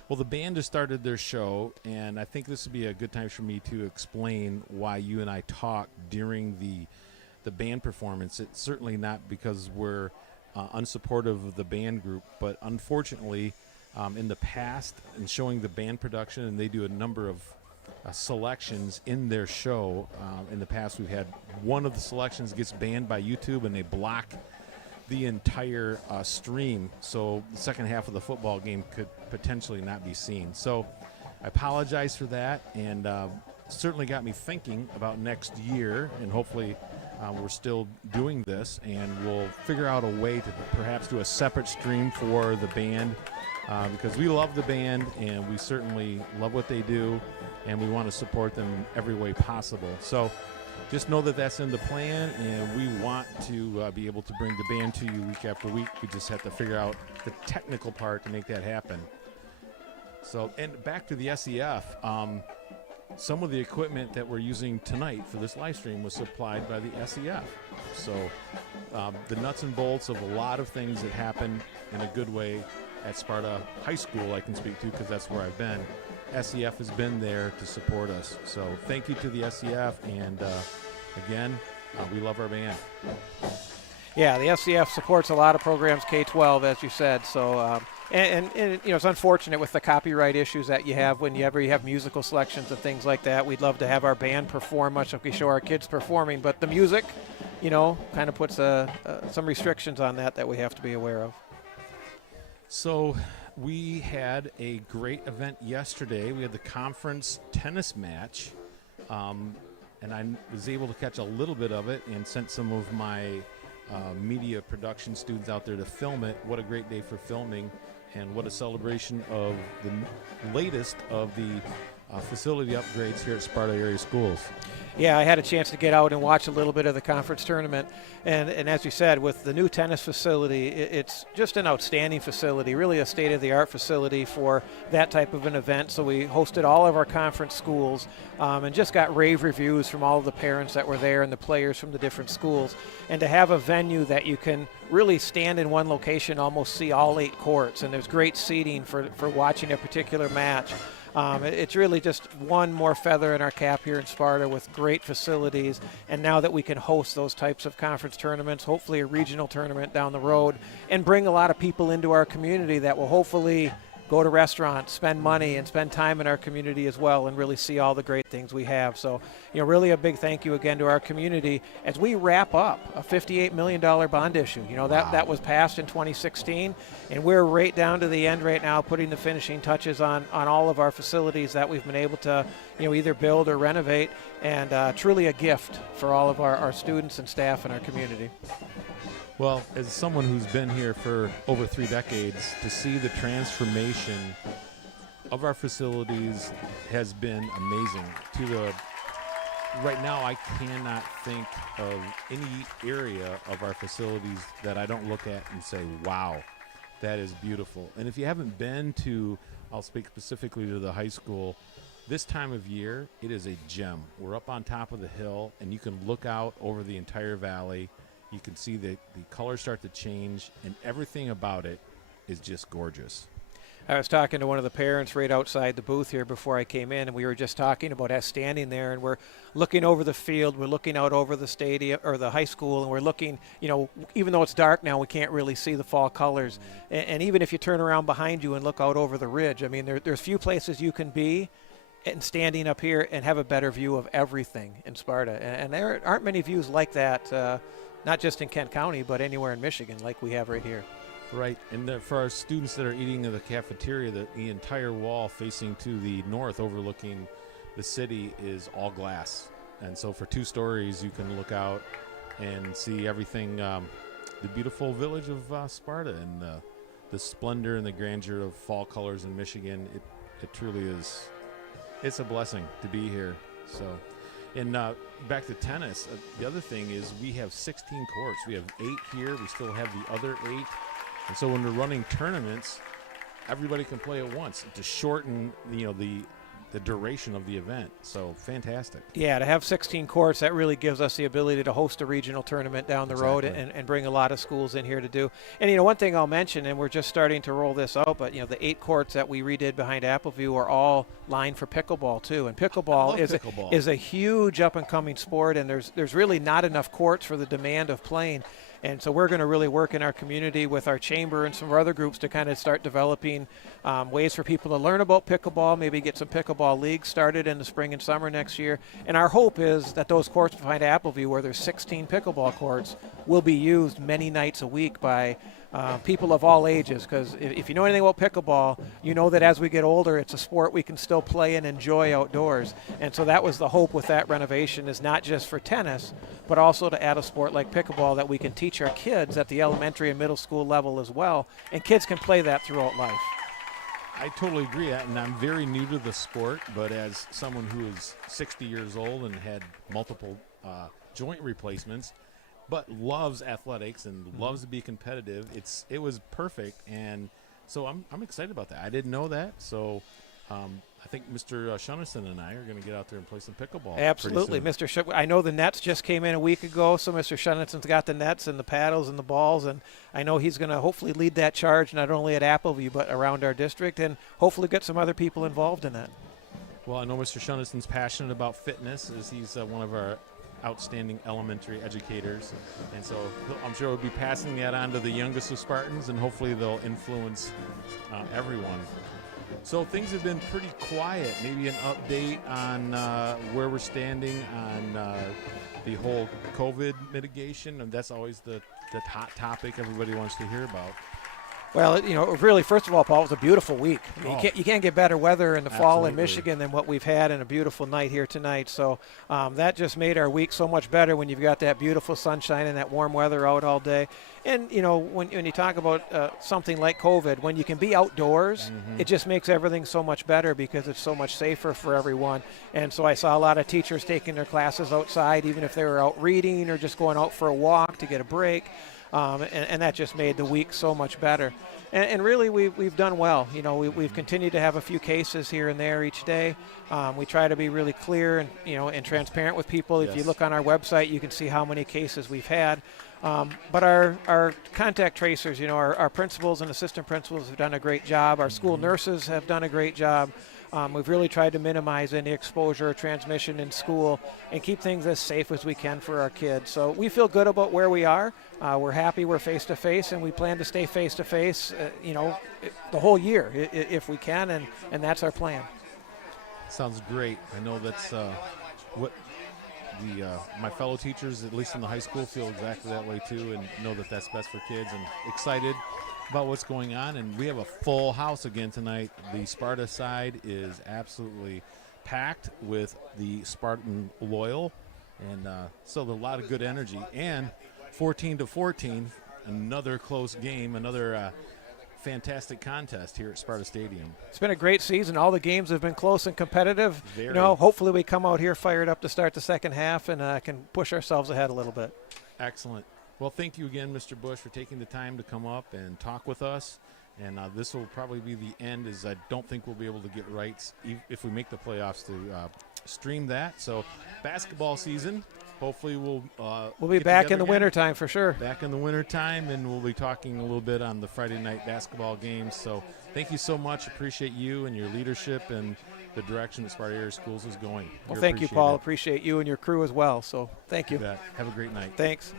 Well, the band has started their show, and I think this would be a good time for me to explain why you and I talk during the band performance. It's certainly not because we're unsupportive of the band group, but unfortunately, in the past, in showing the band production, and they do a number of selections in their show. In the past, we've had one of the selections gets banned by YouTube, and they block the entire stream, so the second half of the football game could potentially not be seen. So I apologize for that, and certainly got me thinking about next year, and hopefully we're still doing this, and we'll figure out a way to perhaps do a separate stream for the band, because we love the band, and we certainly love what they do, and we want to support them in every way possible. So just know that that's in the plan, and we want to be able to bring the band to you week after week. We just have to figure out the technical part to make that happen. So, and back to the SEF, some of the equipment that we're using tonight for this live stream was supplied by the SEF. So the nuts and bolts of a lot of things that happen in a good way at Sparta High School, I can speak to because that's where I've been. SEF has been there to support us. So thank you to the SEF, and again, we love our band. Yeah, the SCF supports a lot of programs K-12, as you said. So, and it's unfortunate with the copyright issues that you have whenever you have musical selections and things like that. We'd love to have our band perform, much like we show our kids performing, but the music, kind of puts some restrictions on that we have to be aware of. So we had a great event yesterday. We had the conference tennis match, and I was able to catch a little bit of it and sent some of my media production students out there to film it. What a great day for filming, and what a celebration of the latest of the facility upgrades here at Sparta area schools. Yeah, I had a chance to get out and watch a little bit of the conference tournament. And as you said, with the new tennis facility, it's just an outstanding facility, really a state-of-the-art facility for that type of an event. So we hosted all of our conference schools and just got rave reviews from all of the parents that were there and the players from the different schools. And to have a venue that you can really stand in one location, almost see all 8 courts, and there's great seating for watching a particular match. It's really just one more feather in our cap here in Sparta with great facilities. And now that we can host those types of conference tournaments, hopefully a regional tournament down the road, and bring a lot of people into our community that will hopefully go to restaurants, spend money, and spend time in our community as well, and really see all the great things we have. So, really a big thank you again to our community as we wrap up a $58 million bond issue. That was passed in 2016, and we're right down to the end right now, putting the finishing touches on all of our facilities that we've been able to, either build or renovate, and truly a gift for all of our students and staff in our community. Well, as someone who's been here for over 3 decades, to see the transformation of our facilities has been amazing. Right now, I cannot think of any area of our facilities that I don't look at and say, wow, that is beautiful. And if you haven't been to, I'll speak specifically to the high school, this time of year, it is a gem. We're up on top of the hill, and you can look out over the entire valley. You can see the colors start to change, and everything about it is just gorgeous. I was talking to one of the parents right outside the booth here before I came in, and we were just talking about us standing there, and we're looking over the field, we're looking out over the stadium or the high school, and we're looking, even though it's dark now, we can't really see the fall colors. And even if you turn around behind you and look out over the ridge, I mean, there's few places you can be and standing up here and have a better view of everything in Sparta. And there aren't many views like that, not just in Kent County, but anywhere in Michigan like we have right here. Right, and for our students that are eating in the cafeteria, the entire wall facing to the north overlooking the city is all glass. And so for 2 stories, you can look out and see everything, the beautiful village of Sparta, and the splendor and the grandeur of fall colors in Michigan. It truly is, it's a blessing to be here. So. And back to tennis, the other thing is we have 16 courts. We have 8 here. We still have the other 8. And so when we're running tournaments, everybody can play at once to shorten, the duration of the event. So fantastic. Yeah, to have 16 courts, that really gives us the ability to host a regional tournament down the road and bring a lot of schools in here to do. And, one thing I'll mention, and we're just starting to roll this out, but, the 8 courts that we redid behind Appleview are all lined for pickleball, too. And pickleball is a huge up-and-coming sport, and there's really not enough courts for the demand of playing. And so we're going to really work in our community with our chamber and some of our other groups to kind of start developing ways for people to learn about pickleball, maybe get some pickleball leagues started in the spring and summer next year. And our hope is that those courts behind Appleview, where there's 16 pickleball courts, will be used many nights a week by people of all ages, because if you know anything about pickleball, you know that as we get older, it's a sport we can still play and enjoy outdoors. And so that was the hope with that renovation, is not just for tennis, but also to add a sport like pickleball that we can teach our kids at the elementary and middle school level as well, and kids can play that throughout life. I totally agree, and I'm very new to the sport, but as someone who is 60 years old and had multiple joint replacements, but loves athletics and loves to be competitive, it was perfect, and so I'm excited about that. I didn't know that, so I think Mr. Shunnison and I are going to get out there and play some pickleball. Absolutely, Mr. I know the nets just came in a week ago, so Mr. Shunnison's got the nets and the paddles and the balls, and I know he's going to hopefully lead that charge not only at Appleview but around our district, and hopefully get some other people involved in that. Well, I know Mr. Shunnison's passionate about fitness, as he's one of our outstanding elementary educators, and so I'm sure we'll be passing that on to the youngest of Spartans, and hopefully they'll influence everyone. So things have been pretty quiet. Maybe an update on where we're standing on the whole COVID mitigation, and that's always the hot topic everybody wants to hear about. Well, really, first of all, Paul, it was a beautiful week. I mean, you can't get better weather in the fall in Absolutely. Michigan than what we've had, and a beautiful night here tonight. So that just made our week so much better when you've got that beautiful sunshine and that warm weather out all day. And, when you talk about something like COVID, when you can be outdoors, it just makes everything so much better because it's so much safer for everyone. And so I saw a lot of teachers taking their classes outside, even if they were out reading or just going out for a walk to get a break. And that just made the week so much better. And really, we've done well. We've continued to have a few cases here and there each day. We try to be really clear and and transparent with people. If you Yes. look on our website, you can see how many cases we've had. But our contact tracers, our principals and assistant principals have done a great job. Our school nurses have done a great job. We've really tried to minimize any exposure or transmission in school and keep things as safe as we can for our kids. So we feel good about where we are. We're happy we're face-to-face, and we plan to stay face-to-face, the whole year if we can, and that's our plan. Sounds great. I know that's what my fellow teachers, at least in the high school, feel exactly that way too, and know that that's best for kids, and excited about what's going on. And we have a full house again tonight. The Sparta side is absolutely packed with the Spartan loyal, and so there's a lot of good energy. And 14-14, another close game, another fantastic contest here at Sparta Stadium. It's been a great season. All the games have been close and competitive. Very. Hopefully we come out here fired up to start the second half and can push ourselves ahead a little bit. Excellent. Well, thank you again, Mr. Bush, for taking the time to come up and talk with us. And this will probably be the end, as I don't think we'll be able to get rights if we make the playoffs to stream that. So basketball season, hopefully we'll be get back together in the again. wintertime for sure. Back in the wintertime, and we'll be talking a little bit on the Friday night basketball games. So thank you so much. Appreciate you and your leadership and the direction that Sparta Area Schools is going. Well, We thank you, appreciate Paul. it. Appreciate you and your crew as well. So thank you. You bet. Have a great night. Thanks.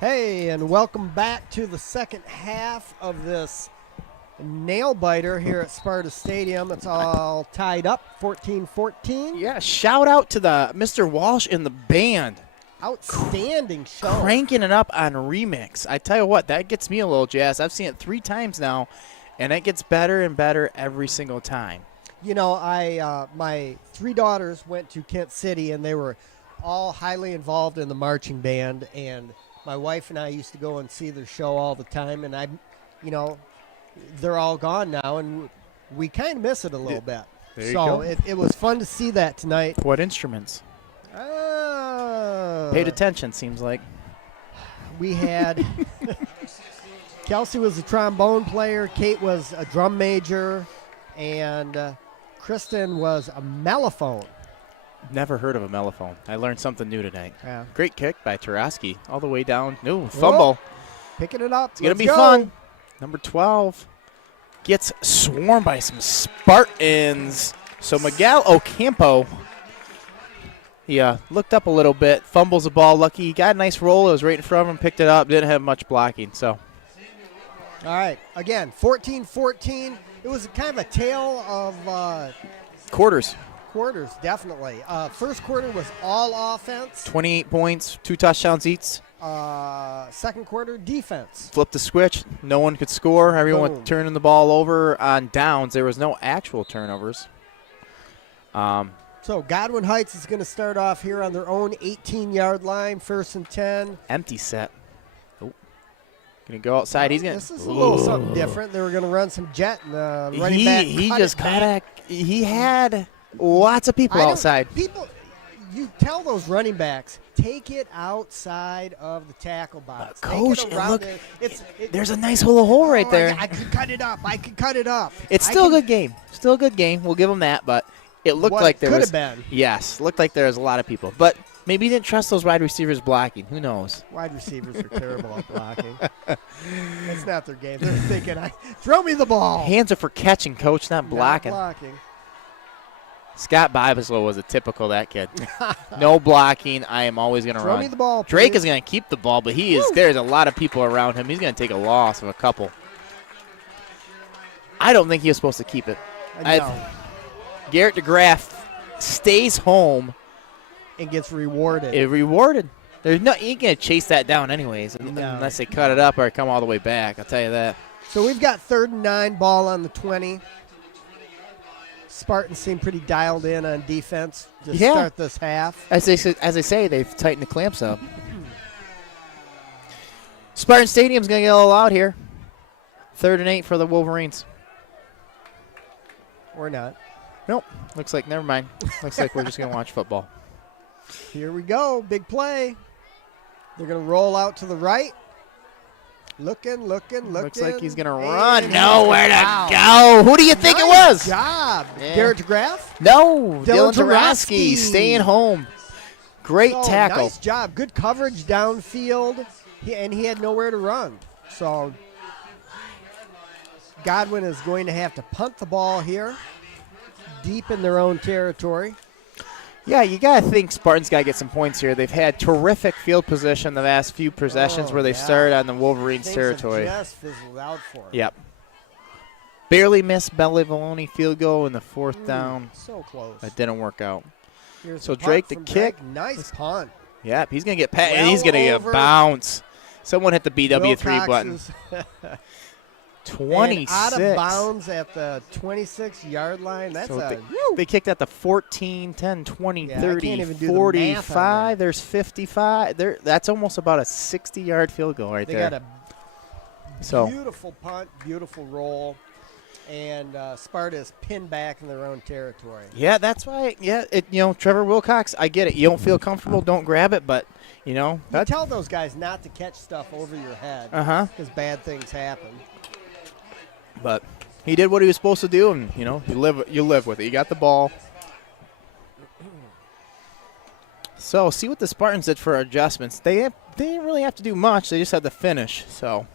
Hey, and welcome back to the second half of this nail biter here at Sparta Stadium. It's all tied up, 14-14. Yeah, shout out to the Mr. Walsh and the band. Outstanding show. Cranking it up on remix. I tell you what, that gets me a little jazzed. I've seen it 3 times now, and it gets better and better every single time. My 3 daughters went to Kent City, and they were all highly involved in the marching band, and my wife and I used to go and see their show all the time, and they're all gone now, and we kind of miss it a little bit. There you So go. it was fun to see that tonight. What instruments? Paid attention, seems like. we had Kelsey was a trombone player, Kate was a drum major, and Kristen was a mellophone. Never heard of a mellophone. I learned something new tonight. Yeah. Great kick by Taraski all the way down. No, fumble. Picking it up. It's going to be Let's go. fun. Number 12 gets swarmed by some Spartans. So Miguel Ocampo, he looked up a little bit, fumbles the ball. Lucky he got a nice roll. It was right in front of him, picked it up, didn't have much blocking. So, All right. Again, 14-14. It was kind of a tale of quarters. quarters, definitely. First quarter was all offense. 28 points, 2 touchdowns each. Second quarter, defense. Flipped the switch. No one could score. Everyone Boom. turning the ball over on downs. There was no actual turnovers. So Godwin Heights is going to start off here on their own 18-yard line, 1st and 10. Empty set. Oh. Going to go outside. He's going This is a little something different. They were going to run some jet, and the running He back he cut just it back. he had lots of people I don't- outside. People, you tell those running backs, take it outside of the tackle box. Take Coach, it around look, it. There's a nice little hole right there. I could cut it up. I could cut it up. It's I still a can- good game. Still a good game. We'll give them that, but it looked What like there could was have been. Yes, looked like there was a lot of people. But maybe he didn't trust those wide receivers blocking. Who knows? Wide receivers are terrible at blocking. That's not their game. They're thinking, throw me the ball. Hands are for catching, coach, not blocking. Not blocking. Scott Bibaslow was a typical that kid. No blocking. I am always going to Throw run. me the ball, Drake please. is going to keep the ball, but there's a lot of people around him. He's going to take a loss of a couple. I don't think he was supposed to keep it. No. Garrett DeGraff stays home. And gets rewarded. It rewarded. There's no you ain't gonna chase that down anyways, No. unless they cut it up or come all the way back. I'll tell you that. So we've got 3rd and 9, ball on the 20. Spartans seem pretty dialed in on defense to Yeah. start this half. As they say, they've tightened the clamps up. Spartan Stadium's gonna get a little loud here. 3rd and 8 for the Wolverines. Or not. Nope. Looks like never mind. Looks like we're just gonna watch football. Here we go. Big play. They're going to roll out to the right. Looking. Looks like he's gonna And run. he's Nowhere out. to go. Who do you think it Nice was? job. Yeah. Garrett DeGraff. No, Dylan Dylan Tarosky Tarosky. staying home. Great So, tackle. Nice job. Good coverage downfield. And he had nowhere to run. So Godwin is going to have to punt the ball here. Deep in their own territory. Yeah, you got to think Spartans got to get some points here. They've had terrific field position the last few possessions where they've yeah. started on the Wolverines Things territory. have just fizzled out for him. Yep. Barely missed Bellevaloni field goal in the 4th down. So close. That didn't work out. Here's So the punt Drake the from kick. Drake. Nice punt. Yep, he's going to get and Well he's going to get over. a bounce. Someone hit the BW3 button. Wilcox is 26. out of bounds at the 26-yard line. That's So they kicked at the 14, 10, 20, Yeah, I 30, can't even do the math on 45. that. There's 55. That's almost about a 60-yard field goal right they there. got a So beautiful punt, beautiful roll, and Sparta is pinned back in their own territory. yeah, that's why. Yeah, Trevor Wilcox. I get it. You don't feel comfortable, don't grab it. But You that's tell those guys not to catch stuff over your head uh-huh. because bad things happen. But he did what he was supposed to do, and you live with it. You got the ball. So see what the Spartans did for adjustments. They didn't really have to do much. They just had to finish. So,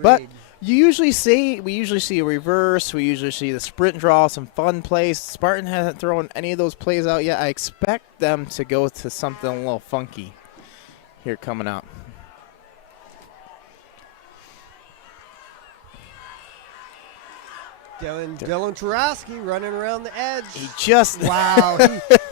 but Agreed. we usually see a reverse. We usually see the sprint draw, some fun plays. Spartan hasn't thrown any of those plays out yet. I expect them to go to something a little funky here coming up. Dylan Tarosky running around the edge. He just Wow,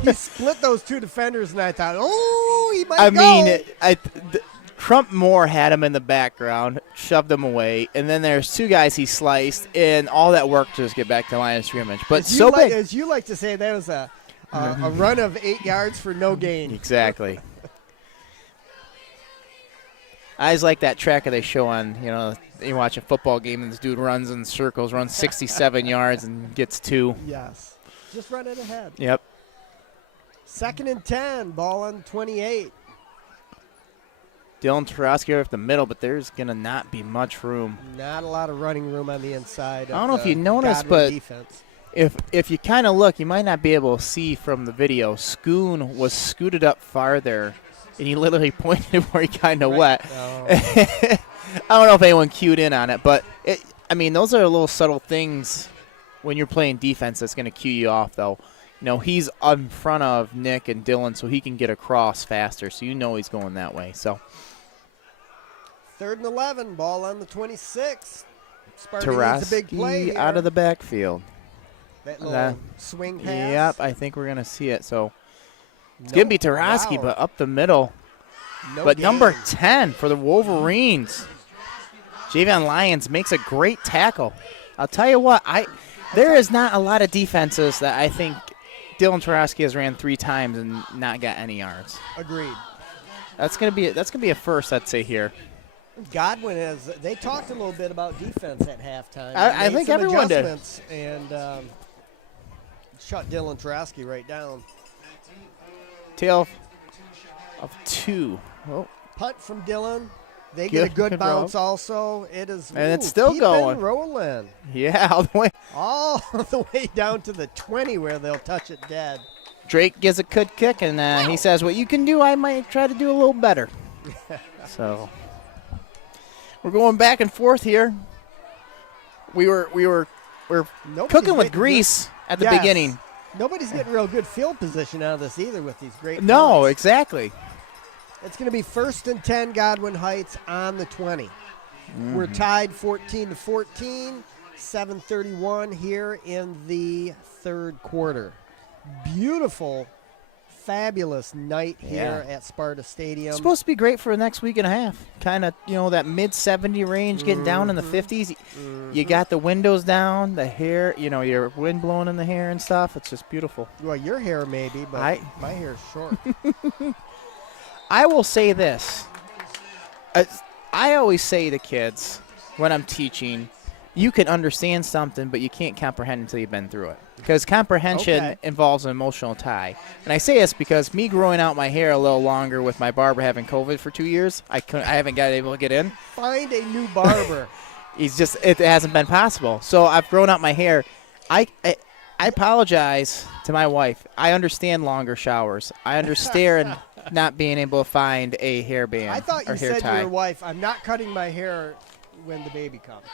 he split those two defenders, and I thought, oh, he might I go. mean, Trump Moore had him in the background, shoved him away, and then there's 2 guys he sliced, and all that work to just get back to the line of scrimmage. But as so you big. as you like to say, that was a run of 8 yards for no gain. Exactly. I always like that tracker they show on, you watch a football game and this dude runs in circles, runs 67 yards and gets 2. Yes, just run it ahead. Yep. 2nd and 10, ball on 28. Dylan Tarosky up the middle, but there's going to not be much room. Not a lot of running room on the inside. I don't know if you noticed, Godwin but defense. if you kind of look, you might not be able to see from the video. Schoon was scooted up farther, and he literally pointed where he kind of wet. Oh. I don't know if anyone cued in on it, but those are little subtle things when you're playing defense that's going to cue you off, though. He's in front of Nick and Dylan, so he can get across faster, so he's going that way. So 3rd and 11, ball on the 26. Sparta needs a big play here. out of the backfield. That little swing pass. Yep, I think we're going to see it. So it's going to be Tarosky, but up the middle. But number 10 for the Wolverines, Javion Lyons makes a great tackle. I'll tell you what, there is not a lot of defenses that I think Dylan Tarosky has ran 3 times and not got any yards. Agreed. That's gonna be a first, I'd say here. Godwin they talked a little bit about defense at halftime. I think everyone did. And shut Dylan Tarosky right down. Tail of 2. Oh. Punt from Dylan. They get a good bounce also. It is, and it's still going. Rolling. Yeah, all the way down to the 20 where they'll touch it dead. Drake gives a good kick, and he says, "What you can do, I might try to do a little better." So we're going back and forth here. We're cooking with grease at the beginning. Nobody's getting real good field position out of this either with these great No, punts. exactly. It's going to be 1st and 10 Godwin Heights on the 20. We're tied 14-14, 7:31 here in the 3rd quarter. Beautiful, fabulous night here at Sparta Stadium. It's supposed to be great for the next week and a half. Kind of, that mid-70 range, getting down in the 50s. You got the windows down, the hair, your wind blowing in the hair and stuff. It's just beautiful. Well, your hair maybe, but my hair's short. I will say this. I always say to kids when I'm teaching, you can understand something, but you can't comprehend until you've been through it. Because comprehension involves an emotional tie. And I say this because me growing out my hair a little longer with my barber having COVID for 2 years, I haven't got able to get in. Find a new barber. It hasn't been possible. So I've grown out my hair. I apologize to my wife. I understand longer showers. I understand not being able to find a hairband. I thought you said to your wife, "I'm not cutting my hair when the baby comes."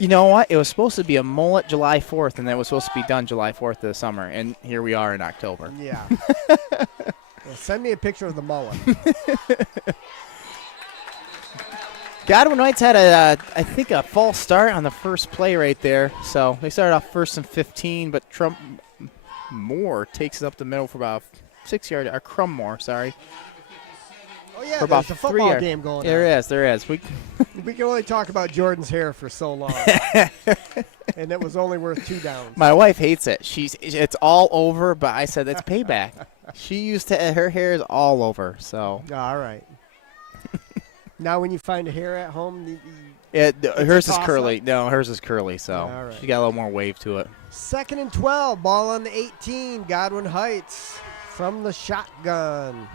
You know what? It was supposed to be a mullet July 4th, and that was supposed to be done July 4th of the summer, and here we are in October. Yeah. Well, send me a picture of the mullet. Godwin Heights had I think a false start on the first play right there. So they started off 1st and 15, but Trump Moore takes it up the middle for about 6 yards. Or Crummore, sorry. Oh yeah, for there's about a football game going on. There is. We can only talk about Jordan's hair for so long, and it was only worth 2 downs. My wife hates it. It's all over, but I said it's payback. Her hair is all over. So all right. Now, when you find a hair at home, hers is curly. No, hers is curly, so right. She got a little more wave to it. 2nd and 12, ball on the 18, Godwin Heights from the shotgun.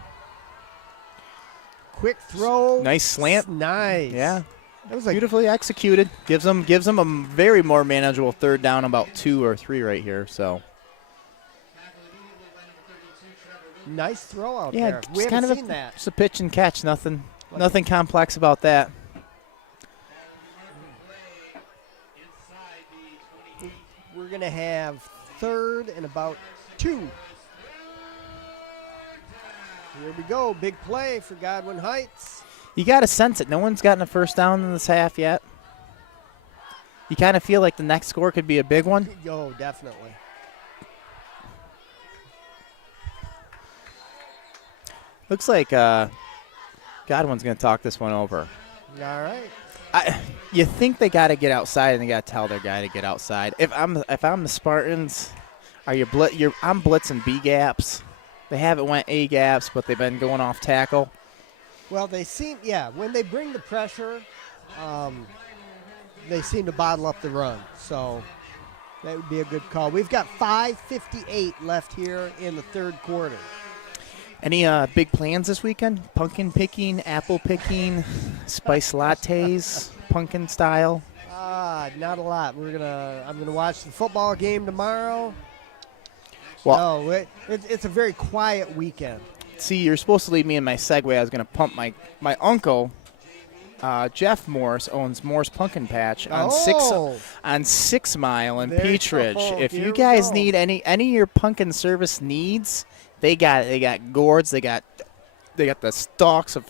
Quick throw. Nice slant. Nice. Yeah. That was beautifully executed. Gives them a very more manageable 3rd down, about 2 or 3 right here. So. Nice throw out there. We just haven't seen that. Just a pitch and catch. Nothing complex about that. We're going to have 3rd and about 2. Here we go. Big play for Godwin Heights. You got to sense it. No one's gotten a 1st down in this half yet. You kind of feel like the next score could be a big one. Oh, definitely. Looks like Godwin's going to talk this one over. All right. You think they got to get outside, and they got to tell their guy to get outside. If I'm the Spartans, I'm blitzing B gaps. They haven't went A gaps, but they've been going off tackle. Well, when they bring the pressure, they seem to bottle up the run. So that would be a good call. We've got 5:58 left here in the 3rd quarter. Any big plans this weekend? Pumpkin picking, apple picking, spice lattes, pumpkin style? Not a lot. I'm gonna watch the football game tomorrow. Well, No, it's a very quiet weekend. see, you're supposed to leave me in my segue. I was going to pump my uncle, Jeff Morse, owns Morse Pumpkin Patch on 6 Mile in There you Peach Ridge. go. If Here you we guys go. need any of your pumpkin service needs, they got gourds, they got the stalks of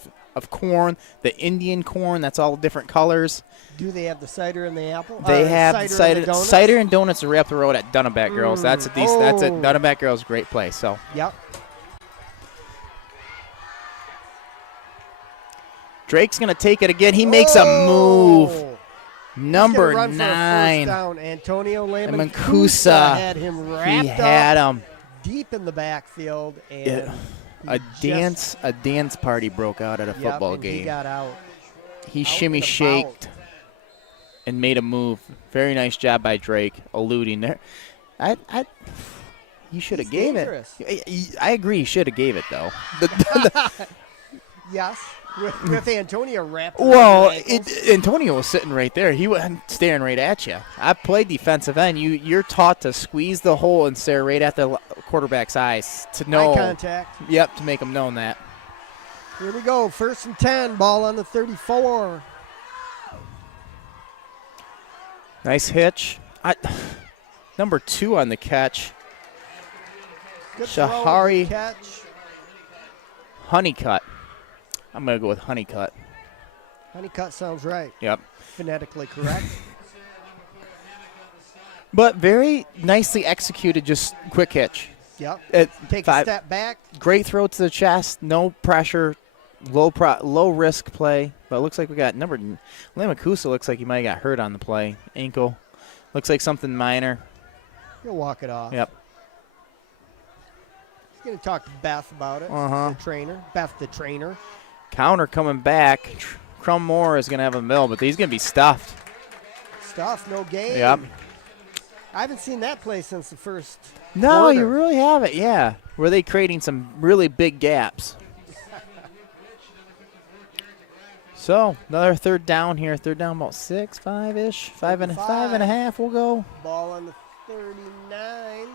corn, the Indian corn, that's all different colors. Do they have the cider and the apple? They have and the donuts? cider and donuts are right up the road at Dunnaback Girls. That's at Dunnaback Girls, great place. So Yep. Drake's gonna take it again. He makes a move. He's Number gonna run for a first 9. down. Antonio Mancusa. had him wrapped He had up him. deep in the backfield, and Yeah. A dance party broke out at a football and game. He got out. He out shimmy and about. shaked and made a move. Very nice job by Drake, eluding there. You should have He's gave dangerous. it. I agree. You should have gave it though. Yes, with Antonio wrapped. Well, around the ankles. Antonio was sitting right there. He wasn't staring right at you. I played defensive end. You're taught to squeeze the hole and stare right at the quarterback's eyes to know. Eye contact. Yep, to make him know that. Here we go. 1st and 10. Ball on the 34. Nice hitch. Number 2 on the catch. Good throw, Shahari. good catch. Honeycutt. I'm going to go with Honeycutt. Honeycutt sounds right. Yep. Phonetically correct. But very nicely executed, just quick hitch. Yep. At Take a 5. step back. Great throw to the chest, no pressure, low risk play. But it looks like we got Lamakusa looks like he might have got hurt on the play. Ankle. Looks like something minor. He'll walk it off. Yep. He's going to talk to Beth about it. Uh-huh. The trainer. Beth, the trainer. Counter coming back. Crum Moore is going to have a mill, but he's going to be stuffed. Stuff, no game. Yep. I haven't seen that play since the first No, quarter. you really haven't, yeah. Were they creating some really big gaps? So, another third down here. Third down about 6, 5-ish. 5 and a half we'll go. Ball on the 39.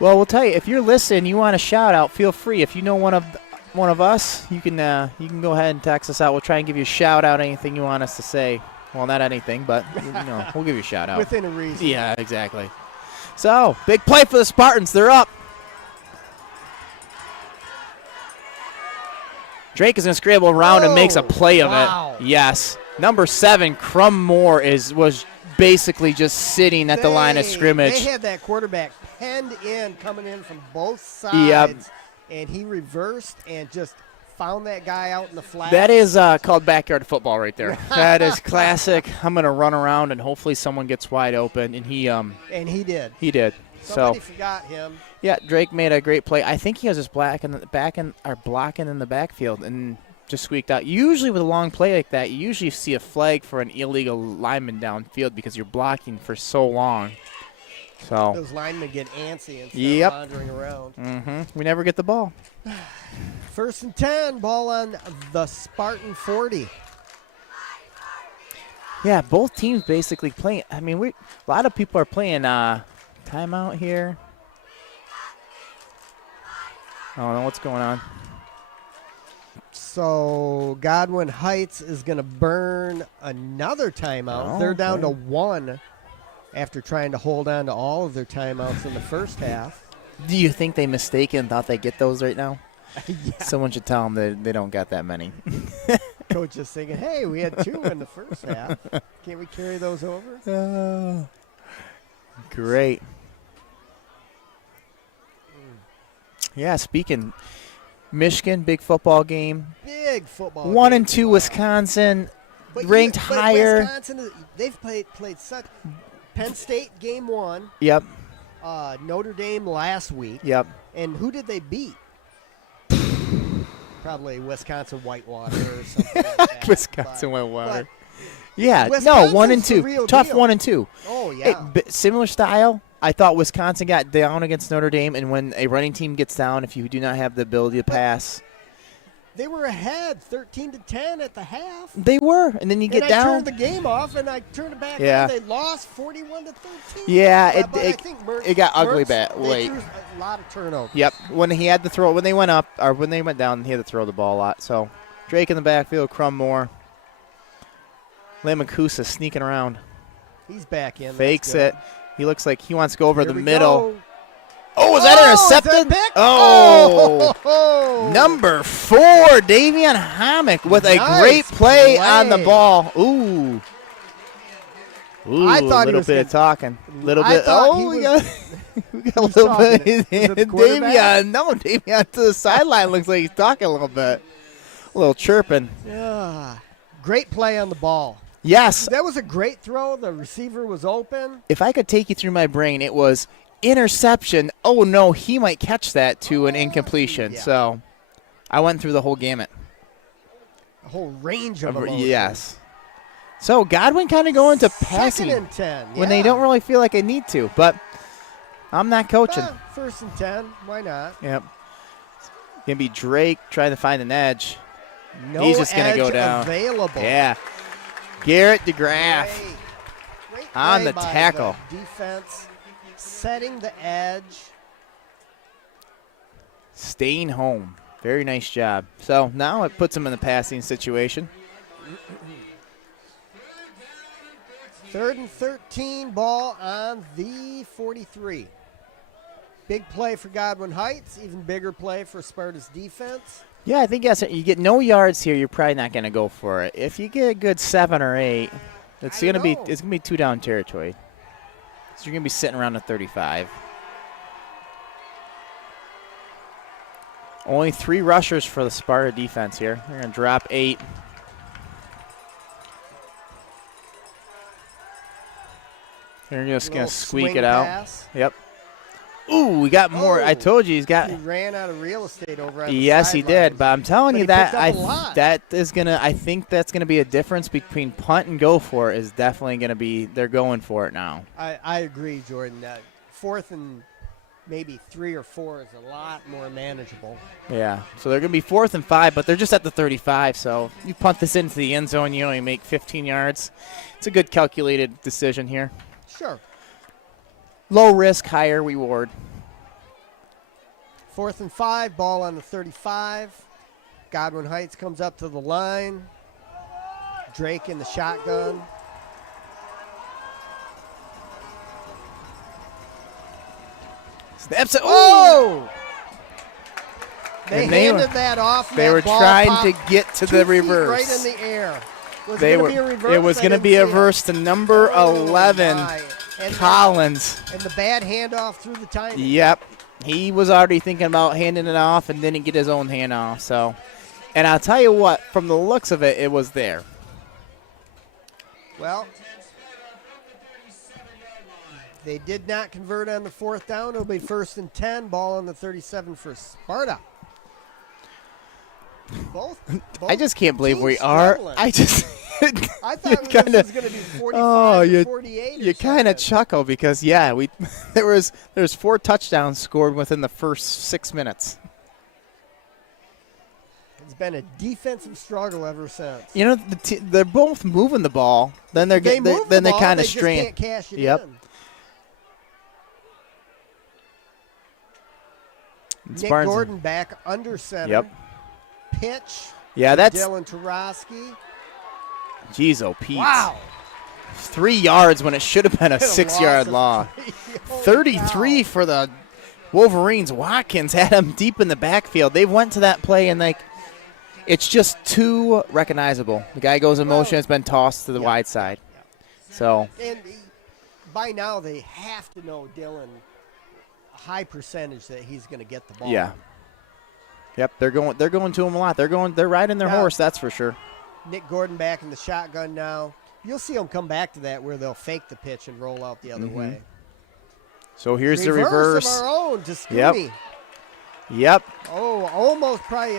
Well, we'll tell you, if you're listening, you want a shout out, feel free. If you know one of us, you can go ahead and text us out. We'll try and give you a shout out, anything you want us to say. Well, not anything, but we'll give you a shout out. Within a reason. Yeah, exactly. So, big play for the Spartans. They're up. Drake is going to scramble around and makes a play of wow. it. Yes. Number 7, Crum Moore, was basically just sitting at the line of scrimmage. They had that quarterback penned in, coming in from both sides. Yep. And he reversed and just found that guy out in the flat. That is called backyard football right there. That is classic. I'm going to run around and hopefully someone gets wide open. And he did. He did. Somebody forgot him. Yeah, Drake made a great play. I think he was just blocking in the backfield and just squeaked out. Usually with a long play like that, you usually see a flag for an illegal lineman downfield because you're blocking for so long. So Those linemen get antsy and Yep. start wandering around. we never get the ball. 1st and 10, ball on the Spartan 40. Yeah, both teams basically playing. I mean, a lot of people are playing timeout here. I don't know what's going on. So Godwin Heights is going to burn another timeout. Oh, They're down okay. to 1 after trying to hold on to all of their timeouts in the first half. Do you think they mistaken thought they get those right now? Yeah. Someone should tell them that they don't got that many. Coach is thinking, hey, we had 2 in the first half. Can't we carry those over? Great. Yeah, speaking, Michigan, big football game. Big football 1 game. and 2 Wisconsin, But ranked but higher. Wisconsin, they've played such. Penn State game 1, Yep, Notre Dame last week. yep. And who did they beat? Probably Wisconsin Whitewater or something like that. Wisconsin went water. but- Yeah, no, Wisconsin's 1 and the 2. real Tough deal. 1 and 2. Oh, Hey, yeah. similar style. I thought Wisconsin got down against Notre Dame, and when a running team gets down, if you do not have the ability to pass, They were ahead 13-10 at the half. they were. And then you get and down. I turned the game off, and I turned it back Yeah. on. They lost 41-13. Yeah, But I think it got ugly Mertz, bad they late. threw a lot of turnovers. Yep. When he had to throw, when they went up, or when they went down, he had to throw the ball a lot. So Drake in the backfield, Crum more. Lamakusa sneaking around. He's back in. Fakes That's it. He looks like he wants to go over good. the Here we middle. go. Oh, was that intercepted? Is that pick? Oh. Number 4, Davion Homick with a Nice great play on the play. ball. Ooh. Ooh, I thought a he little was bit of talking. Little I bit. thought he Oh, we was- got, we got a Who's little talking? bit. Is it the quarterback? Davion. No, Davion to the sideline looks like he's talking a little bit. A little chirping. Yeah. Great play on the ball. Yes. That was a great throw. The receiver was open. If I could take you through my brain, it was interception. Oh, no, he might catch that to an incompletion. Yeah. So I went through the whole gamut. A whole range of emotions. Yes. So Godwin kind of going to passing 2nd and 10. when they don't really feel like they need to. But I'm not coaching. 1st and 10. Why not? Yep. It's going to be Drake trying to find an edge. No He's just gonna go edge down. available. Yeah. Garrett DeGraff. Great On play the by tackle. the defense, setting the edge. Staying home. Very nice job. So now it puts him in the passing situation. 3rd and 13, ball on the 43. Big play for Godwin Heights, even bigger play for Sparta's defense. Yeah, I think that's it. You get no yards here, you're probably not going to go for it. If you get a good 7 or 8, it's going to be 2-down territory. So you're going to be sitting around the 35. Only 3 rushers for the Sparta defense here. They're going to drop 8. They're just going to squeak Swing it out. pass. Yep. Ooh, we got more. I Oh. told you he's got. He ran out of real estate over on the Yes, he did. sidelines. But I'm telling But you he that picked up a lot. that is gonna. I think that's gonna be a difference between punt and go for it. Is definitely gonna be. They're going for it now. I agree, Jordan. 4th and maybe 3 or 4 is a lot more manageable. Yeah. So they're gonna be 4th and 5, but they're just at the 35. So you punt this into the end zone, you only make 15 yards. It's a good calculated decision here. Sure. Low risk, higher reward. 4th and 5, ball on the 35. Godwin Heights comes up to the line. Drake in the shotgun. Snaps it. Oh! They And they handed were- that off. and They that were ball trying popped to get to 2 the feet reverse. right in the air. Was They gonna were. be a reverse? It was I going to didn't be see a it. verse to number Oh, 11, my. And Collins. and the bad handoff through the timing. Yep. He was already thinking about handing it off and didn't get his own hand off. So, and I'll tell you what, from the looks of it, it was there. Well, they did not convert on the 4th down. It'll be 1st and 10. Ball on the 37 for Sparta. Both I just can't believe we teams are. struggling. I just. I you thought kinda- this was going to be 45 Oh, or you 48 or you kind of something. chuckle because we there's 4 touchdowns scored within the first 6 minutes. It's been a defensive struggle ever since. You know they're both moving the ball. Then they're They move the then they ball, kind they of just strain. can't cash it Yep. in. It's Nick Barnes. Gordon back under center. Yep. Pitch. Yeah, that's Dylan Tarosky. Jeez, oh Pete. Wow. 3 yards when it should have been a Loss 6-yard of law. 3. Holy 33 cow. for the Wolverines. Watkins had him deep in the backfield. They went to that play and it's just too recognizable. The guy goes in motion. It's been tossed to the wide side. So And by now they have to know Dylan a high percentage that he's going to get the ball. yeah. Yep, they're going to him a lot. They're riding their Yeah. horse, that's for sure. Nick Gordon back in the shotgun now. You'll see them come back to that where they'll fake the pitch and roll out the other way. So here's the reverse. of our own to Yep. Scooney. Yep. Oh, almost probably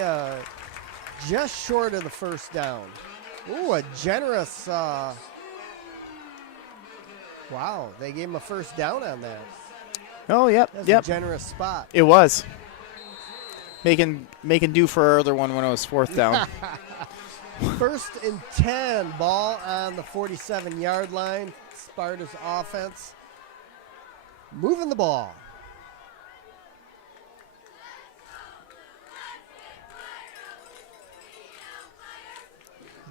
just short of the 1st down. Ooh, a generous. Wow, they gave him a 1st down on that. Oh, yep, That's yep. a generous spot. It was. Making do for our other one when it was 4th down. 1st and 10, ball on the 47-yard line. Sparta's offense moving the ball.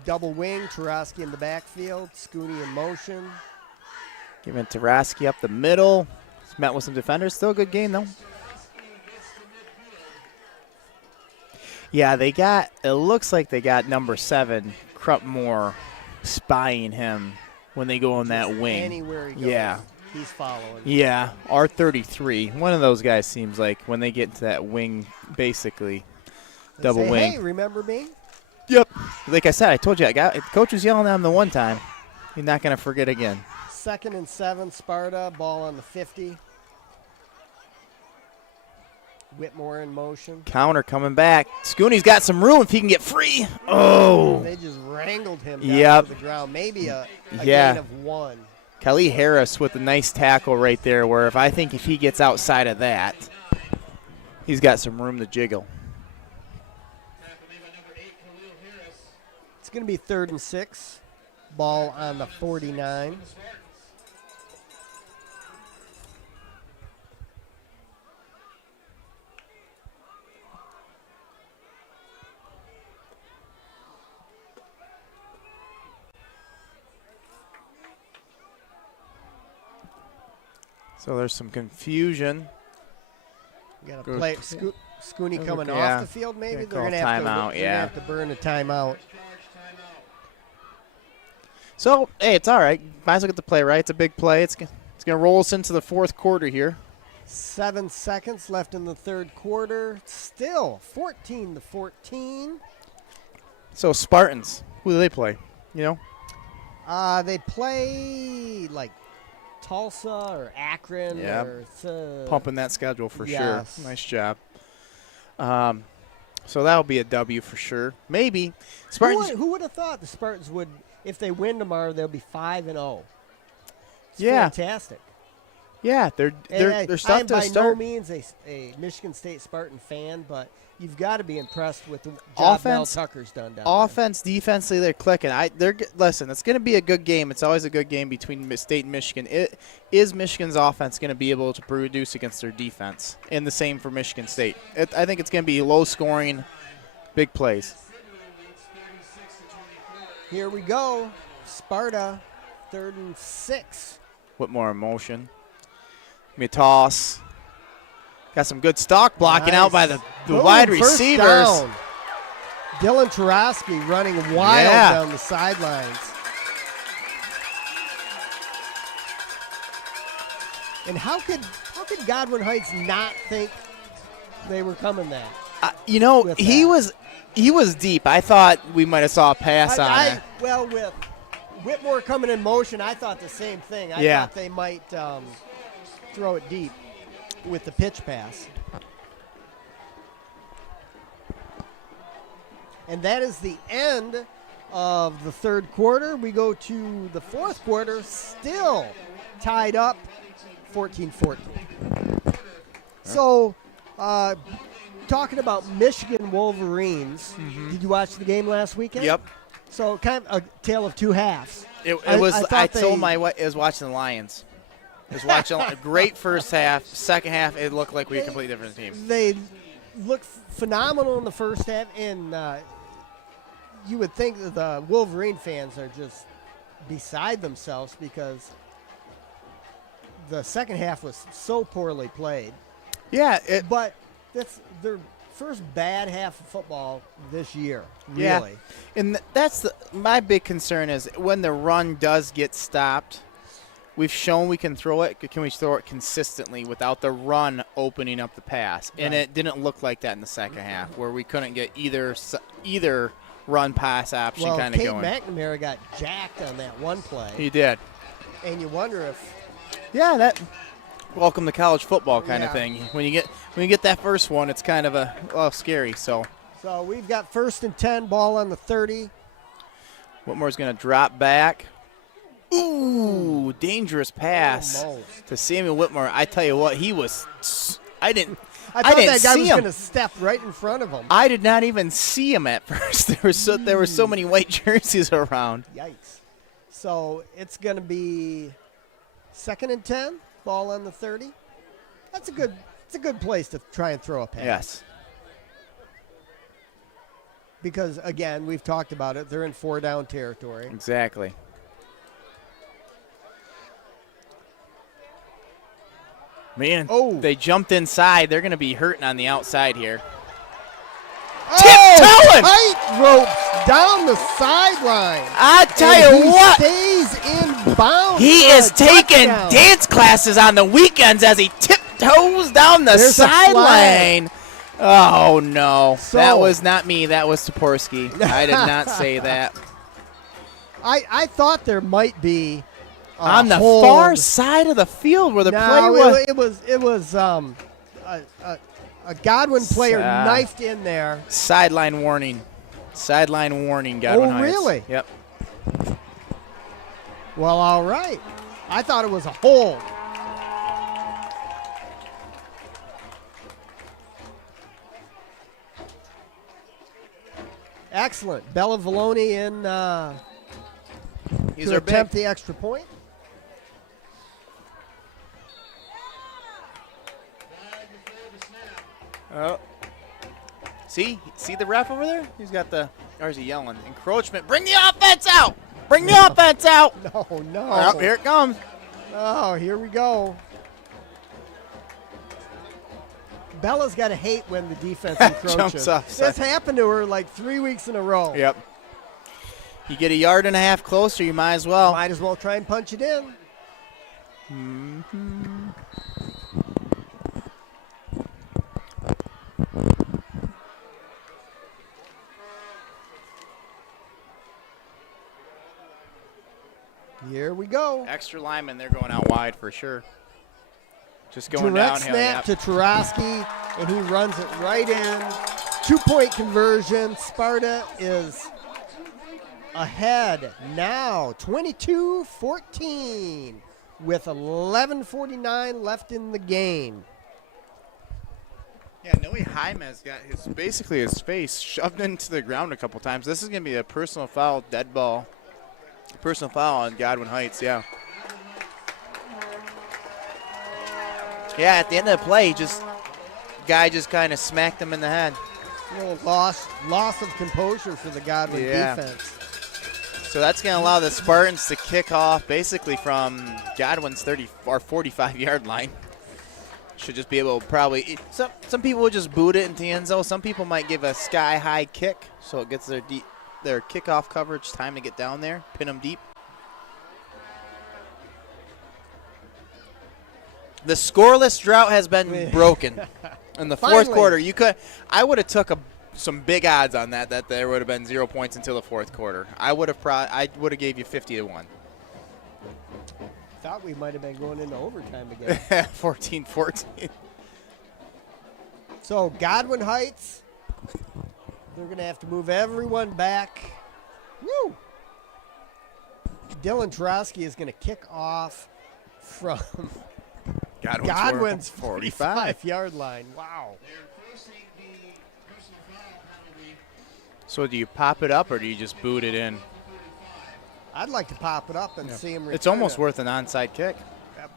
Double wing, Tarosky in the backfield, Scooney in motion. Giving it to Rasky up the middle. He's met with some defenders. Still a good game, though. Yeah, it looks like they got number 7, Crupmore, spying him when they go on that wing. Anywhere he goes, Yeah. he's following. Yeah, R33. One of those guys seems like when they get into that wing, basically, They double say, wing. Hey, remember me? Yep. Like I said, I told you, coach was yelling at him the one time. He's not going to forget again. 2nd and 7, Sparta, ball on the 50. Whitmore in motion. Counter coming back. Scooney's got some room if he can get free. Oh. They just wrangled him down Yep. to the ground. Maybe a Yeah. gain of 1. Kelly Harris with a nice tackle right there where if he gets outside of that, he's got some room to jiggle. It's going to be 3rd and 6. Ball on the 49. So there's some confusion. You got Go- to play Scooney coming Yeah. off the field. Maybe Gonna they're call going to have timeout, to. yeah. Have to burn a timeout. So, hey, it's all right. Might as well get the play right. It's a big play. It's going to roll us into the 4th quarter here. 7 seconds left in the 3rd quarter. Still 14-14. So Spartans, who do they play? You know? They play like Tulsa or Akron. Yeah. Or Pumping that schedule for Yes. sure. Nice job. So that'll be a W for sure. Maybe. Spartans. Who would have thought the Spartans would, if they win tomorrow, they'll be 5-0. It's Yeah. fantastic. Yeah, they're I'm stuff to by start. no means a Michigan State Spartan fan, but you've got to be impressed with the job Mel Offense- Tucker's done down Offense, defensively, they're clicking. Listen, it's going to be a good game. It's always a good game between State and Michigan. Is Michigan's offense going to be able to produce against their defense? And the same for Michigan State. I think it's going to be low scoring, big plays. there. Here we go. Sparta, 3rd and 6. Whitmore in motion. Me toss. Got some good stock blocking out by the Boom, wide first receivers. down. Dylan Tarosky running wild Yeah. down the sidelines. And how could Godwin Heights not think they were coming that? With He that. was deep. I thought we might have saw a pass on it. Well, with Whitmore coming in motion, I thought the same thing. I Yeah. thought they might throw it deep with the pitch pass. And that is the end of the 3rd quarter. We go to the 4th quarter, still tied up 14-14. So, talking about Michigan Wolverines, did you watch the game last weekend? Yep. So kind of a tale of 2 halves. It I was. thought I they- told my wife I was watching the Lions. I was watching a great first half. Second half, it looked like we were a completely different team. They looked phenomenal in the first half, and you would think that the Wolverine fans are just beside themselves because the second half was so poorly played. Yeah. But that's their first bad half of football this year, Yeah. really. And that's my big concern is when the run does get stopped, we've shown we can throw it. Can we throw it consistently without the run opening up the pass? And Right. it didn't look like that in the second half, where we couldn't get either run pass option Well, kind of Cade going. McNamara got jacked on that one play, He did. and you wonder if Yeah, that welcome to college football kind of Yeah. thing. When you get that first one, it's kind of a little scary. So So we've got 1st and 10, ball on the 30. Whitmore's going to drop back. Ooh, dangerous pass Almost. to Samuel Whitmore. I tell you what, he was. I didn't I thought that guy see was him. going to step right in front of him. I did not even see him at first. There were so many white jerseys around. Yikes. So it's going to be 2nd and 10, ball on the 30. It's a good place to try and throw a pass. Yes. Because, again, we've talked about it. They're in 4-down territory. Exactly. Man, Oh. they jumped inside. They're going to be hurting on the outside here. Oh, Tiptoeing! tight ropes down the sideline. I tell And you he what, stays in bounds. he for is a taking touchdown. dance classes on the weekends as he tiptoes down the There's a sideline. Oh, no. So- that was not me. That was Toporski. I did not say that. I thought there might be a On the hold. far side of the field where the play No, was. it was a Godwin player Ah. knifed in there. Sideline warning. Sideline warning, Godwin Oh, Heights. really? Yep. Well, all right. I thought it was a hold. Excellent. Bella Valoni in He's to our attempt big. the extra point. Oh. See the ref over there? He's got the, or is he yelling? Encroachment. Bring the offense out. Bring the offense out. No, no. Oh, here it comes. Oh, here we go. Bella's got to hate when the defense encroaches. Jumps off. This happened to her like 3 weeks in a row. Yep. You get a yard and a half closer, you might as well. Might as well try and punch it in. Here we go. Extra lineman, they're going out wide for sure. Just going Direct downhill. snap Yep. to Tarosky, and he runs it right in. 2-point conversion. Sparta is ahead now, 22-14, with 11:49 left in the game. Yeah, Noe Jaimez got basically his face shoved into the ground a couple times. This is going to be a personal foul, dead ball. Personal foul on Godwin Heights, yeah. Yeah, at the end of the play, guy just kind of smacked him in the head. A little loss of composure for the Godwin Yeah. defense. So that's going to allow the Spartans to kick off basically from Godwin's 30 or 45-yard line. Should just be able to probably – some people would just boot it into the end zone. Some people might give a sky-high kick so it gets their kickoff coverage time to get down there, pin them deep. The scoreless drought has been broken. In the fourth Finally. quarter, I would have took some big odds on that there would have been 0 points until the fourth quarter. I would have gave you 50-1. Thought we might have been going into overtime again. 14-14. So Godwin Heights, they're going to have to move everyone back. Woo! Dylan Tarosky is going to kick off from Godwin's 45-yard line. Wow. So do you pop it up or do you just boot it in? I'd like to pop it up and see him return It's almost it. worth an onside kick. Yep.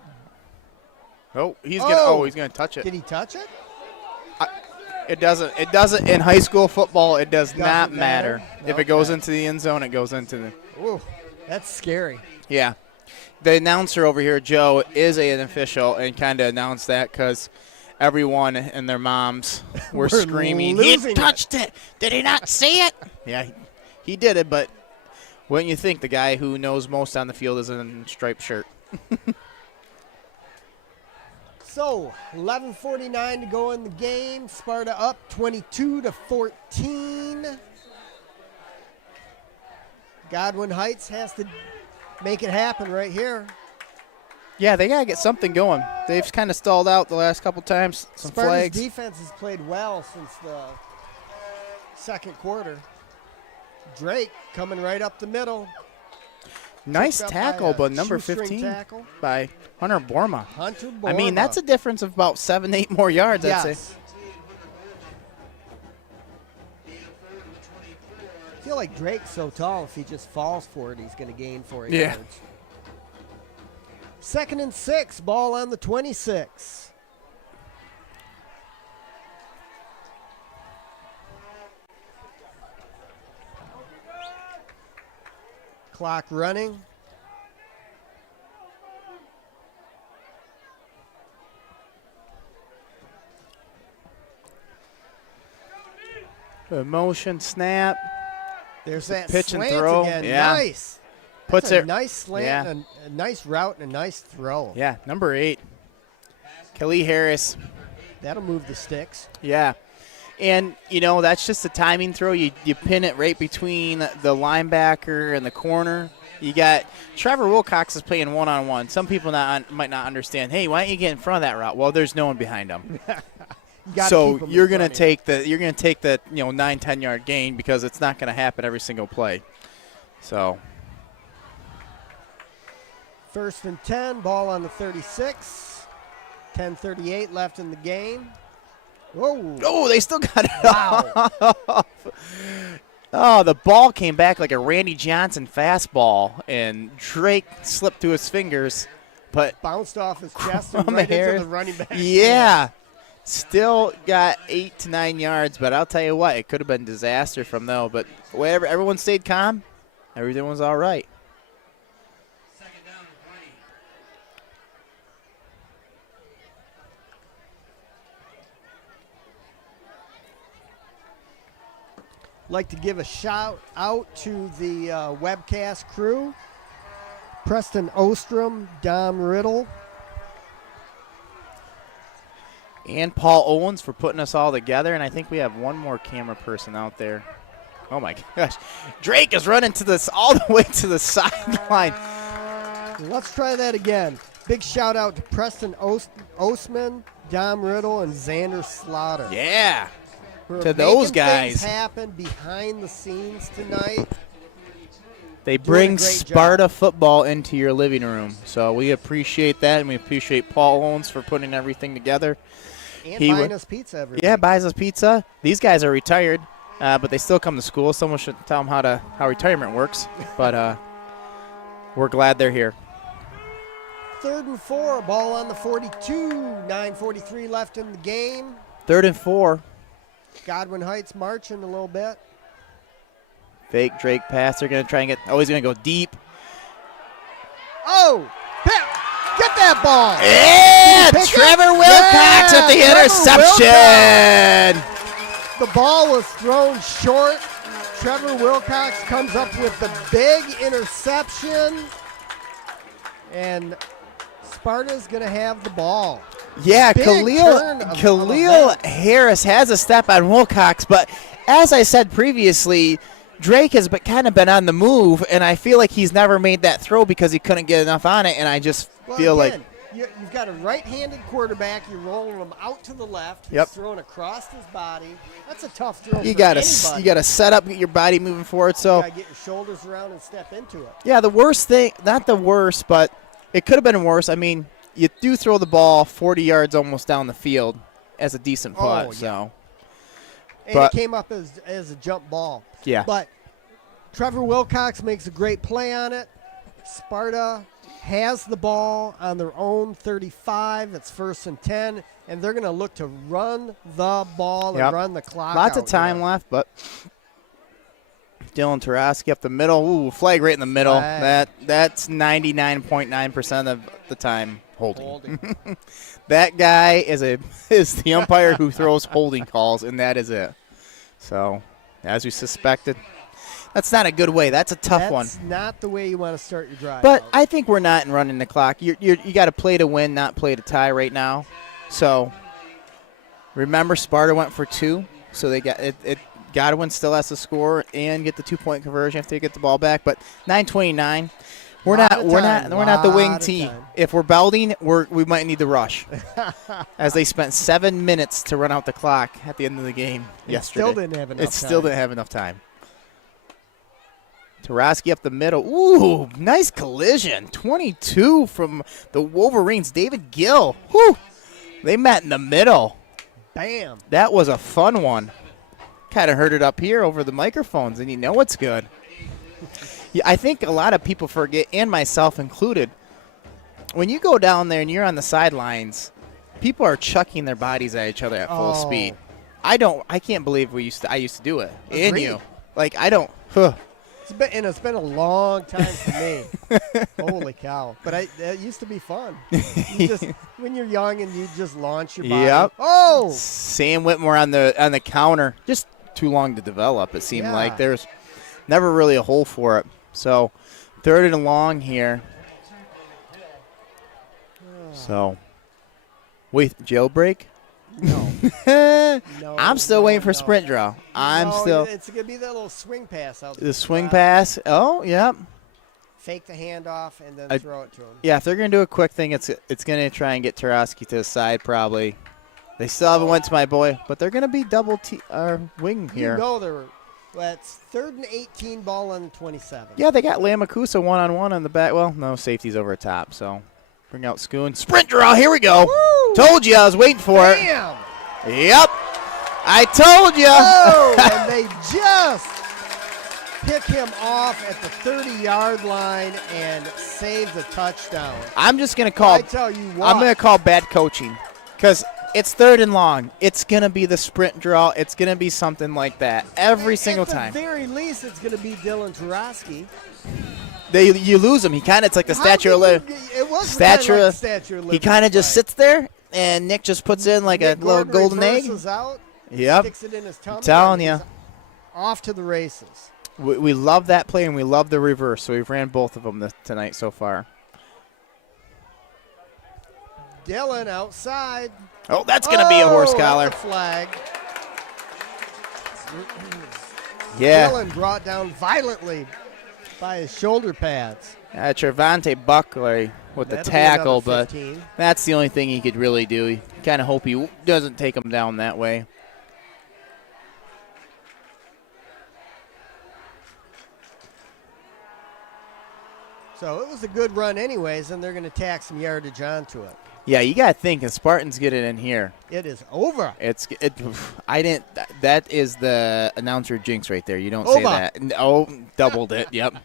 Oh, he's Oh. gonna touch it. Did he touch it? It doesn't in high school football. It does Doesn't not matter? matter. If it goes Okay. into the end zone, it goes into the. Ooh, that's scary. Yeah, the announcer over here, Joe, is an official and kind of announced that because everyone and their moms were We're screaming, losing "He touched it! Did he not see it?" Yeah, he did it, but wouldn't you think the guy who knows most on the field is in a striped shirt? So 11:49 to go in the game. Sparta up 22-14. Godwin Heights has to make it happen right here. Yeah, they got to get something going. They've kind of stalled out the last couple times. Some Sparta's flags. defense has played well since the second quarter. Drake coming right up the middle. Nice Picked up tackle, by a but number shoestring 15 tackle. by Hunter Borma. Hunter I mean, Borma. that's a difference of about 7, 8 more yards, I'd say. Yes. I feel like Drake's so tall, if he just falls for it, he's going to gain 4 Yeah. yards. 2nd and 6, ball on the 26. Clock running. Motion, snap. There's that Pitch and slant throw. again. Yeah. Nice. Puts That's a it. nice slant, Yeah. and a nice route, and a nice throw. Yeah, number 8. Kelly Harris. That'll move the sticks. Yeah. And, you know, that's just a timing throw. You pin it right between the linebacker and the corner. You got Trevor Wilcox is playing one-on-one. Some people might not understand, hey, why don't you get in front of that route? Well, there's no one behind him. So you're going to take the 9, 10-yard gain because it's not going to happen every single play. So 1st and 10, ball on the 36. 10:38 left in the game. Whoa. Oh, they still got it Wow. off. Oh, the ball came back like a Randy Johnson fastball, and Drake slipped through his fingers. But Bounced off his chest and From right Harris. into the running back. yeah, still got 8 to 9 yards. But I'll tell you what, it could have been disaster from though. But whatever, everyone stayed calm. Everything was all right. Second down and 3. Like to give a shout out to the webcast crew. Preston Ostrom, Dom Riddle. And Paul Owens for putting us all together. And I think we have one more camera person out there. Oh my gosh, Drake is running all the way to the sideline. Let's try that again. Big shout out to Preston Ostman, Dom Riddle, and Xander Slaughter. Yeah. For To those making guys. things happen behind the scenes tonight. They Doing a bring great Sparta football into your living room. So we appreciate that, and we appreciate Paul Owens for putting everything together. And He buying wa- us pizza every Yeah, week. buys us pizza. These guys are retired, but they still come to school. Someone should tell them how retirement works. But we're glad they're here. 3rd and 4, ball on the 42. 9:43 left in the game. 3rd and 4. Godwin Heights marching a little bit. Fake Drake pass. They're going to try and he's going to go deep. Oh! Get that ball! And Pick it? Trevor Wilcox Yeah, at the Trevor interception. The ball was thrown short. Trevor Wilcox comes up with the big interception. And Sparta's going to have the ball. Yeah, Big turn of Khalil events. Harris has a step on Wilcox, but as I said previously, Drake has kind of been on the move, and I feel like he's never made that throw because he couldn't get enough on it, and I just feel like you've got a right-handed quarterback. You're rolling him out to the left. He's Yep. throwing across his body. That's a tough throw. you for got anybody. to set up, get your body moving forward. So You got to get your shoulders around and step into it. yeah, the worst thing, not the worst, but it could have been worse. I mean, you do throw the ball 40 yards almost down the field as a decent putt. Oh, yeah. So And But- it came up as a jump ball. yeah, But Trevor Wilcox makes a great play on it. Sparta has the ball on their own 35. It's 1st and 10. And they're going to look to run the ball Yep. and run the clock lots of out time here. left, but Dylan Tarosky up the middle. Ooh, flag right in the middle. Flag. That's 99.9% of the time holding. Holding. That guy is the umpire who throws holding calls, and that is it. So, as we suspected, that's not a good way. That's a tough one. That's not the way you want to start your drive. But out. I think we're not in running the clock. You got to play to win, not play to tie right now. So, remember, Sparta went for 2, so they got it. Godwin still has to score and get the 2-point conversion if they get the ball back. But 9:29, we're Lot not of we're time, not we're not the wing lot of T. time. If we're Belding, we might need to rush, as they spent 7 minutes to run out the clock at the end of the game yesterday. Still didn't have enough It still time. didn't have enough time. Tarosky up the middle. Ooh, nice collision. 22 from the Wolverines. David Gill. Whew. They met in the middle. Bam. That was a fun one. Kind of heard it up here over the microphones, and you know it's good. Yeah, I think a lot of people forget, and myself included, when you go down there and you're on the sidelines, people are chucking their bodies at each other at full speed. I can't believe I used to do it. And Agreed. you. Like, I don't. Huh. It's been a long time for me. Holy cow. But that used to be fun. You just, when you're young and you just launch your body. Yep. Oh! Sam Whitmore on the counter. Just too long to develop, it seemed like. Yeah. There's never really a hole for it. So, 3rd and long here. So, wait, jailbreak? No. No, I'm still waiting for no. sprint draw. It's going to be that little swing pass out The swing pass. Oh, yep. Fake the handoff and then throw it to him. Yeah, if they're going to do a quick thing, it's going to try and get Tarosky to the side probably. They still haven't went to my boy, but they're going to be double wing here. You know that's 3rd and 18, ball on 27. Yeah, they got Lamakusa one-on-one on the back. Well, no, safety's over top, so bring out Schoon. Sprint draw, here we go. Woo! Told you I was waiting for Bam! it. Yep, I told you. Oh, and they just pick him off at the 30-yard line and save the touchdown. I'm just going to call. I tell you what. I'm going to call bad coaching because it's 3rd and long. It's going to be the sprint draw. It's going to be something like that every single time. At the very least, it's going to be Dylan Tarosky. You lose him. He kind of, it's like the Statue of Liberty. It was Statue like of- Statue of He Liberty. kind of just sits there, and Nick just puts in like Nick a little Gordon golden egg. reverses out, Yep. sticks it in his tummy, I'm telling and you. he's off to the races. We love that play, and we love the reverse, so we've ran both of them tonight so far. Dylan outside. Oh, that's going to be a horse Oh, collar. that's a flag. Yeah. Dylan brought down violently by his shoulder pads. Trevante Buckley with the That'll be tackle, another but 15. that's the only thing he could really do. You kind of hope he doesn't take him down that way. So it was a good run anyways, and they're going to tack some yardage onto it. Yeah, you got to think, if Spartans get it in here, It is over. that is the announcer jinx right there. You don't say Over. that. Oh, doubled it. Yep.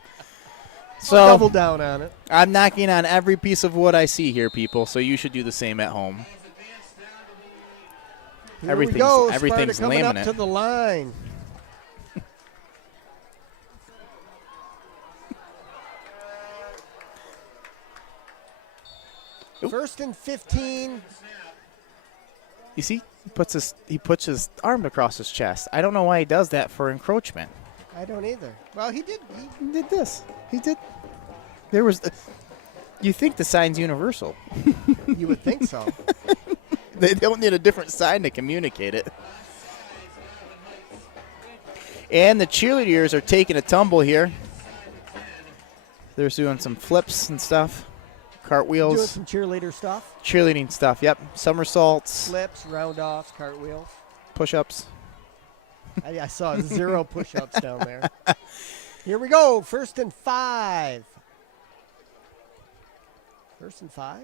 So Double down on it. I'm knocking on every piece of wood I see here, people, so you should do the same at home. Here we go. Everything's Sparta coming up laminate. to the line. Oop. 1st and 15. You see, he puts his arm across his chest. I don't know why he does that for encroachment. I don't either. Well, he did. He did this. He did. There was. You think the sign's universal? You would think so. They don't need a different sign to communicate it. And the cheerleaders are taking a tumble here. They're doing some flips and stuff. Cartwheels. Doing some cheerleader stuff. Cheerleading stuff, yep. Somersaults, Flips, round-offs, cartwheels. push-ups. I saw 0 push-ups down there. Here we go. 1st and 5. 1st and 5.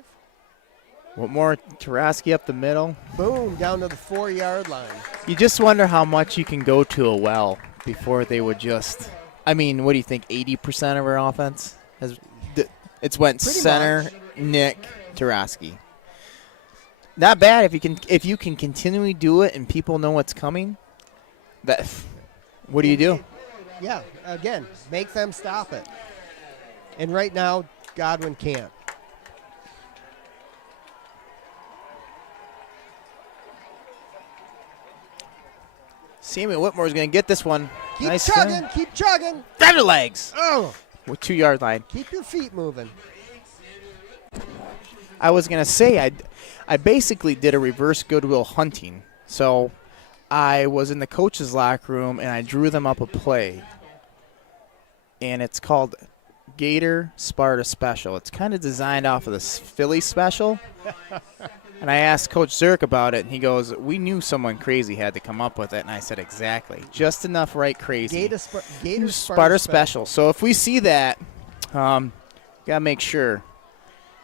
What more? Tarosky up the middle. Boom, down to the 4-yard line. You just wonder how much you can go to a well before they would just. I mean, what do you think? 80% of our offense it's went Pretty center, much. Nick, Tarosky. Not bad if you can continually do it and people know what's coming. What do you do? Yeah, again, make them stop it. And right now, Godwin can't. Samuel Whitmore's going to get this one. Keep Nice chugging, turn. keep chugging. Thunder legs Oh, with 2-yard line. keep your feet moving. I was going to say I basically did a reverse Goodwill hunting. So I was in the coach's locker room and I drew them up a play. And it's called Gator Sparta Special. It's kind of designed off of the Philly Special. And I asked Coach Zirk about it, and he goes, we knew someone crazy had to come up with it. And I said, exactly. Just enough right crazy. Gator Sparta Special. So if we see that, got to make sure.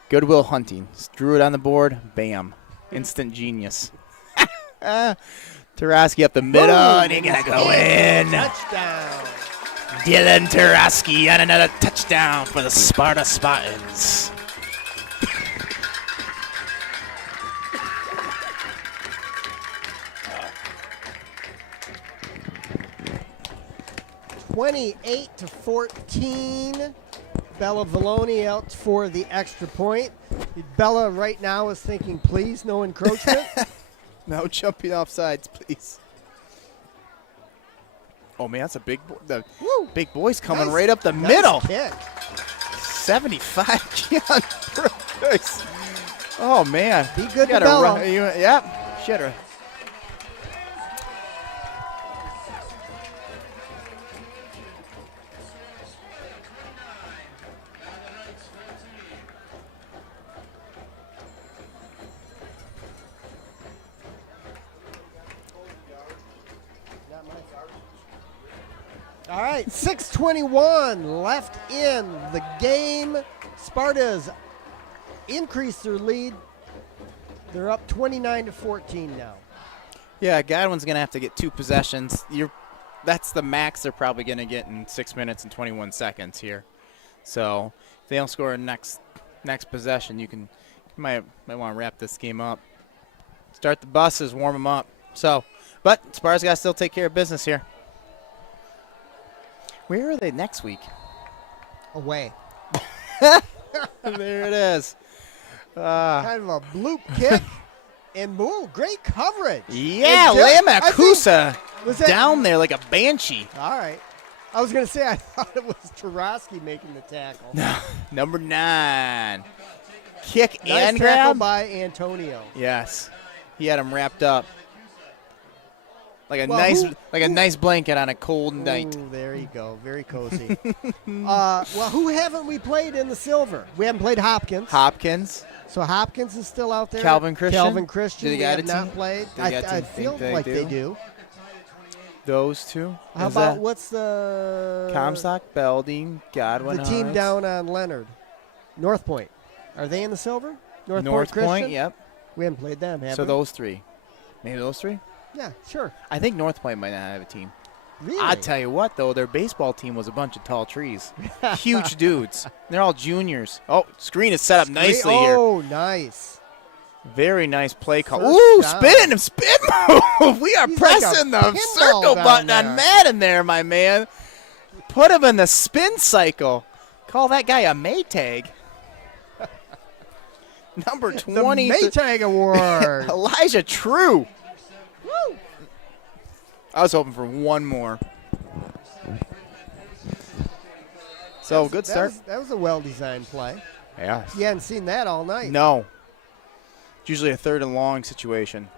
Goodwill Hunting. Drew it on the board. Bam. Instant genius. Tarosky up the middle, and he got to go in. Touchdown. Dylan Tarosky on another touchdown for the Sparta Spartans. 28-14. Bella Vallone out for the extra point. Bella right now is thinking, please, no encroachment. No jumping off sides, please. Oh, man, that's a big boy. The big boy's coming right up the middle. Kick. 75 Keon Brooks. Oh, man. Be good to Bella. Yep. Should have. All right, 6:21 left in the game. Sparta's increased their lead. They're up 29-14 now. Yeah, Godwin's going to have to get 2 possessions. That's the max they're probably going to get in 6 minutes and 21 seconds here. So if they don't score next possession, you might want to wrap this game up. Start the buses, warm them up. So, but Sparta's got to still take care of business here. Where are they next week? Away. There it is. Kind of a bloop kick. And, ooh, great coverage. Yeah, And Lamakusa was that down there like a banshee. All right. I was going to say I thought it was Tarosky making the tackle. No, number 9. Kick Nice and tackle grab. by Antonio. Yes, he had him wrapped up like a Well, nice blanket on a cold night. Ooh, there you go. Very cozy. Well, who haven't we played in the silver? We haven't played Hopkins. Hopkins, So Hopkins is still out there. Calvin Christian? Calvin Christian. Do they We got have a not team? played. Do they got a I team? feel Think like they they do. those two. How Is about that what's the Comstock, Belding, Godwin? the team Hines? down on Leonard? North Point. Are they in the silver? North Christian? Point. Yep. We haven't played them, have So we? those 3, maybe those 3. Yeah, sure. I think North Point might not have a team. Really? I tell you what, though, their baseball team was a bunch of tall trees, huge dudes. They're all juniors. Oh, screen is set up nicely here. Oh, nice. Very nice play call. First Ooh, down. spin move. We are He's like pressing a the pinball circle down button there. on Madden there, my man. Put him in the spin cycle. Call that guy a Maytag. Number 20. The Maytag Award. Elijah True. Woo. I was hoping for one more. So, good start. That was a well-designed play. Yeah. You hadn't seen that all night. No. It's usually a 3rd and long situation.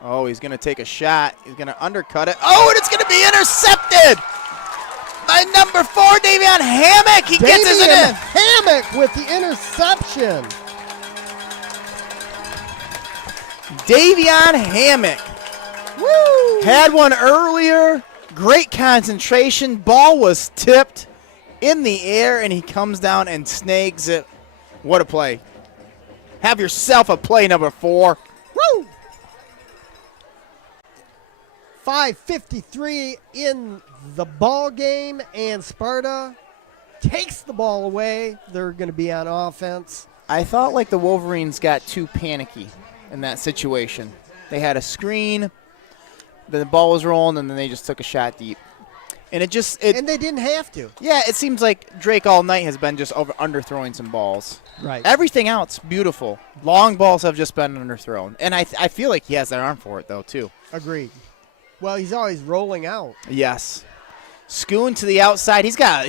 Oh, he's going to take a shot. He's going to undercut it. Oh, and it's going to be intercepted by number 4, Davion Hammock. He gets us Davion in. Hammock with the interception. Davion Hammock. Woo! Had one earlier. Great concentration. Ball was tipped in the air, and he comes down and snags it. What a play. Have yourself a play, number 4. Woo! 5:53 in the ball game, and Sparta takes the ball away. They're going to be on offense. I thought like the Wolverines got too panicky in that situation. They had a screen, then the ball was rolling, and then they just took a shot deep. And And they didn't have to. yeah, it seems like Drake all night has been just underthrowing some balls. Right. Everything else, beautiful. Long balls have just been underthrown. And I feel like he has the arm for it, though, too. Agreed. Well, he's always rolling out. Yes. Scoon to the outside. He's got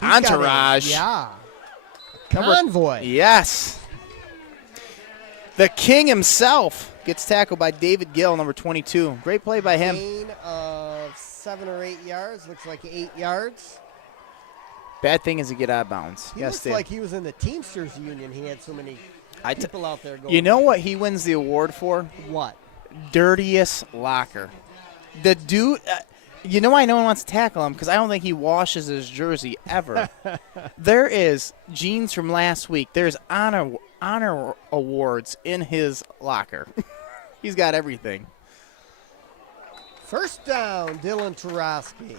entourage. Yeah. Convoy. Yes. The king himself gets tackled by David Gill, number 22. Great play by him. Gain of 7 or 8 yards. Looks like 8 yards. Bad thing is to get out of bounds. He Yes, looks Dave. like he was in the Teamsters Union. He had so many people out there going. You know what he wins the award for? what? Dirtiest locker. The dude, why no one wants to tackle him? Because I don't think he washes his jersey ever. There is jeans from last week. There's honor awards in his locker. He's got everything. First down, Dylan Tarosky.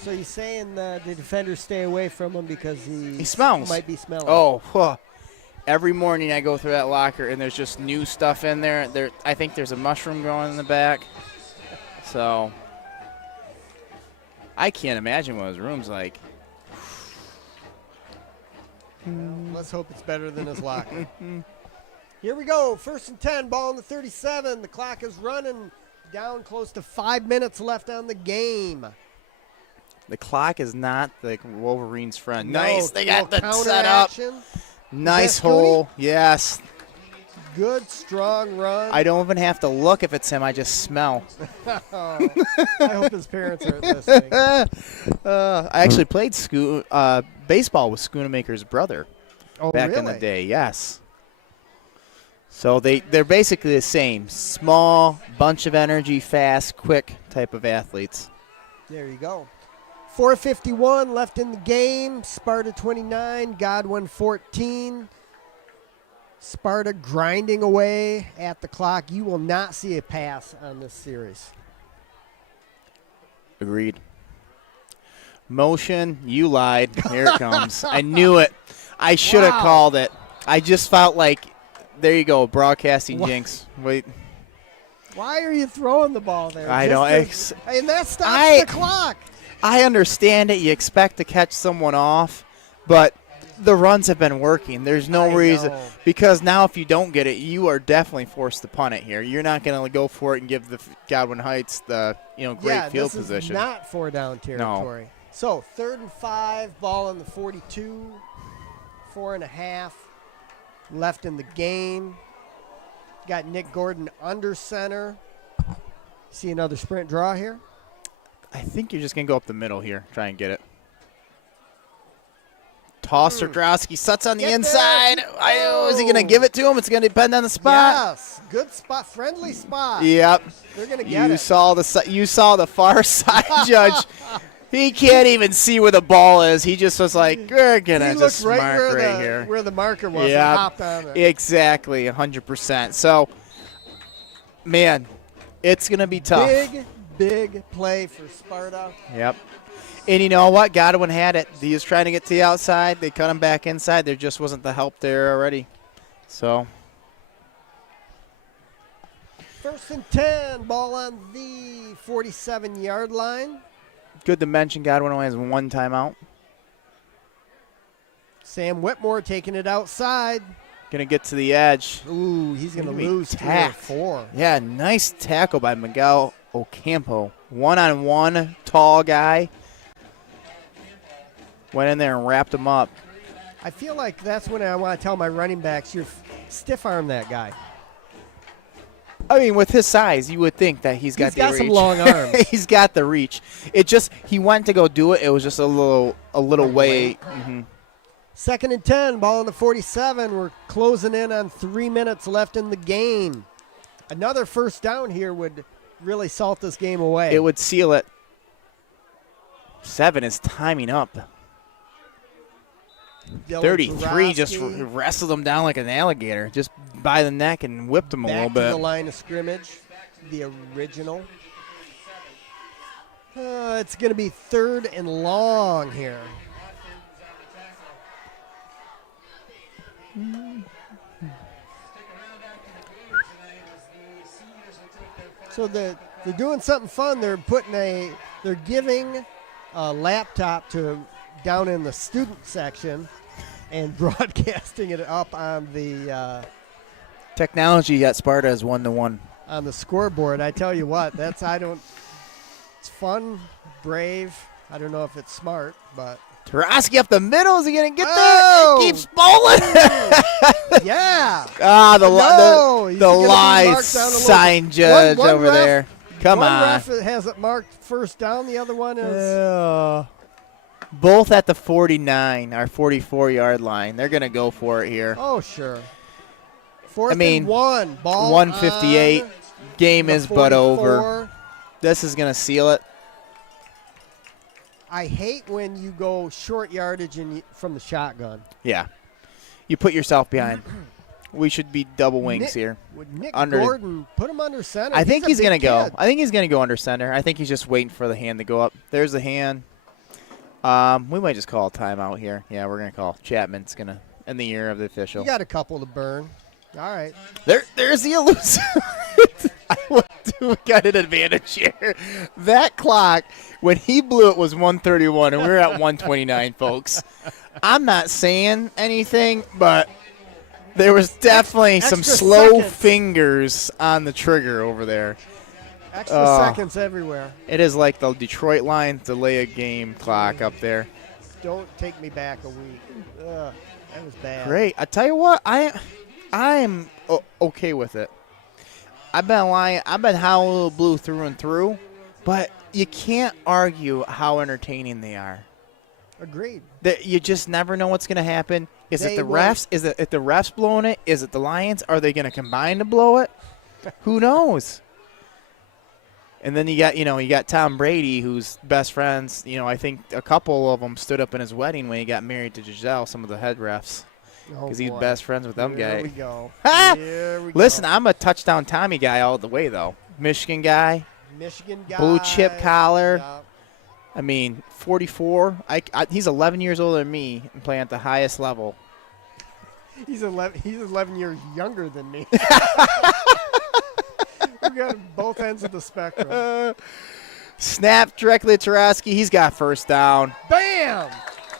So you're saying the defenders stay away from him because he smells. might be smelling. Oh, every morning I go through that locker and there's just new stuff in there. I think there's a mushroom growing in the back. So I can't imagine what his room's like. Let's hope it's better than his locker. Here we go. 1st and 10, ball on the 37. The clock is running down close to 5 minutes left on the game. The clock is not the Wolverines' friend. No, Nice. They got the counter set up. action. Nice that Cooney? hole. Yes. Good, strong run. I don't even have to look if it's him. I just smell. Oh, I hope his parents aren't listening. I actually played baseball with Schoonamaker's brother Oh, back really? in the day. Yes. So they're basically the same. Small, bunch of energy, fast, quick type of athletes. There you go. 4:51 left in the game. Sparta 29, Godwin 14. Sparta grinding away at the clock. You will not see a pass on this series. Agreed. Motion, you lied. Here it comes. I knew it. I should have called it. I just felt like, there you go, broadcasting jinx. Wait. Why are you throwing the ball there? I don't. And that stops the clock. I understand it. You expect to catch someone off, but the runs have been working. There's no reason. know. Because now if you don't get it, you are definitely forced to punt it here. You're not going to go for it and give the Godwin Heights the great field this position. is not 4-down territory. So 3rd and 5, ball on the 42. 4.5 left in the game. Got Nick Gordon under center. See another sprint draw here? I think you're just going to go up the middle here. Try and get it. Toss Drowski sets on the Get inside. there. Is he going to give it to him? It's going to depend on the spot. Yes. Good spot. Friendly spot. Yep. They're going to get it. You saw the far side judge. He can't even see where the ball is. He just was like, we're going to just right mark right here. where the marker was Yep. and hopped on it. Exactly, 100%. So, man, it's going to be tough. Big play for Sparta. Yep. And you know what? Godwin had it. He was trying to get to the outside. They cut him back inside. There just wasn't the help there already. So. 1st and 10, ball on the 47-yard line. Good to mention Godwin only has one timeout. Sam Whitmore taking it outside. Going to get to the edge. Ooh, he's going to Gonna be lose 3 or tacked. 4. Yeah, nice tackle by Miguel Ocampo. One-on-one, tall guy. Went in there and wrapped him up. I feel like that's when I want to tell my running backs, you're stiff arm that guy. I mean, with his size, you would think that he's got the reach. He's got some long arms. He's got the reach. It just, he went to go do it. It was just a little way. Mm-hmm. 2nd and 10, ball on the 47. We're closing in on 3 minutes left in the game. Another first down here would really salt this game away. It would seal it. 7 is timing up. Dylan 33 just Tarosky wrestled him down like an alligator, just by the neck and whipped him a little back to the bit. line of scrimmage, the original. It's going to be 3rd and long here. So they're doing something fun. They're giving a laptop to down in the student section and broadcasting it up on the Technology at Sparta is 1-to-1. on the scoreboard. I tell you what, it's fun, brave. I don't know if it's smart, but Tarosky up the middle. Is he going to get Oh! there? It keeps bowling. yeah. The he's gonna be live marked down a little sign bit. judge One over ref- there. Come one on. ref has it marked first down. The other one is both at the 49 or 44-yard line. They're going to go for it here. Oh, sure. Fourth mean, and 1. Ball 158. on Game the is but over. 44. This is going to seal it. I hate when you go short yardage from the shotgun. Yeah. You put yourself behind. We should be double wings here. Would Nick Under- Gordon put him under center? I think he's a going to big go. kid. I think he's going to go under center. I think he's just waiting for the hand to go up. There's the hand. We might just call a timeout here. Yeah, we're going to call. Chapman's going to end the ear of the official. You got a couple to burn. All right. There's the elusive. We got an advantage here. That clock, when he blew it, was 131, and we were at 129, folks. I'm not saying anything, but there was definitely some Extra slow seconds. fingers on the trigger over there. Extra seconds everywhere. It is like the Detroit Lions delay a game clock up there. Don't take me back a week. Ugh, that was bad. Great. I tell you what, I'm okay with it. I've been lying. I've been Honolulu Blue through and through, but you can't argue how entertaining they are. Agreed. You just never know what's going to happen. Is it They the will- refs? Is it the refs blowing it? Is it the Lions? Are they going to combine to blow it? Who knows? And then you got Tom Brady, who's best friends. I think a couple of them stood up in his wedding when he got married to Giselle. Some of the head refs, because he's boy. best friends with them Here guys. we go. Ha! Here we Listen, go. I'm a touchdown Tommy guy all the way though. Michigan guy. Michigan guy. blue chip collar. Yeah. I mean, 44. He's 11 years older than me and playing at the highest level. He's 11 years younger than me. We got both ends of the spectrum. Snap directly to Tarowski. He's got first down. Bam!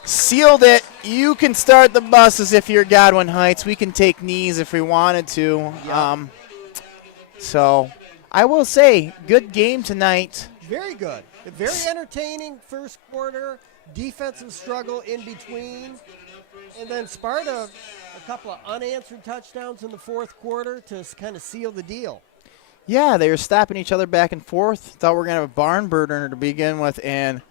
Sealed it. You can start the buses if you're Godwin Heights. We can take knees if we wanted to. Yep. So I will say, good game tonight. Very good. Very entertaining first quarter. Defensive struggle in between. And then Sparta, a couple of unanswered touchdowns in the fourth quarter to kind of seal the deal. Yeah, they were stopping each other back and forth. Thought we were going to have a barn burner to begin with, and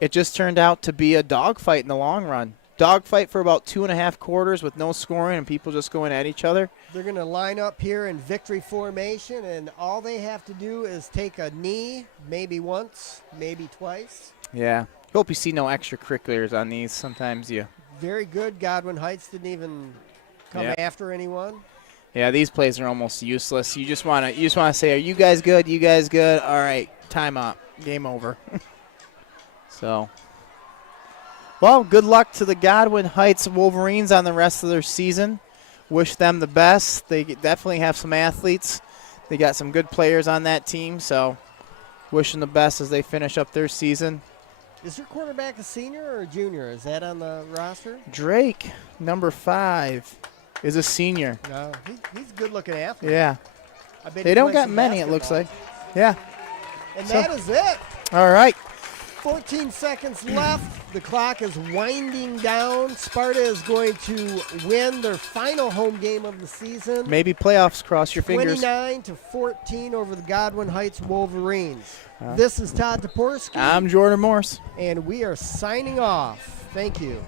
it just turned out to be a dogfight in the long run. Dogfight for about 2.5 quarters with no scoring and people just going at each other. They're going to line up here in victory formation, and all they have to do is take a knee, maybe once, maybe twice. Yeah. Hope you see no extracurriculars on these. Sometimes you. Very good. Godwin Heights didn't even come Yeah. after anyone. Yeah, these plays are almost useless. You just want to say, "Are you guys good? You guys good? All right, time up. Game over." So, well, good luck to the Godwin Heights Wolverines on the rest of their season. Wish them the best. They definitely have some athletes. They got some good players on that team, so wish them the best as they finish up their season. Is your quarterback a senior or a junior? Is that on the roster? Drake, number 5, is a senior. No, he's a good-looking athlete. Yeah. I bet They he don't plays got some many, it looks like. basketball. Yeah. And So- that is it. All right. 14 seconds left. The clock is winding down. Sparta is going to win their final home game of the season. Maybe playoffs, cross your fingers. 29-14 over the Godwin Heights Wolverines. This is Todd Toporski, I'm Jordan Morse. and we are signing off. Thank you.